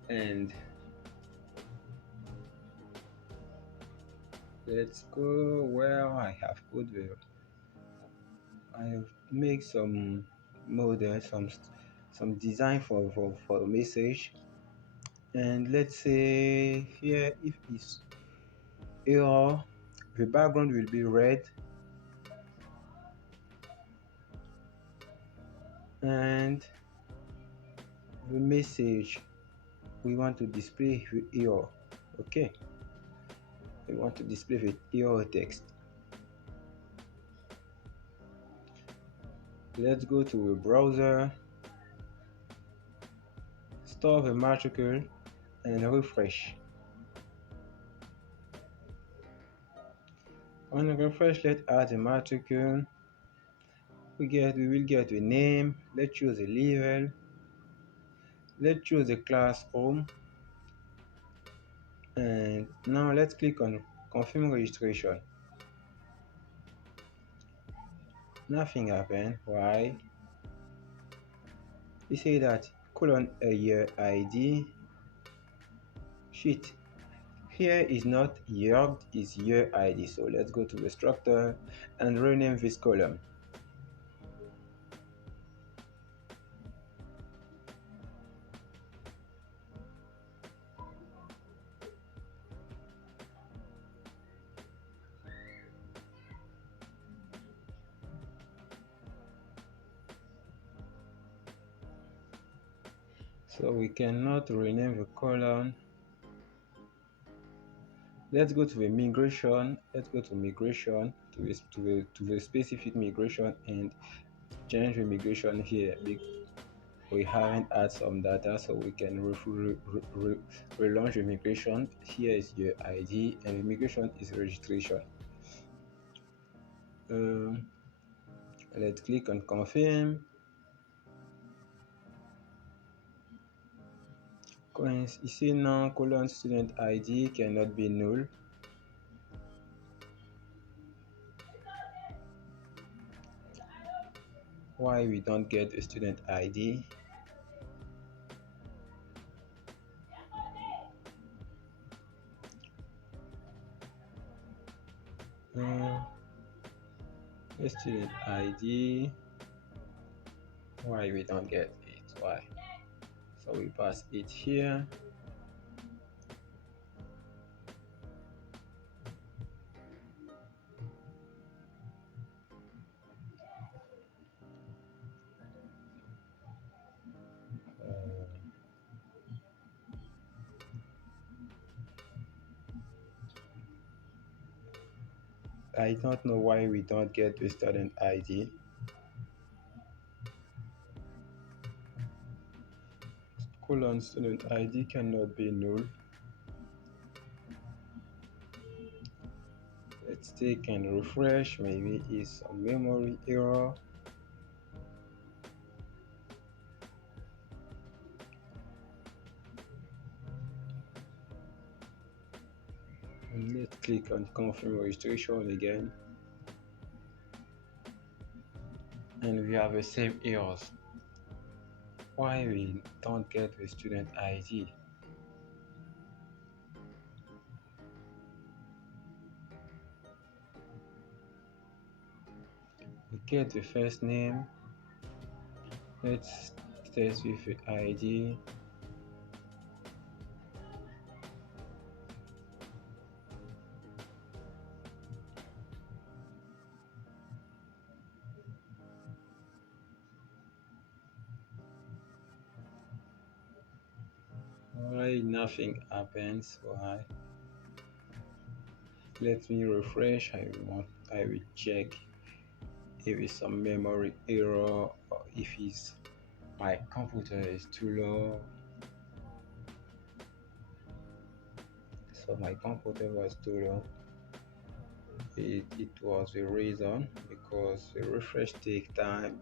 And let's go where I have put I have made some model, some design for a message, and let's say here if it's error, the background will be red, and the message we want to display the error. Okay, we want to display the error text. Let's go to a browser, store the matrix, and refresh. On refresh, let's add a matrix. We will get a name. Let's choose a level. Let's choose the class home, and now let's click on confirm registration. Nothing happened. Why? We say that colon a year ID. Shit, here is not year, is year ID. So let's go to the structure and rename this column. So we cannot rename the column. Let's go to the migration. Let's go to migration to the specific migration and change the migration here. We haven't added some data, so we can relaunch the migration. Here is your ID, and the migration is registration. Let's click on confirm. Ici non, colon student ID cannot be null. Why we don't get a student ID? A student ID. Why we don't get it? Why? So we pass it here. I don't know why we don't get the student ID. Colon student ID cannot be null. Let's take and refresh. Maybe it's a memory error. And let's click on confirm registration again. And we have the same errors. Why we don't get the student ID? We get the first name. Let's test with the ID. Why nothing happens? Why? Let me refresh. I will check if it's some memory error or if it's my computer is too low. So my computer was too low. It was the reason, because the refresh take time.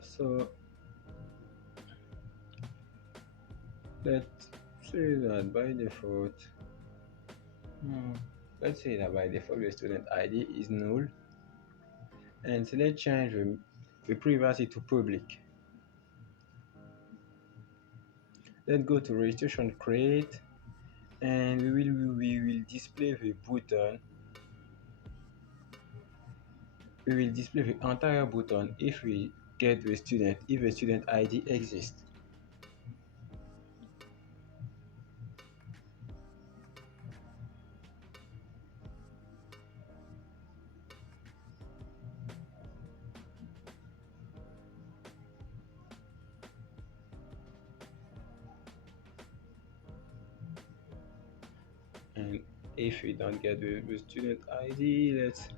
So let's say that by default, let's say that by default the student ID is null, and so let's change the privacy to public. Let's go to registration create, and we will display the button. We will display the entire button if we get the student, if the student ID exists. And if we don't get the student ID, let's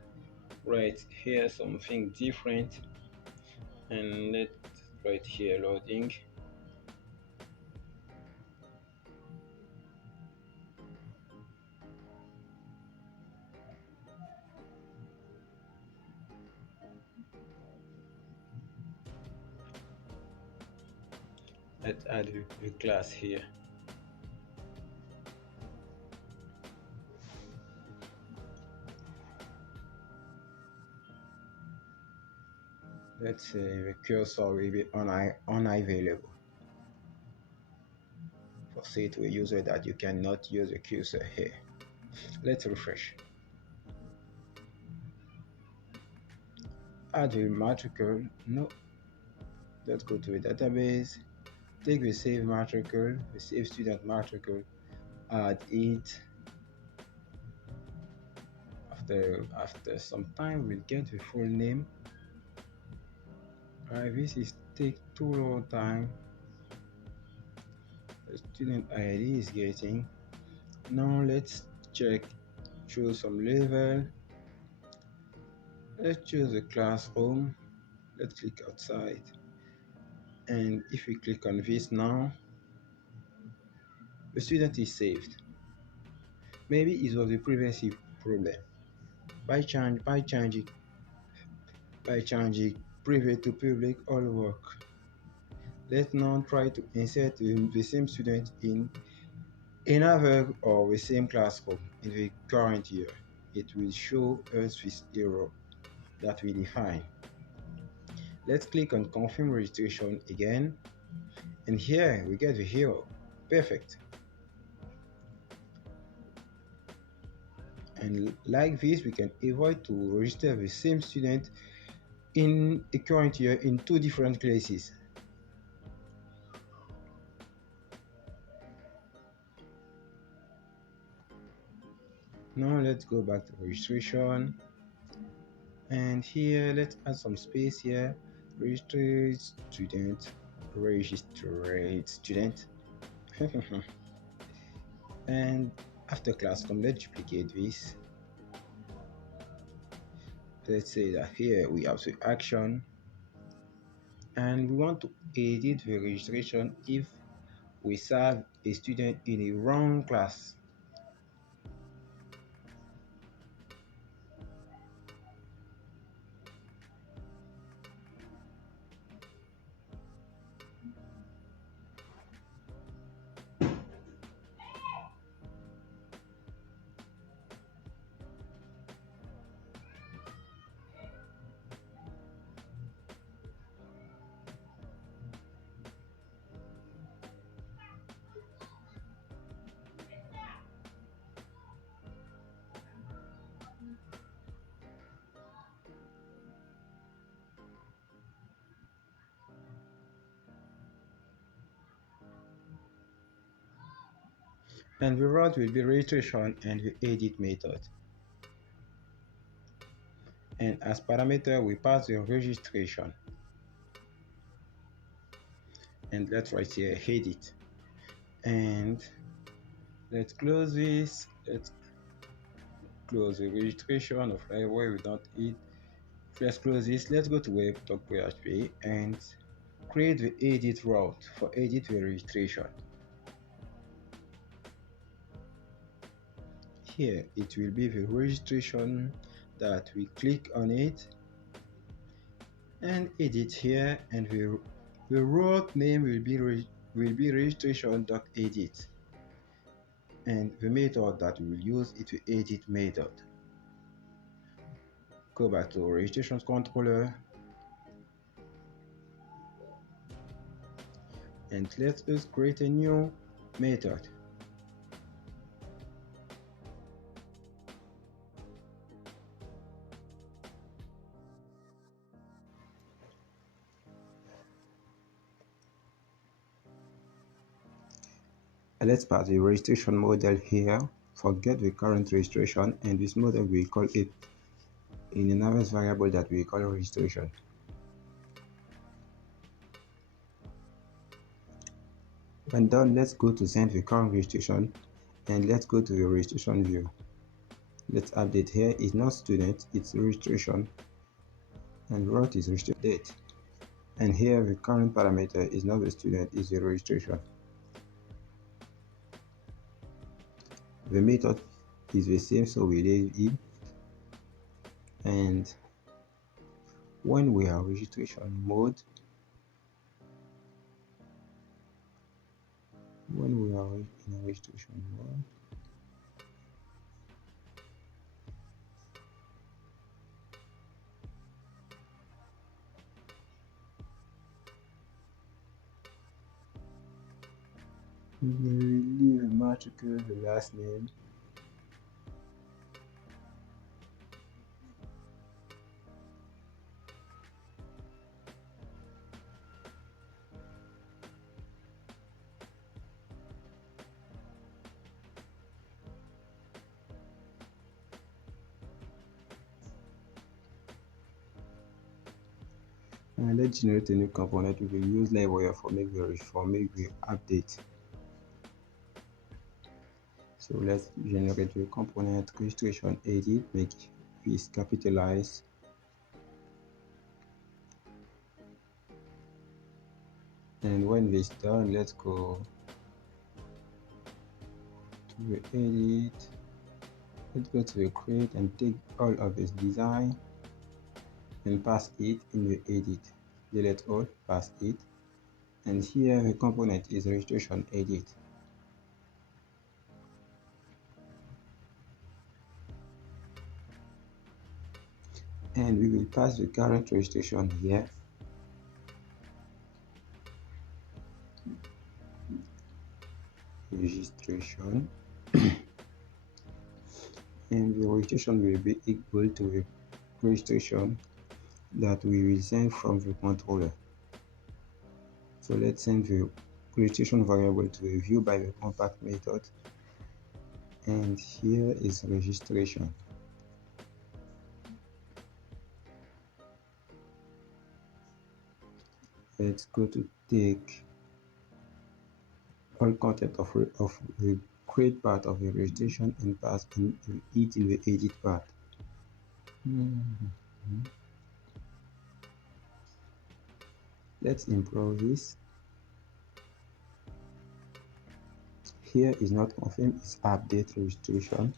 write here something different, and let's write here loading. Let's add the class here. Let's say the cursor will be unavailable. For say to a user that you cannot use the cursor here. Let's refresh. Add the matricle. No. Let's go to the database. Take the save matricle, the save student matricle, add it. After some time, we'll get the full name. This is take too long time. The student ID is getting. Now let's check, choose some level. Let's choose a classroom. Let's click outside. And if we click on this now, the student is saved. Maybe it was a privacy problem. By changing private to public all work. Let's now try to insert the same student in another or the same classroom in the current year. It will show us this error that we define. Let's click on confirm registration again, and here we get the error. Perfect. And like this, we can avoid to register the same student in a current year in two different places. Now let's go back to registration, and here let's add some space here. Registered student, registered student. And after classroom, let's duplicate this. Let's say that here we have the action, and we want to edit the registration if we serve a student in a wrong class. And the route will be registration and the edit method. And as parameter, we pass the registration. And let's write here edit. And let's close this. Let's close the registration of Livewire without it. Let's close this. Let's go to web.php and create the edit route for edit the registration. Here it will be the registration that we click on it and edit here, and the route name will be registration.edit, and the method that we will use is the edit method. Go back to registration controller and let us create a new method. Let's pass the registration model here. Forget the current registration, and this model we call it in another variable that we call registration. When done, let's go to send the current registration, and let's go to the registration view. Let's update here. It's not student, it's registration, and route is registration date. And here the current parameter is not the student, it's the registration. The method is the same, so we leave it. And when we are registration mode, when we are in a registration mode, we leave a matrix, the last name, and let's generate a new component. We will use Livewire for make the update. So let's generate the component registration edit, make this capitalized. And when this done, let's go to the edit. Let's go to the create and take all of this design and pass it in the edit. Delete all, pass it. And here the component is registration edit. And we will pass the current registration here. Registration. And the registration will be equal to the registration that we will send from the controller. So let's send the registration variable to the view by the compact method. And here is registration. Let's go to take all content of the create part of the registration and pass it in the edit part. Let's improve this. Here is not confirmed, it's update registration.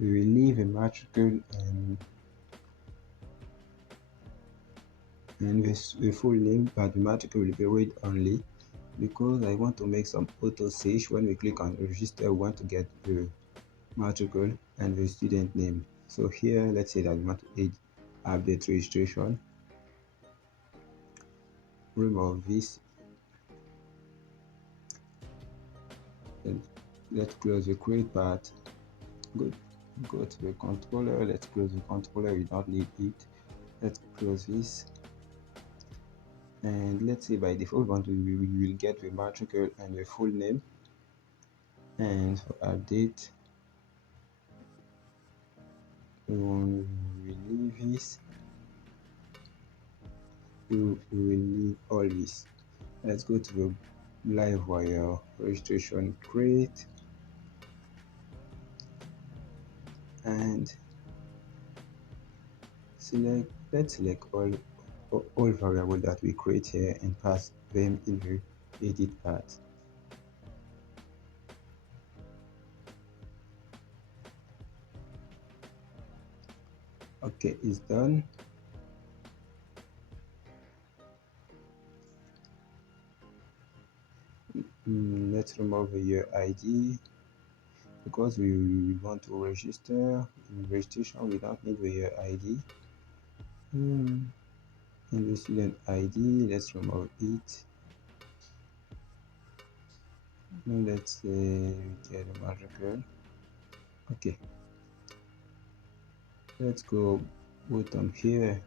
We will leave a matrix and the full name, but the matrix will be read only because I want to make some auto search. When we click on register, we want to get the matrix and the student name. So here, let's say that we want to add update registration. Remove this. And let's close the create part. Go to the controller. Let's close the controller. We don't need it. Let's close this. And let's say by default we will get the matrix and the full name. And for update, we will leave this. We will leave all this. Let's go to the Livewire registration create and let's select all variables that we create here and pass them in the edit part. Okay, it's done. Let's remove the year ID because we want to register. In registration, we don't need the year ID. In the student ID, let's remove it. Now let's get a matrix. Okay, let's go bottom here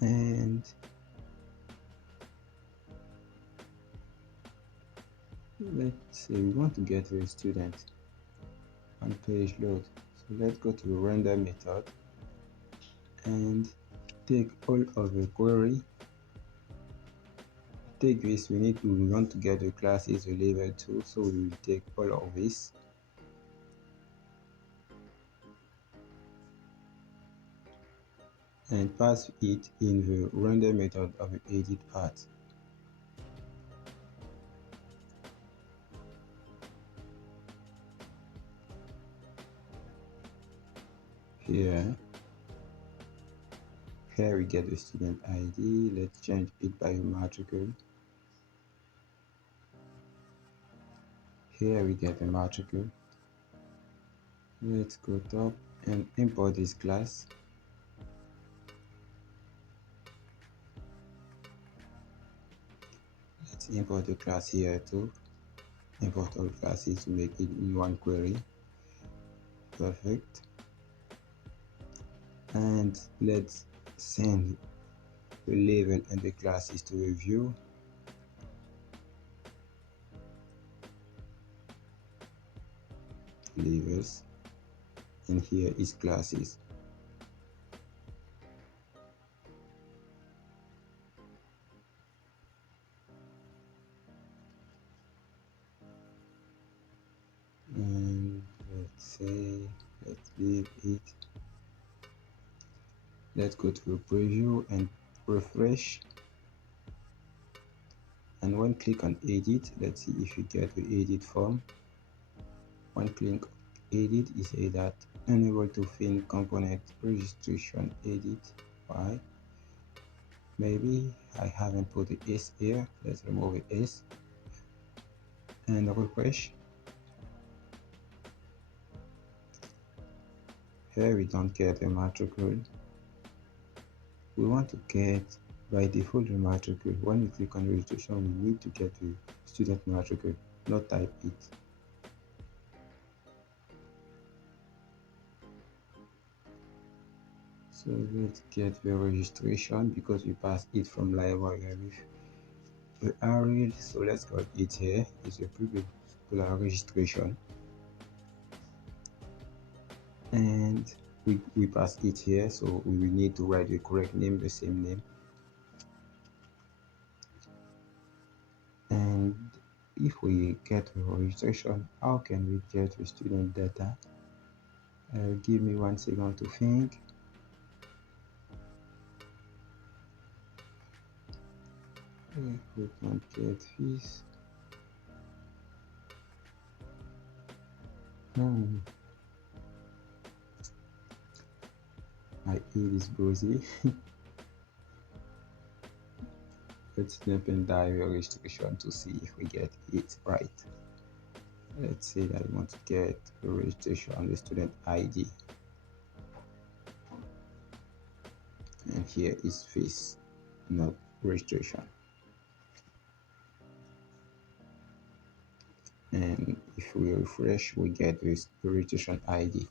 and let's say we want to get a student on page load. So let's go to the render method and take all of the query. Take this, we want to get the classes the level 2, so we will take all of this and pass it in the render method of the edit part. Here we get the student ID. Let's change it by the matrix. Here we get the matrix. Let's go top and import this class. Let's import the class here too. Import all classes to make it in one query. Perfect. And let's send the label and the classes to the view. levels, and here is classes. And let's leave it. Let's go to the preview and refresh. And when click on edit, let's see if you get the edit form. When click edit, it says that unable to find component registration edit. Why? Maybe I haven't put the S here. Let's remove the S and refresh. Here we don't get a matricule. We want to get by default the matricule. When we click on registration, we need to get the student matricule, not type it. So let's get the registration because we passed it from Livewire with the array. So let's call it here. It's a popular registration. And we pass it here, so we will need to write the correct name, the same name. And if we get the registration, how can we get the student data? Give me 1 second to think. If we can't get this, my ear is busy. Let's snap and dive a registration to see if we get it right. Let's say that I want to get the registration on the student ID. And here is fees, not registration. And if we refresh, we get this registration ID.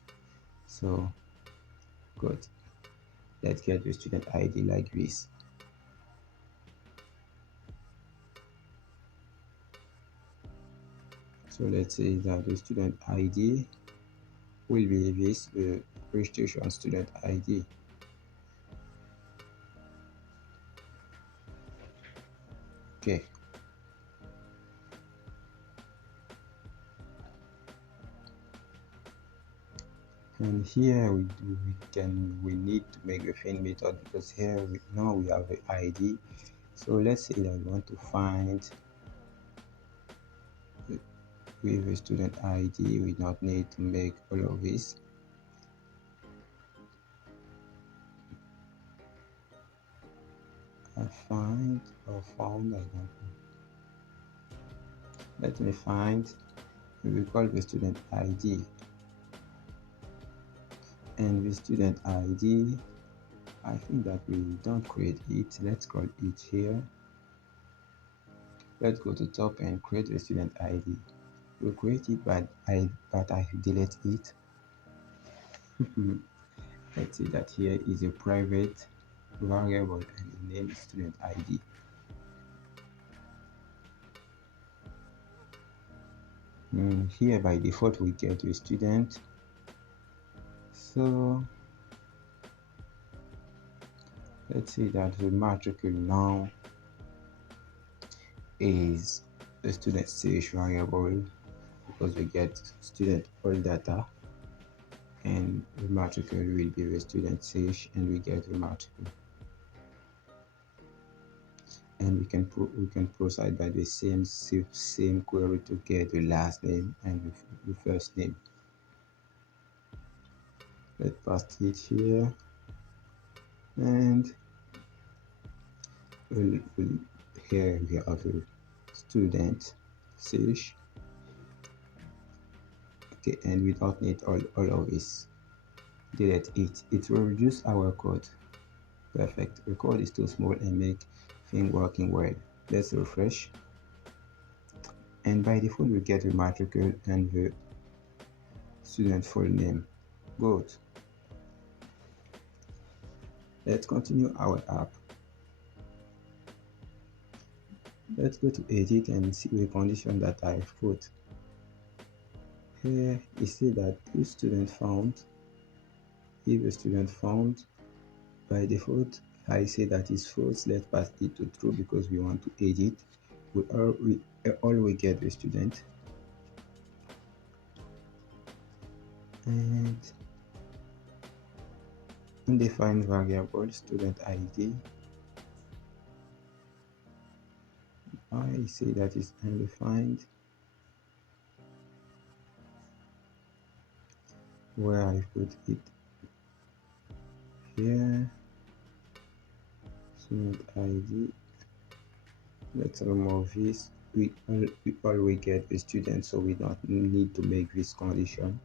So good. Let's get the student ID like this. So let's say that the student ID will be this, the registration student ID. Okay. And here we need to make the find method because here now we have the ID. So let's say that I want to find with the student ID. We don't need to make all of this. I found, I don't know. Let me find. We call the student ID. And the student ID, I think that we don't create it. Let's call it here. Let's go to top and create the student ID. We create it, but I delete it. Let's see that here is a private variable and the name is student ID. Here by default we get the student. So let's say that the matricule now is the student stage variable because we get student all data, and the matricule will be the student stage and we get the matricule. And we can proceed by the same query to get the last name and the first name. Let's paste it here, and here we have a student search. Okay, and we don't need all of this. Delete it. It will reduce our code. Perfect. The code is too small and make things working well. Let's refresh. And by default we get the matricule and the student full name. Good. Let's continue our app. Let's go to edit and see the condition that I've put. Here you see that if a student found, by default I say that is false. Let's pass it to true because we want to edit. We always get the student, and undefined variable student ID. I say that is undefined, where I put it here, student ID. Let's remove this. We always get the student, so we don't need to make this condition.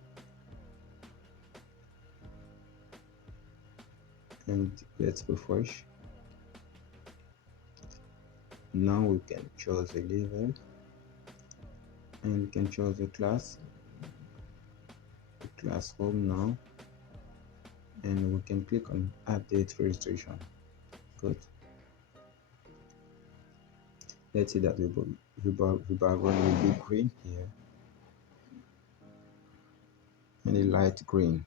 And let's refresh. Now we can choose a level, and we can choose a class, classroom now, and we can click on update registration. Good. Let's see that the background will be green here and a light green.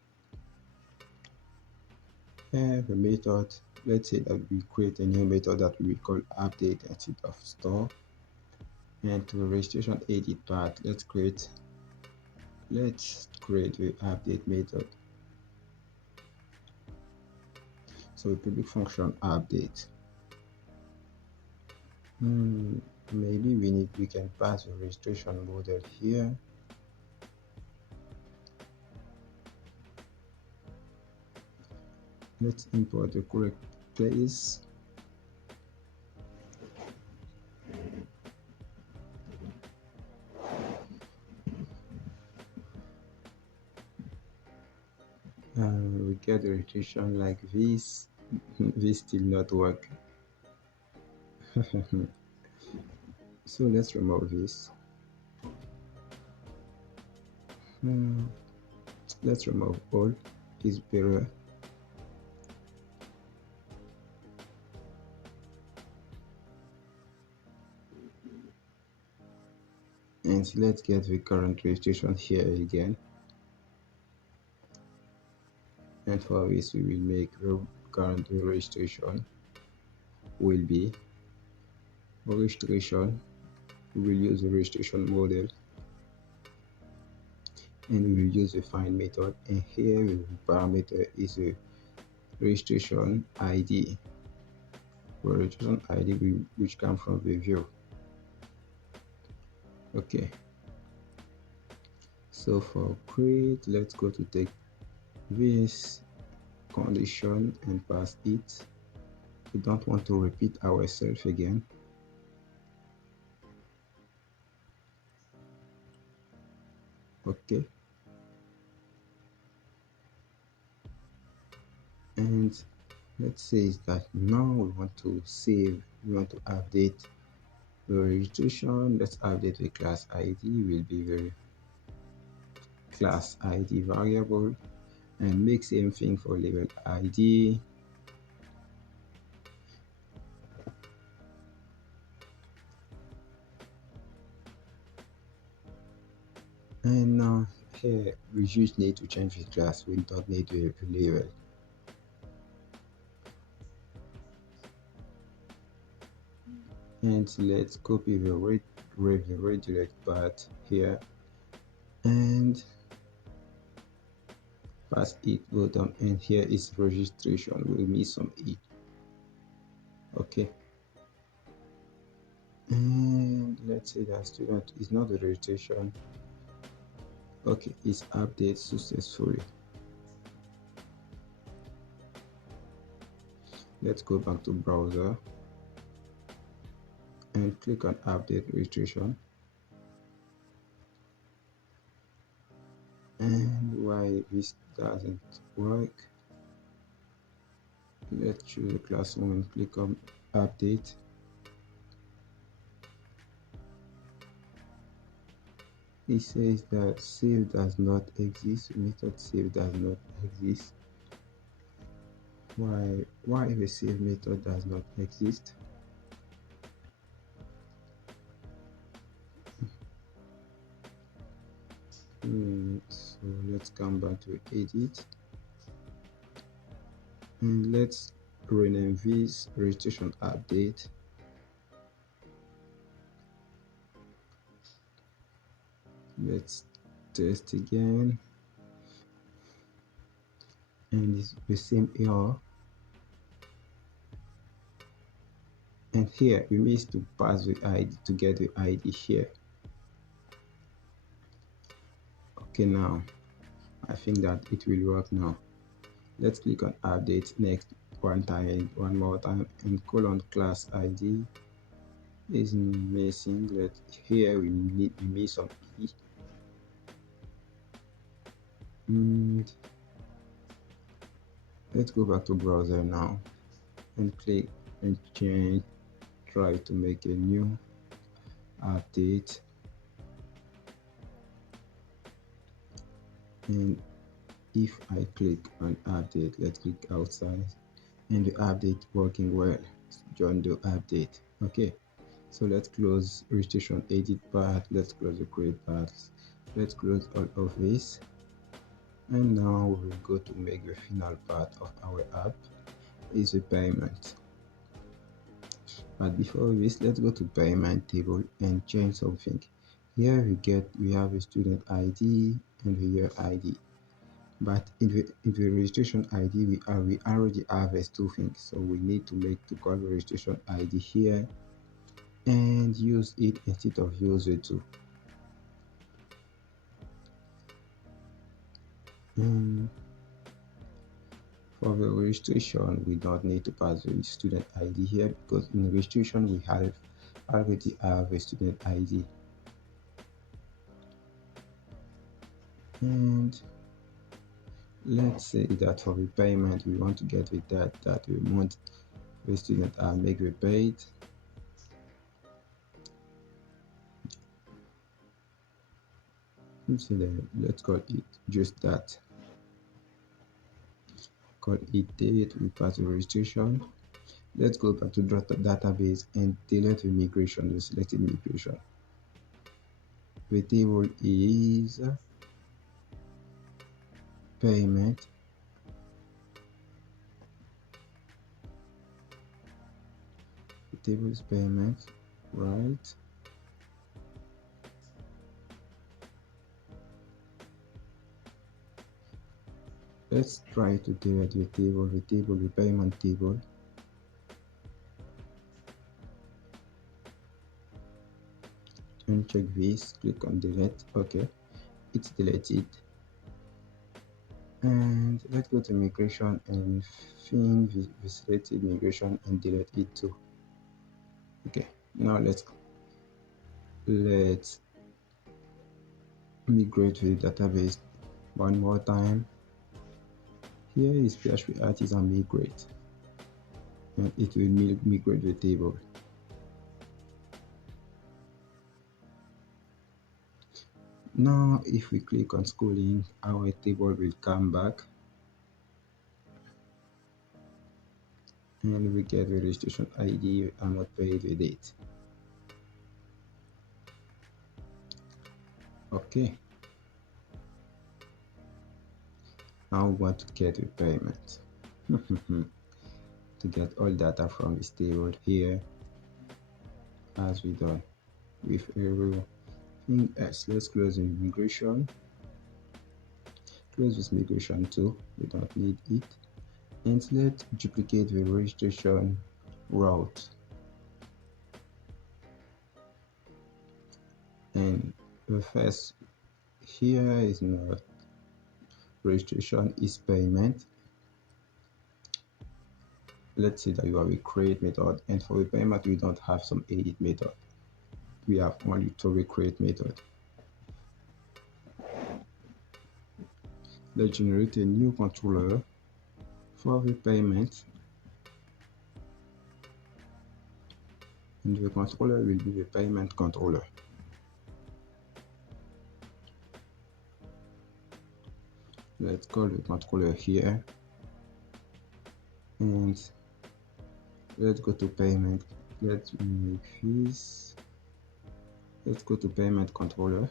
Here the method, let's say that we create a new method that we call update instead of store. And to the registration edit part, let's create the update method. So public function update. Maybe we can pass the registration model here. Let's import the correct place. We get the registration like this. This still not work. So let's remove this. Let's remove all, is better. And let's get the current registration here again. And for this we will make the current registration will be registration. We will use the registration model, and we will use the find method, and here the parameter is a registration ID, registration ID which comes from the view. Okay, so for create, let's go to take this condition and pass it. We don't want to repeat ourselves again. Okay, and let's say that now we want to update the registration. Let's update the class ID, will be the class ID variable, and make same thing for level ID. And now here we just need to change the class, we don't need the level. And let's copy the redirect part here and pass it bottom, and here is registration, we'll miss some E. Okay, and let's say that student is not the registration. Okay, it's updated successfully. Let's go back to browser and click on update registration. And why this doesn't work, let's choose the classroom and click on update. It says that save does not exist, method save does not exist. Why the save method does not exist? So let's come back to edit and let's rename this registration update. Let's test again, and it's the same error. And here we missed to pass the ID to get the ID here. Okay, now I think that it will work now. Let's click on update next one more time, and colon class ID is missing. Here we miss some E. And let's go back to browser now and click and change, try to make a new update. And if I click on update, let's click outside, and the update working well. Join the update. Okay, so let's close registration edit part, let's close the create part, let's close all of this, and now we will go to make the final part of our app is a payment. But before this, let's go to payment table and change something. Here we have a student ID and the year ID. But in the registration ID, we already have these two things. So we need to call the registration ID here and use it instead of user two. For the registration, we don't need to pass the student ID here because in registration we already have a student ID. And let's say that for the payment, we want to get with that we want the student make the paid. So then let's call it just that. Call it date, we pass the registration. Let's go back to database and delete the migration, the selected migration. The table is payment. The table is payment, right? Let's try to delete the payment table. Uncheck this, click on delete. Okay, it's deleted. And let's go to migration and find the selected migration and delete it too. Okay, now let's migrate the database one more time. Here is PHP Artisan migrate, and it will migrate the table. Now if we click on schooling, our table will come back and we get the registration ID and not paid the date. Okay, now we want to get the payment. To get all data from this table here as we done with everything else. Let's close the migration, close this migration too, we don't need it, and let's duplicate the registration route. And the first here is not registration, is payment. Let's say that you have a create method, and for the payment we don't have some edit method, we have only to create method. Let's generate a new controller for the payment, and the controller will be the payment controller. Let's call the controller here, and let's go to payment. Let's make this. Let's go to payment controller.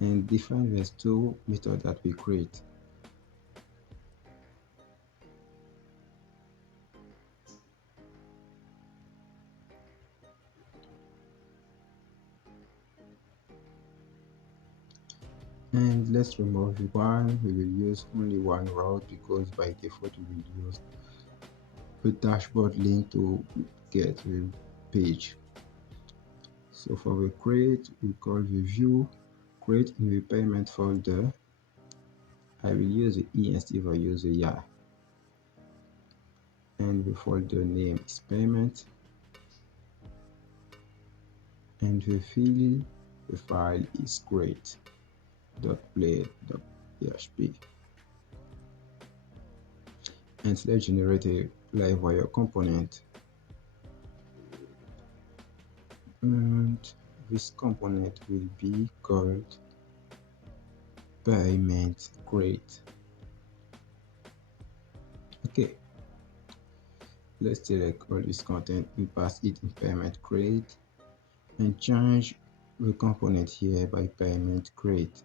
and define these two methods that we create. And let's remove one. We will use only one route because by default we will use a dashboard link to get the page. So for the create, we call the view create in the payment folder. I will use the E instead of use the ya. And the folder name is payment. And the field, the file is create.play.php. And let's generate a Livewire component. And this component will be called payment create. Okay, let's select all this content, we pass it in payment create and change the component here by payment create.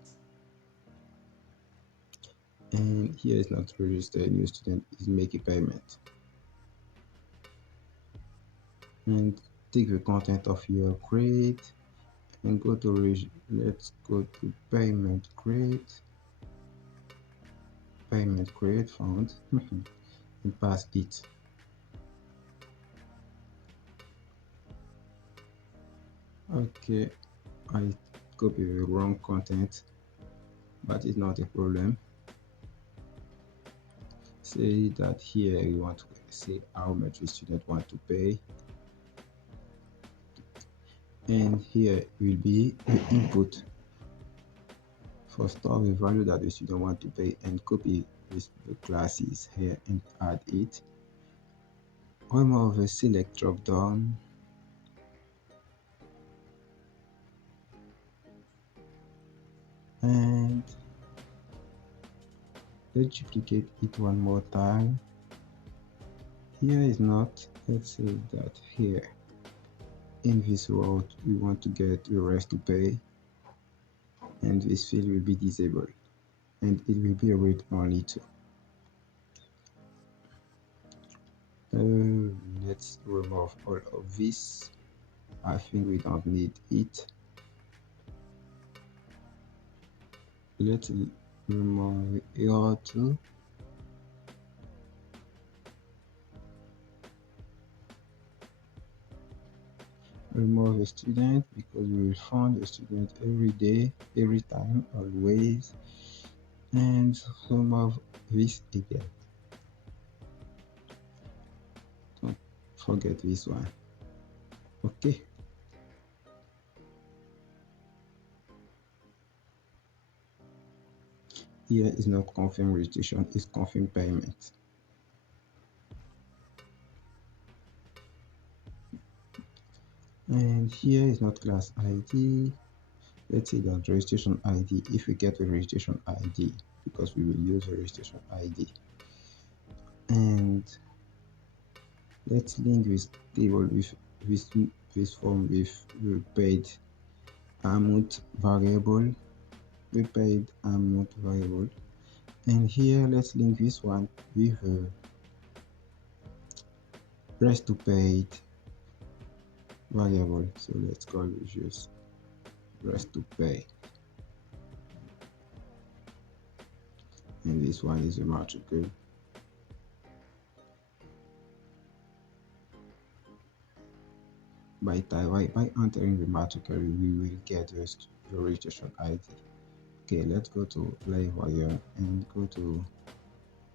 And here is not registered new student is make a payment. And take the content of your create and go to let's go to payment create found and pass it. Okay, I copy the wrong content, but it's not a problem. Say that here you want to say how much the student want to pay, and here will be the input. For store the value that the student want to pay and copy this the classes here and add it. Remove the select drop down and let's duplicate it one more time. Here is not, let's say that here in this route we want to get the rest to pay, and this field will be disabled and it will be read only to. Let's remove all of this. I think we don't need it. Let's remove error too. Remove a student because we will find a student every day, every time, always. And remove this again. Don't forget this one. Okay. Here is not confirm registration, it's confirm payment. And here is not class ID. Let's say that registration ID, if we get a registration ID, because we will use a registration ID. And let's link this table with this form with the paid amount variable, and here let's link this one with a rest to paid variable. So let's call it just rest to pay, and this one is a matrix. By entering the matrix, we will get the registration ID. Okay, let's go to Livewire and go to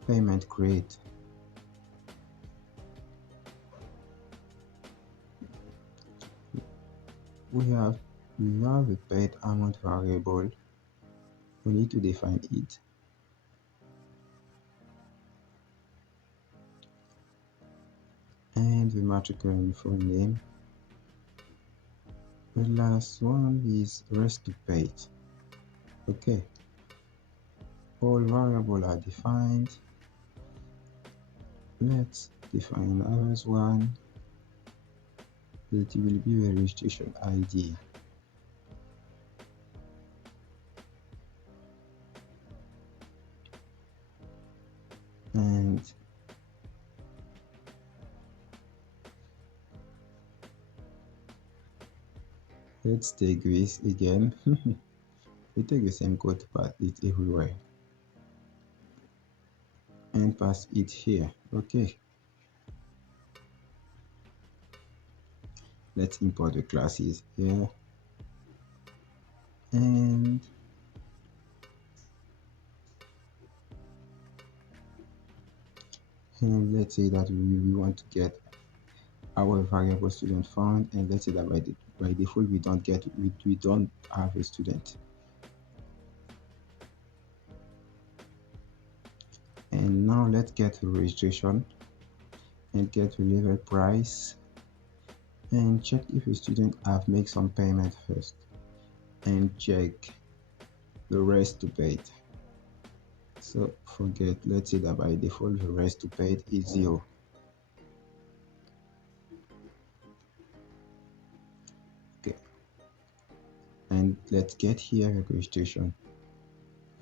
payment create. We have a paid amount variable. We need to define it. And the matrix info name. The last one is rest to paid. Okay. All variables are defined. Let's define another one that will be the registration ID. Let's take this again. We take the same code, pass it everywhere and pass it here. Okay, let's import the classes here, and let's say that we want to get our variable student found, and let's say that by default we don't have a student. And now let's get to registration and get to level price and check if a student have made some payment first, and check the rest to paid. So forget, let's say that by default the rest to paid is 0. Okay, and let's get here a registration.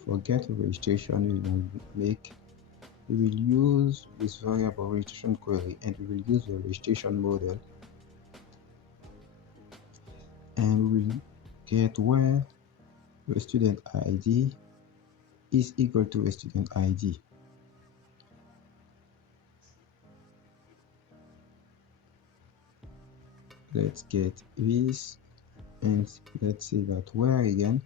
Forget the registration, we will use this variable registration query, and we will use the registration model, and we will get where the student ID is equal to a student ID. Let's get this, and let's say that where again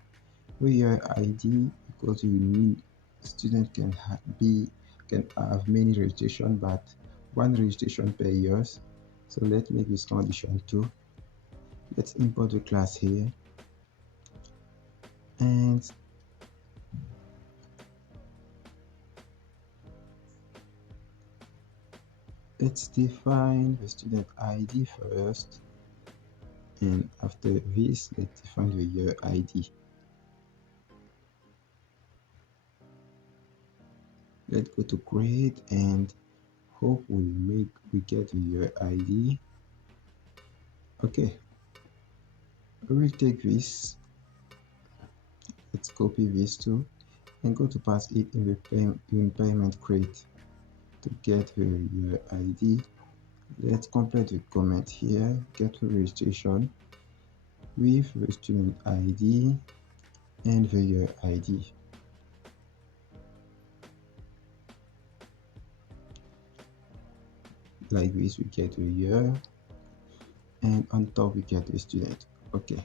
where ID, because you need student can have many registration, but one registration per years. So let's make this condition 2. Let's import the class here, and let's define the student ID first, and after this let's define the year ID. Let's go to create and hope we get the year ID. Okay, we will take this, let's copy this too, and go to pass it in the payment crate to get the year ID. Let's complete the comment here, get the registration with the student ID and the year ID. Like this, we get the year, and on top we get the student. Okay.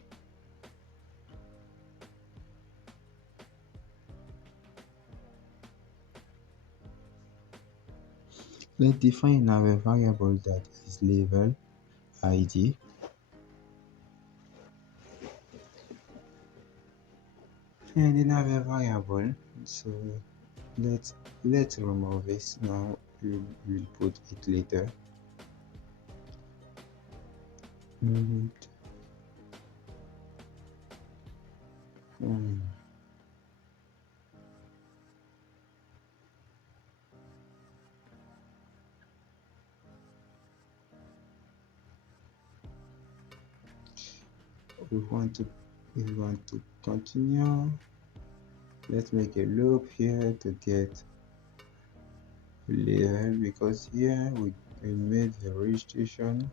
Let's define now a variable that is label ID. And another variable, so let's remove this now. We'll put it later. Mm, hmm. we want to we want to continue. Let's make a loop here to get level, because here we made the registration.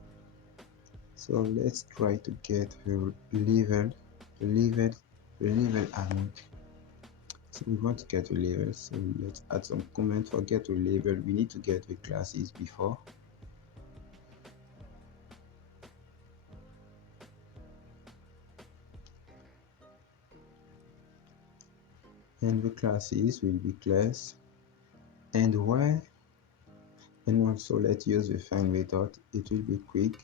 So let's try to get the level amount. So we want to get the level, so let's add some comment for get to level. We need to get the classes before. And the classes will be class and where, and also let's use the find method. It will be quick.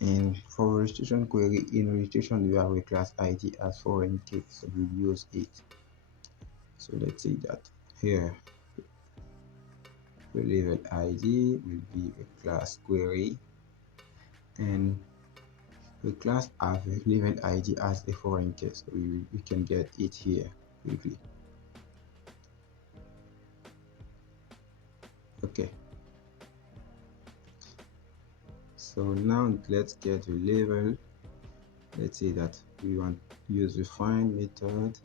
And for registration query, in registration we have a class ID as foreign key, so we use it. So let's say that here the level ID will be a class query, and the class has a level ID as a foreign key, so we can get it here quickly. Okay, so now let's get the level. Let's say that we want to use the find method,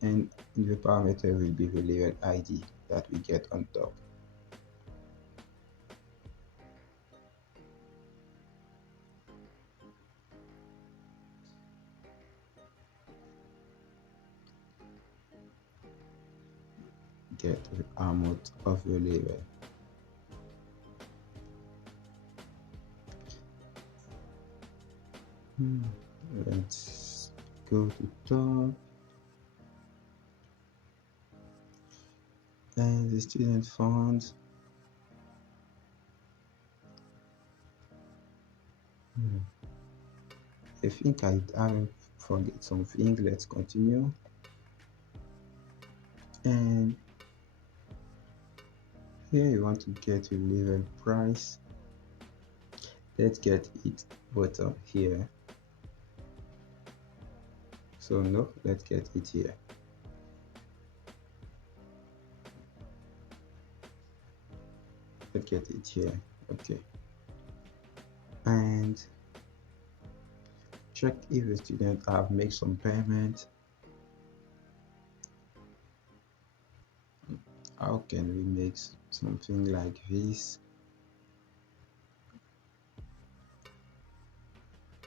and the parameter will be the level ID that we get on top. get the amount of the label. Let's go to top, and the student fund. I think I forget something. Let's continue. And here you want to get your level price. Let's get it bottom here. So no, let's get it here. Let's get it here. Okay. And check if the student have made some payment. How can we make something like this?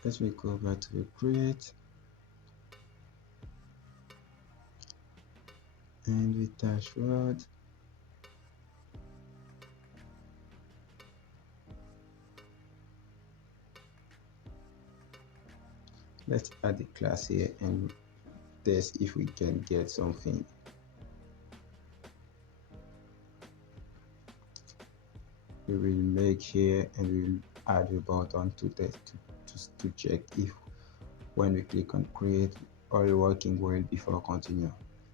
Let me go back to the create, and with dashboard, let's add the class here and test if we can get something. We will make here and we will add a button to test to check if when we click on create all working well before continue.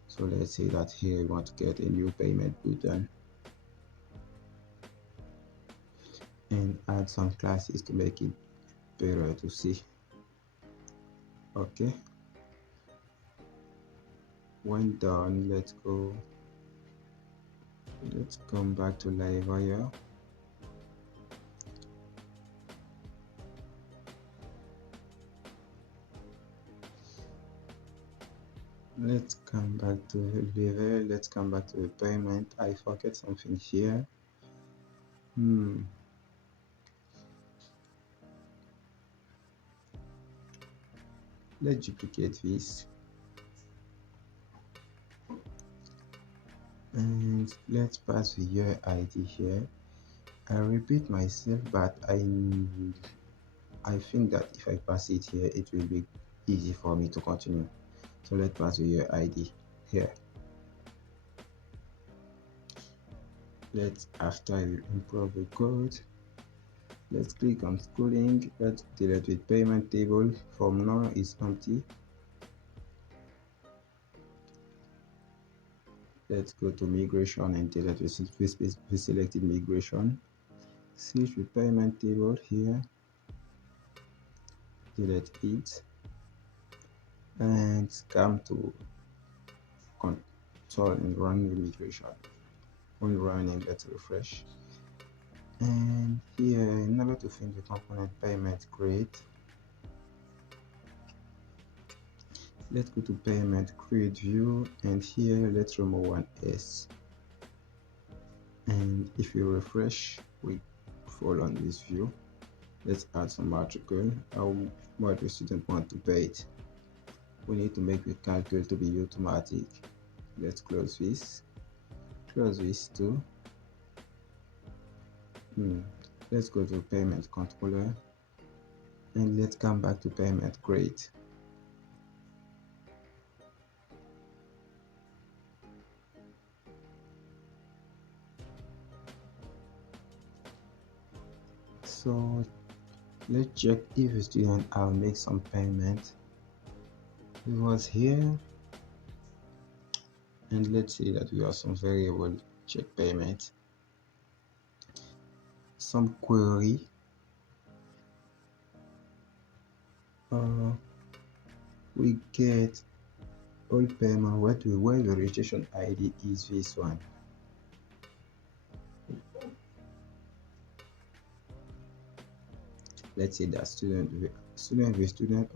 So let's say that here we want to get a new payment button and add some classes to make it better to see. Okay, when done, let's come back to Livewire. Let's come back to the level. Let's come back to the payment. I forget something here. Let's duplicate this and let's pass the year ID here. I repeat myself, but I think that if I pass it here, it will be easy for me to continue. So let's pass the year ID here. After you improve the code, let's click on schooling. Let's delete with payment table. From now it's empty. Let's go to migration and delete with selected migration. Switch with payment table here. Delete it and come to console and run the migration. When running, let's refresh. And here, in order to find the component payment create, let's go to payment create view, and here let's remove one S. And if you refresh, we fall on this view. Let's add some article. How much the student want to pay it. We need to make the calculate to be automatic. Let's close this. Close this too. Let's go to payment controller and let's come back to payment create. So let's check if the student have made some payment. It was here, and let's see that we have some variable check payment, some query, we get all payment where the registration ID is this one. Let's say that all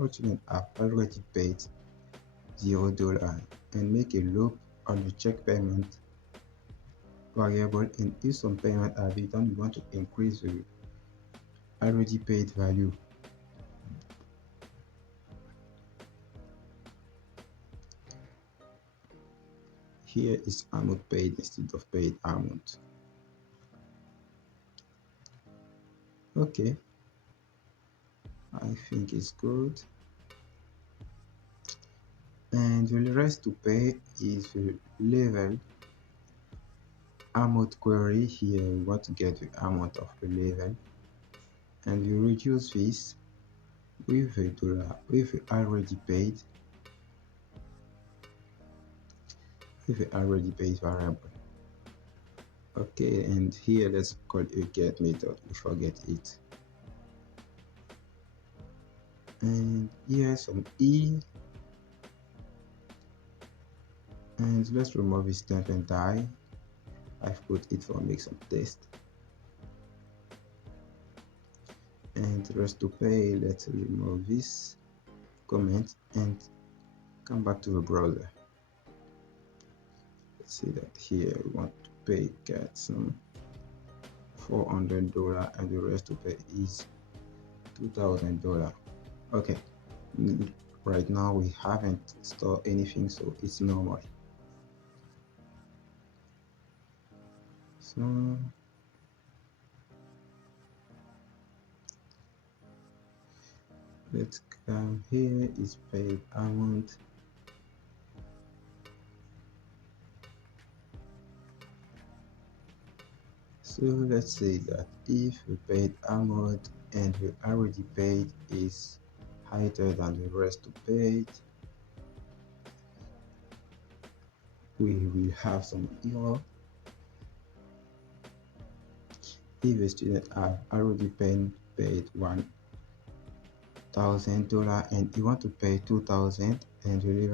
students have already paid $0 and make a loop on the check payment variable, and if some payment are done, we want to increase the already paid value. here is amount paid instead of paid amount. Okay, I think it's good. And the rest to pay is the level amount query. Here we want to get the amount of the level, and you reduce this with a dollar with the already paid variable. Okay, and here let's call a get method. We forget it. And here some e, and let's remove this temp and die. I've put it for make some test. And rest to pay, let's remove this comment and come back to the browser. Let's see that here we want to pay get some $400, and the rest to pay is $2,000. Okay, right now we haven't stored anything, so it's normal. So let's come here is paid amount. So let's say that if the paid amount and the already paid is higher than the rest to paid, we will have some error. If a student have already paid $1,000 and you want to pay 2,000 and the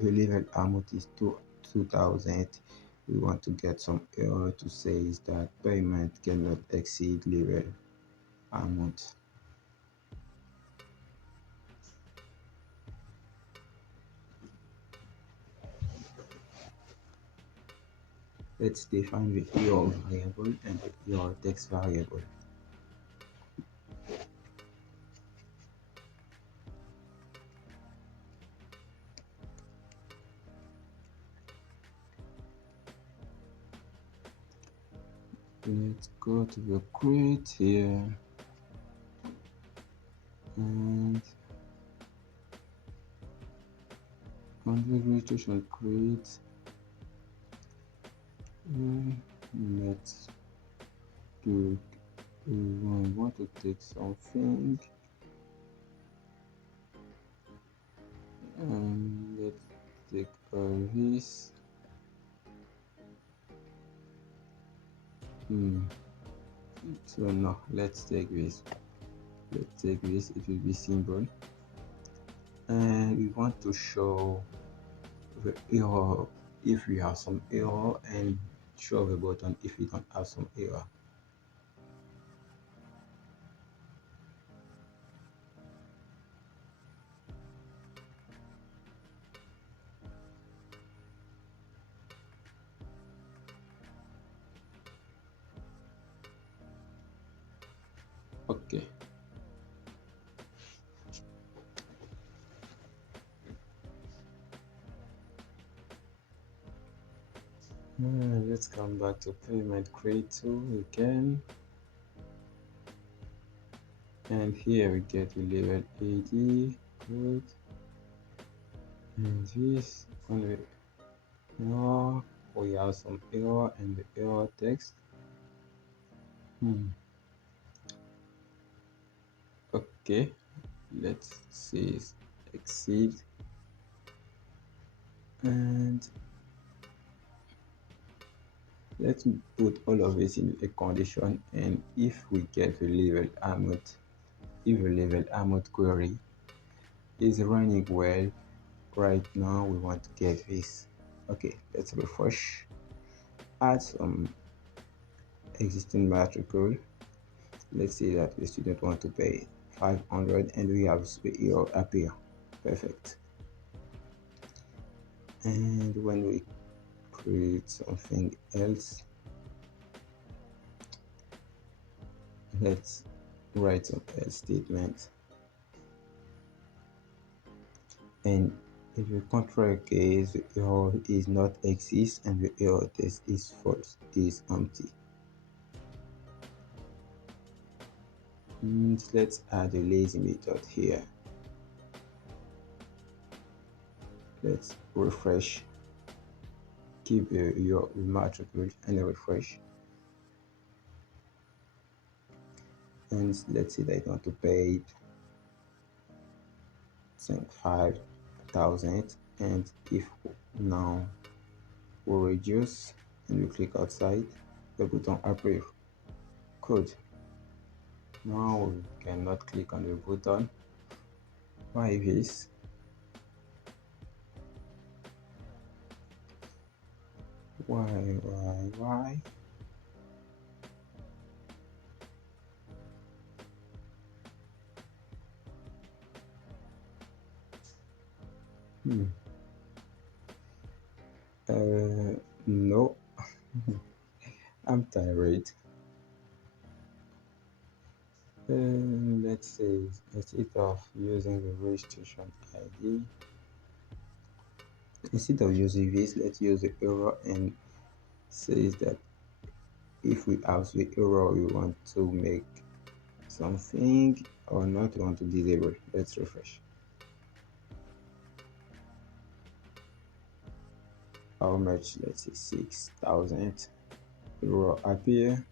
level amount is 2,000, we want to get some error to say that payment cannot exceed level amount. Let's define the error variable and the error text variable. Let's go to the create here, and configuration create. Let's do, we want to take something, and let's take this. So no, let's take this. It will be simple, and we want to show the error if we have some error, and show the button if we don't have some error. Okay, let's come back to payment create tool again, and here we get the level 80. Good. And this one error, we have some error and the error text. Okay, let's see exceed, and let's put all of this in a condition, and if we get the level amount, if the level amount query is running well right now, we want to get this. Okay, let's refresh, add some existing matricle. Let's say that the student want to pay 500 and we have the error appear. Perfect. And when we create something else, let's write some else statement, and If the contrary case, the error is not exist and the error text is false, is empty. Let's add a lazy method here. Let's refresh, keep your matrix and refresh. And let's say that I want to pay 5,000, and if now we reduce and we click outside the button approve, good. Now we cannot click on the button. Why this? Why? Hmm. No, I'm tired. Let's say instead of using the registration ID, instead of using this, let's use the error and says that if we have the error, we want to make something or not, we want to disable. Let's refresh. How much? Let's say 6,000. Error appear.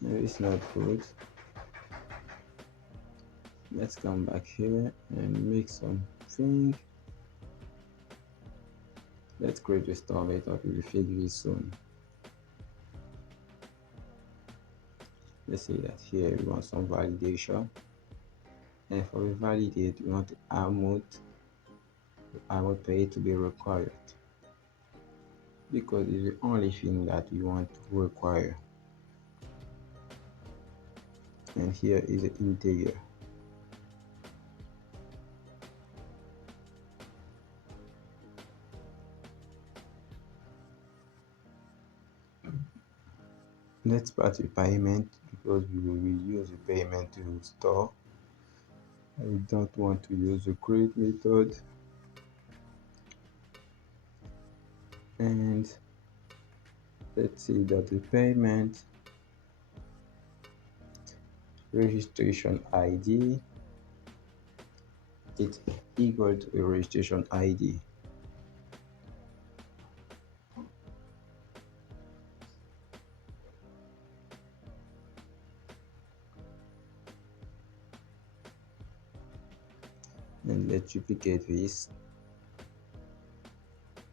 No, it's not good. Let's come back here and make something. Let's create a store method. We will fix this soon. Let's say that here we want some validation, and for the validate we want the amount paid to be required, because it's the only thing that we want to require. And here is the integer. Let's pass the payment because we will use the payment to store. I don't want to use the create method. And let's see that the payment registration ID is equal to a registration ID. And let's duplicate this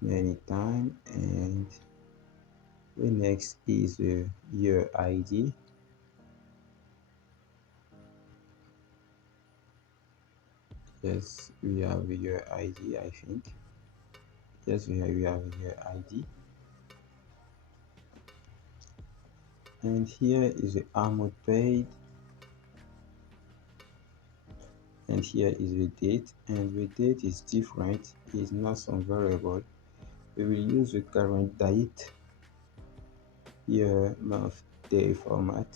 many times. And the next is the year ID. Yes, we have a year ID, I think. Yes, we have a year ID. And here is the amount paid. And here is the date. And the date is different, it's not some variable. We will use the current date, year, month, day format.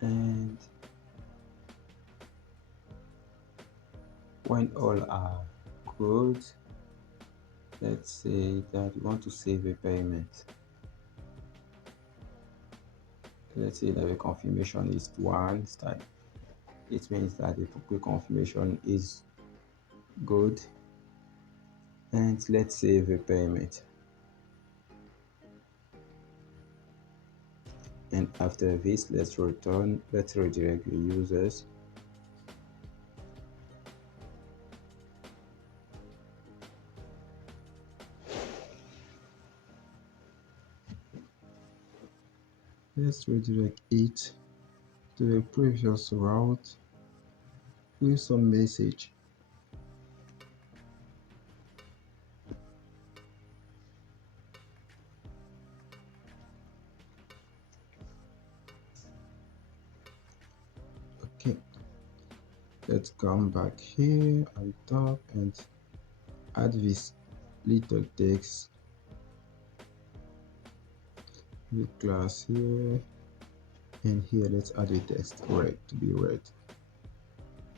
And when all are good, let's say that we want to save a payment. Let's say that the confirmation is 1 star. It means that the confirmation is good. And let's save the payment. And after this, let's redirect the users. Let's redirect it to the previous route with some message. Okay, let's come back here at the top and add this little text with class here, and here let's add a text red to be red.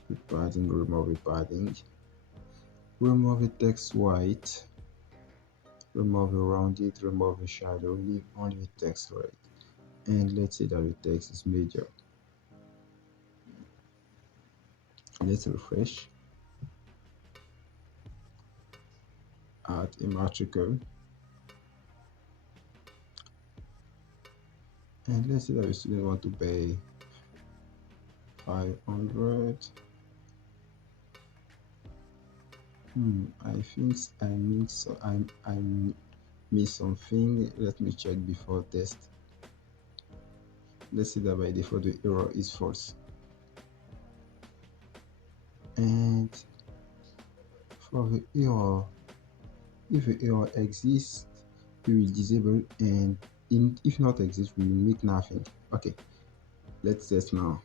with padding, remove with padding, remove the text white, remove the rounded, remove the shadow, leave only the text right. And let's say that the text is major. Let's refresh, add a matricle, and let's say that the student want to pay 500. I think I missed something. Let me check before test. Let's see that by default the error is false. And for the error, if the error exists, we will disable, and if not exist, we will make nothing. Okay, let's test now.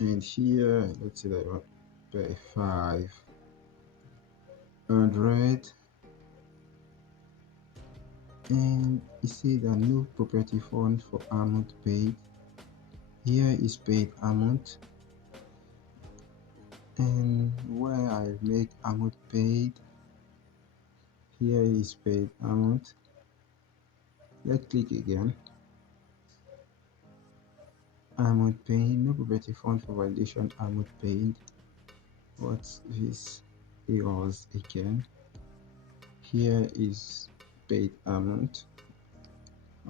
And here, let's say that I want to pay 500, and you see that no property fund for amount paid. Here is paid amount, and where I make amount paid, here is paid amount. Let's click again. Amount paid, no property fund for validation amount paid. What's this errors again? Here is paid amount.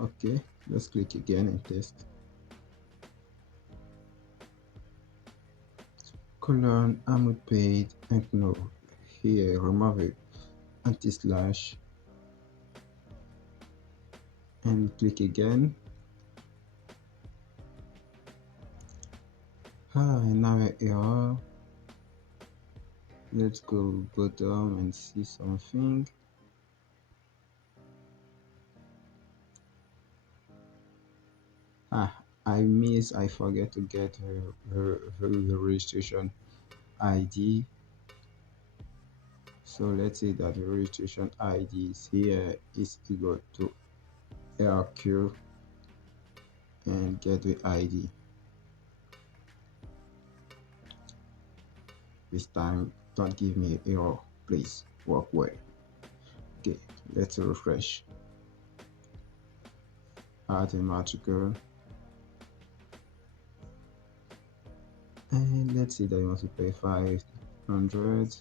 Okay, let's click again and test. Colon amount paid, and no, here remove it anti-slash and click again. Another error. Let's go bottom and see something. I forget to get her registration ID. So let's say that the registration ID is here is equal to LQ and gateway ID. This time, don't give me an error, please work well. Okay, let's refresh. Add a matricle. And let's say that you want to pay 500.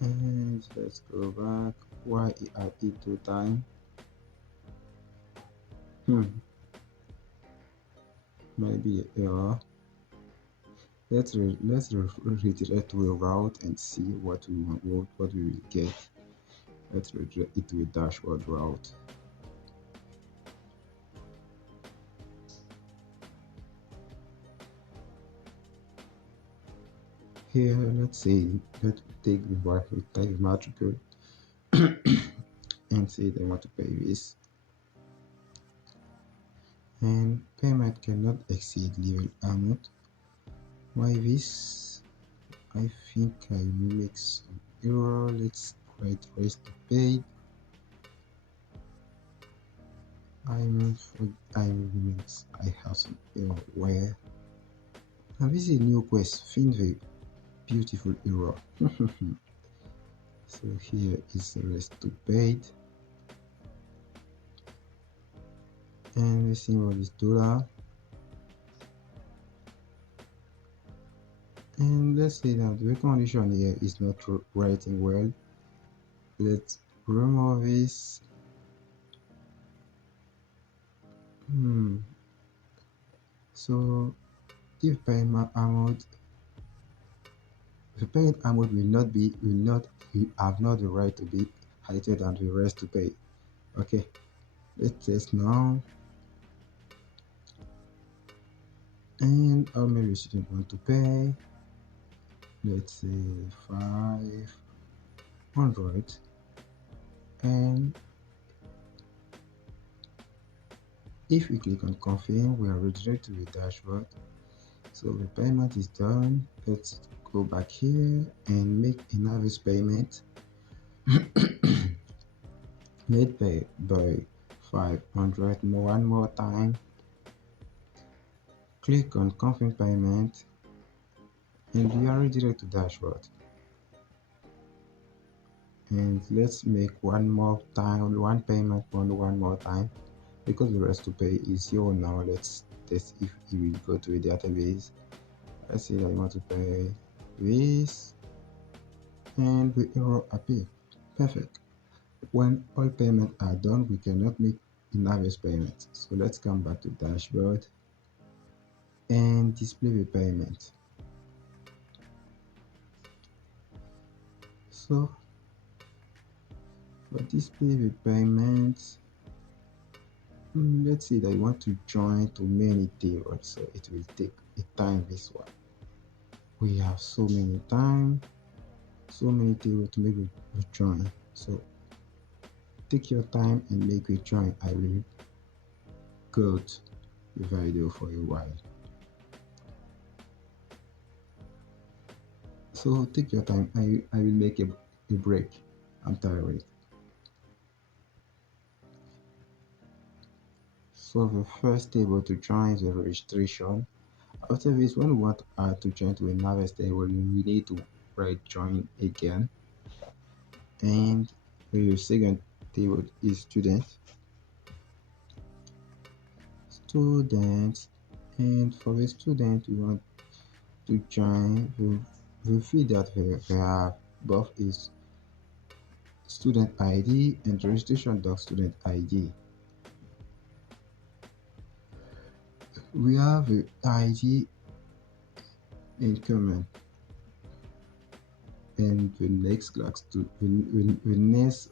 And let's go back. Why I it 2 times? Maybe error. Let's redirect to a route and see what we want, what we will get. Let's redirect it to a dashboard route. Here, let's take the bar with type matricle and say they want to pay this. And payment cannot exceed level amount. Why this? I think I make some error. Let's write rest to paid. I have some error where. And this is a new quest. Find the beautiful error. So here is the rest to paid. And the symbol is dollar. And let's say that the condition here is not writing well. Let's remove this. So if payment amount, the payment amount you have not the right to be higher than the rest to pay. Okay, let's test now. And how many students want to pay? Let's say 500. And if we click on confirm, we are redirected to the dashboard. So the payment is done. Let's go back here and make another payment made by 500 one more time. Click on confirm payment and you are redirected to dashboard. And let's make one more time, one payment one more time, because the rest to pay is 0 now. Let's test if it will go to a database. Let's say I want to pay this, and the error appear. Perfect. When all payments are done, we cannot make in-average payments. So let's come back to dashboard and display the payment. So for display the payments, let's say that I want to join to many tables, so it will take a time. This one we have so many tables to make a join. So take your time and make a join. I will go to the video for a while. So take your time. I will make a break. I'm tired. So the first table to join is the registration. After this, when we want to add to join to another table, we need to write join again. And the second table is students, and for the student we want to join the field that we have both is student ID and registration doc student ID. We have the ID in common, and the next class to the next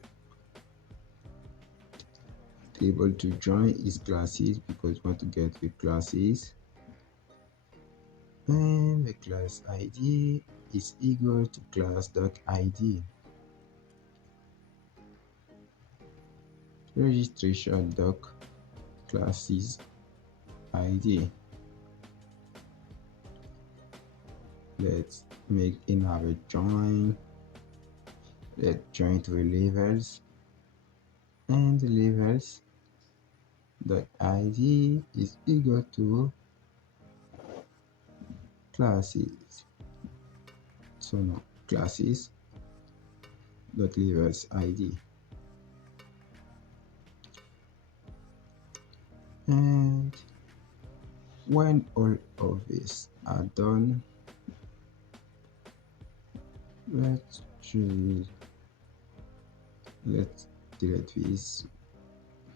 table to join is classes, because we want to get the classes, and the class ID is equal to class doc ID. Registration doc classes ID. Let's make another join. Let's join to the levels, and the levels dot ID is equal to classes. So now classes dot levels ID. And when all of these are done, let's choose, let's delete this.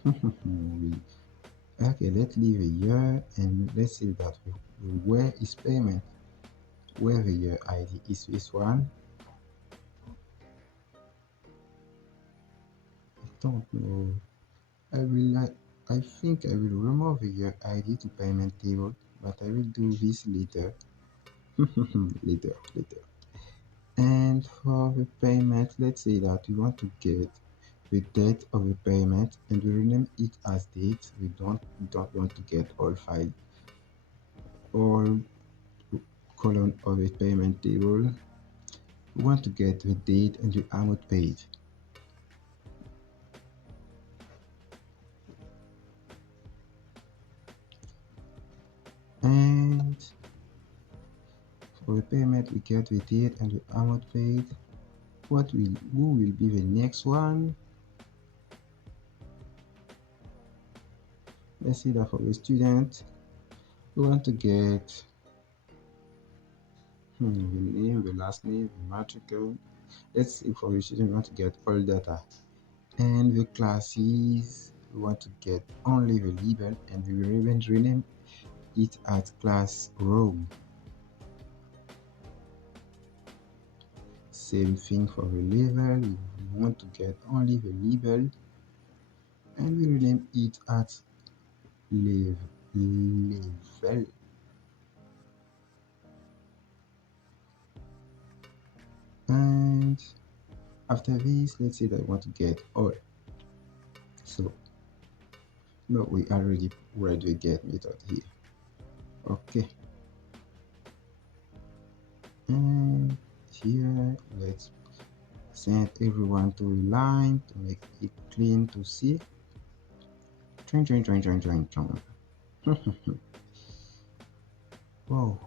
Okay, let's leave a year, and let's say that where is payment, where the year ID is this one. I don't know. I think I will remove the year ID to payment table, but I will do this later. later. And for the payment, let's say that we want to get the date of the payment, and we rename it as date. We don't want to get all column of a payment table. We want to get the date and the amount paid. And for the payment, we get the date and the amount paid. Who will be the next one? Let's see that for the student, we want to get the name, the last name, the matricle. Let's see, for the student, we want to get all data. And the classes, we want to get only the label, and we will even rename it as class room. Same thing for the label, we want to get only the label, and we rename it as level. And after this, let's say that I want to get all. So no, we already read the get method here. Okay, and here let's send everyone to a line to make it clean to see. Join. Wow,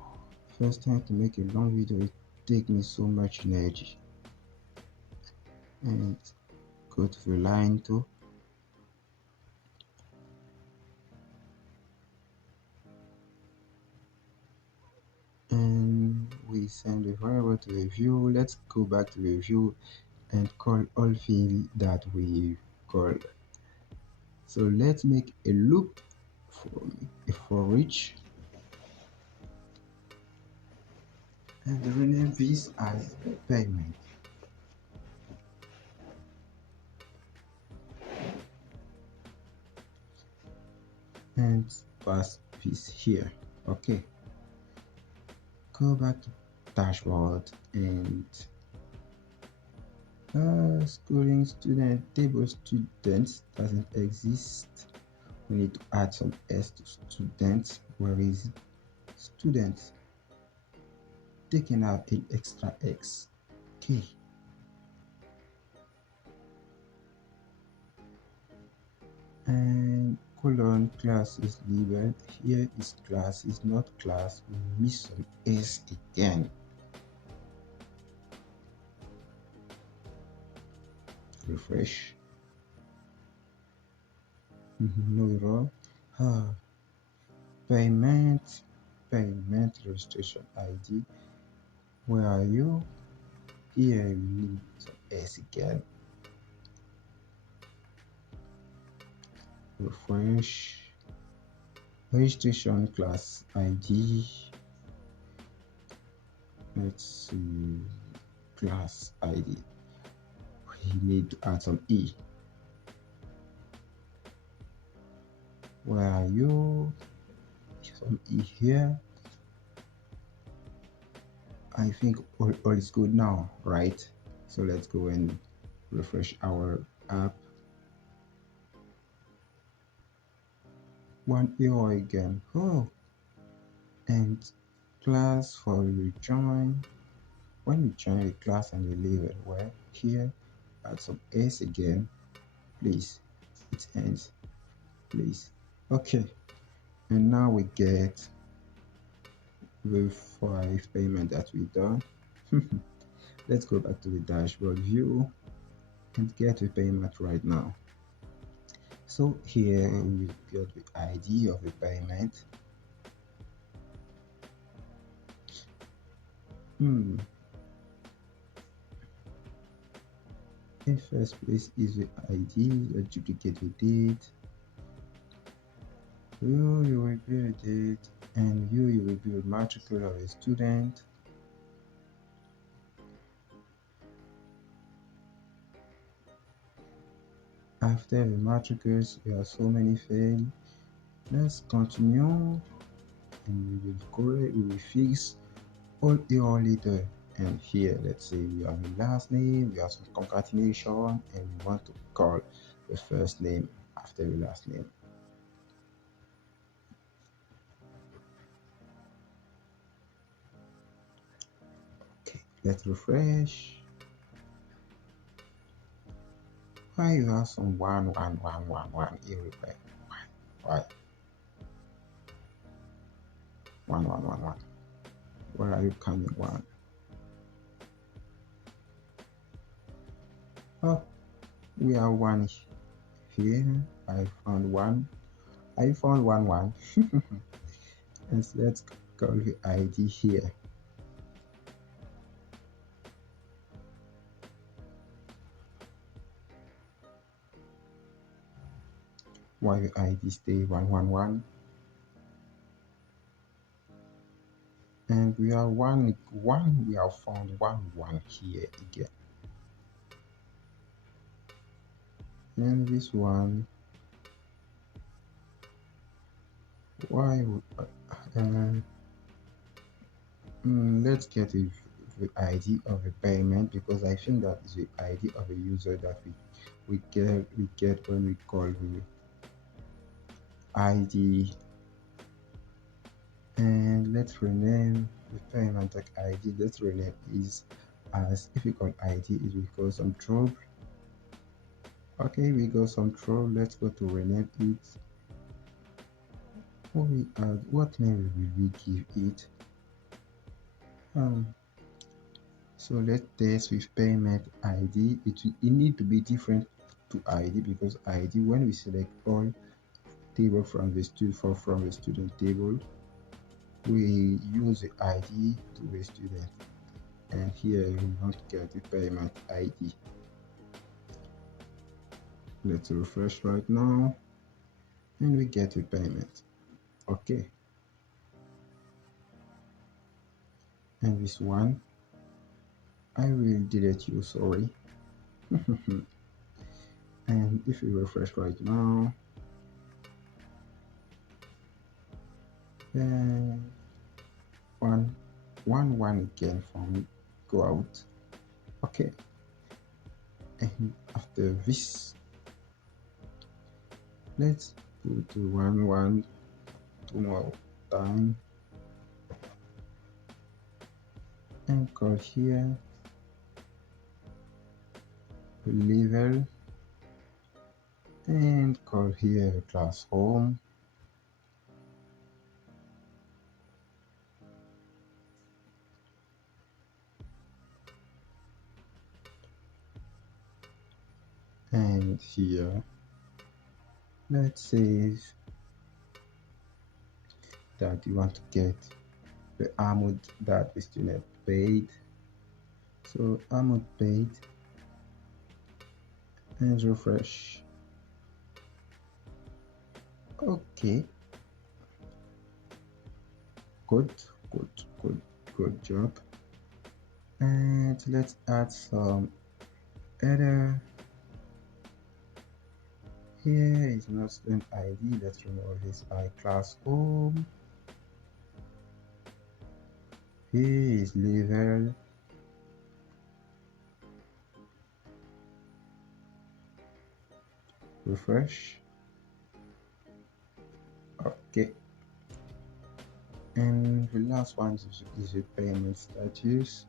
first time to make a long video, it take me so much energy. And go to the line too. And we send the variable to the view. Let's go back to the view and call all things that we call. So let's make a loop for each and rename this as payment and pass this here. Okay, go back to dashboard and schooling student table students doesn't exist. We need to add some s to students. Where is students? Taking out an extra x. Okay, and colon class is labeled. Here is class is not class. We miss some s again. Refresh. No error. Ah, payment registration ID. Where are you? Here we need some s again. Refresh. Registration class ID. Let's see, class ID. We need to add some e. Where are you? Some e here. I think all is good now, right? So let's go and refresh our app. One error again. Oh, and class for rejoin. When you join the class and you leave it, well, here, add some s again, please. It ends, please. Okay, and now we get the 5 payment that we done. Let's go back to the dashboard view and get the payment right now. So here we got the ID of the payment. In first place is the ID. Let's duplicate the date. You will be the date, and you will be the matricle of a student. After the matricles, there are so many fields. Let's continue, and we will correct, we will fix all error later. And here, let's say we have the last name, we have some concatenation, and we want to call the first name after the last name. Okay, let's refresh. Why you have some 1 1 1 1 1 everywhere? Why? 1 1 1 1. Where are you coming? 1? Oh, we have 1 here. I found 1. I found 1 1. And let's call the ID here. Why the ID stay 1 1 1. And we are 1 1. We have found 1 1 here again. And this one, why? Let's get the ID of the payment, because I think that is the ID of a user that we get when we call the ID. And let's rename the payment like ID. Let's rename is as, if we call ID, it will go some trouble. Okay, we got some trouble. Let's go to rename it. before we add, what name will we give it? Um, so let's test with payment ID. It need to be different to ID, because ID, when we select all table from the student table, we use the ID to the student, and here we want to get the payment ID. Let's refresh right now, and we get the payment. Okay, and this one I will delete you, sorry. And if we refresh right now, then one again from go out. Okay, and after this, let's put 1 2 more time, and call here level, and call here class home, and here let's say that you want to get the amount that the student paid. So amount paid, and refresh. Okay, good, good, good, good job. And let's add some error. Here is not student ID. Let's remove this by class home. Here is level. Refresh. Okay. And the last one is the payment status.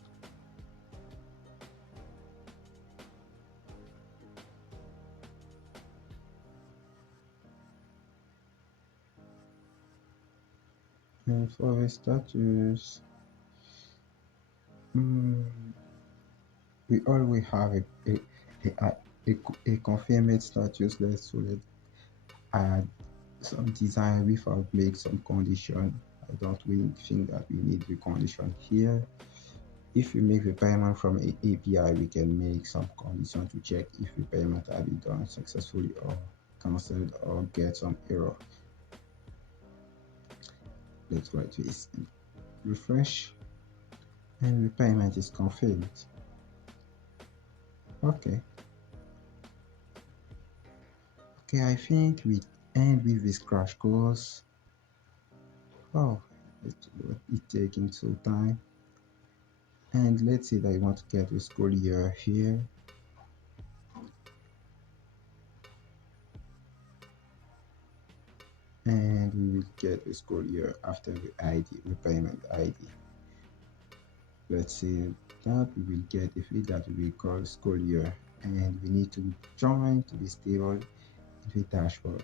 And for the status, we always have a confirmed status. Let's add some design without make some condition. I don't really think that we need the condition here. If we make the payment from an API, we can make some condition to check if the payment has been done successfully or cancelled or get some error. Let's write this and refresh, and the payment is confirmed. Okay. Okay, I think we end with this crash course. Oh, it's taking some time. And let's say that I want to get the school year here. And we will get the school year after the ID, the payment ID. Let's say that we will get a field that we will call school year, and we need to join to this table in the dashboard.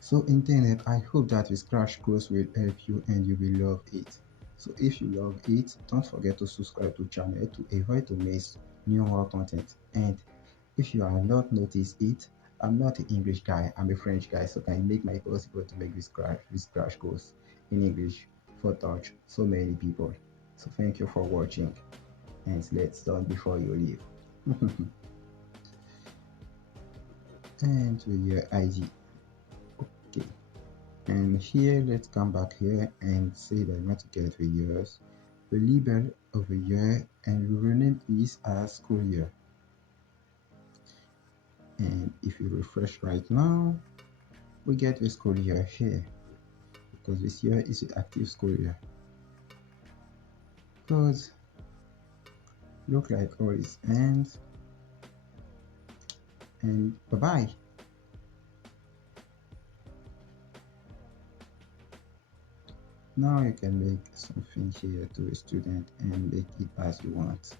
So internet, I hope that this crash course will help you and you will love it. So if you love it, don't forget to subscribe to channel to avoid to miss newer content. And if you have not noticed it, I'm not an English guy, I'm a French guy, so can make my possible to make this crash course in English for touch so many people. So thank you for watching, and let's done before you leave. And to your ID. Okay. And here, let's come back here and say that I want to get the years, the label of the year, and we rename this as school year. And if you refresh right now, we get the school year here, because this year is the active school year. Because look like all is ends, and bye-bye. Now you can make something here to a student and make it as you want.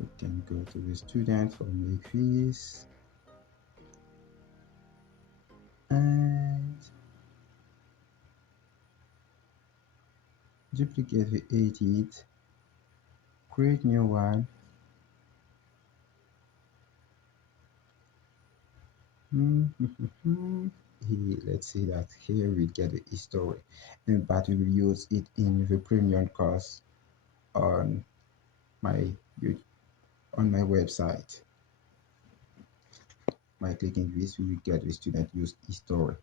We can go to the student for make this and duplicate the edit, create new one. Let's see that here we get the history, and but we will use it in the premium course on my on my website. By clicking this, we will get the student use history.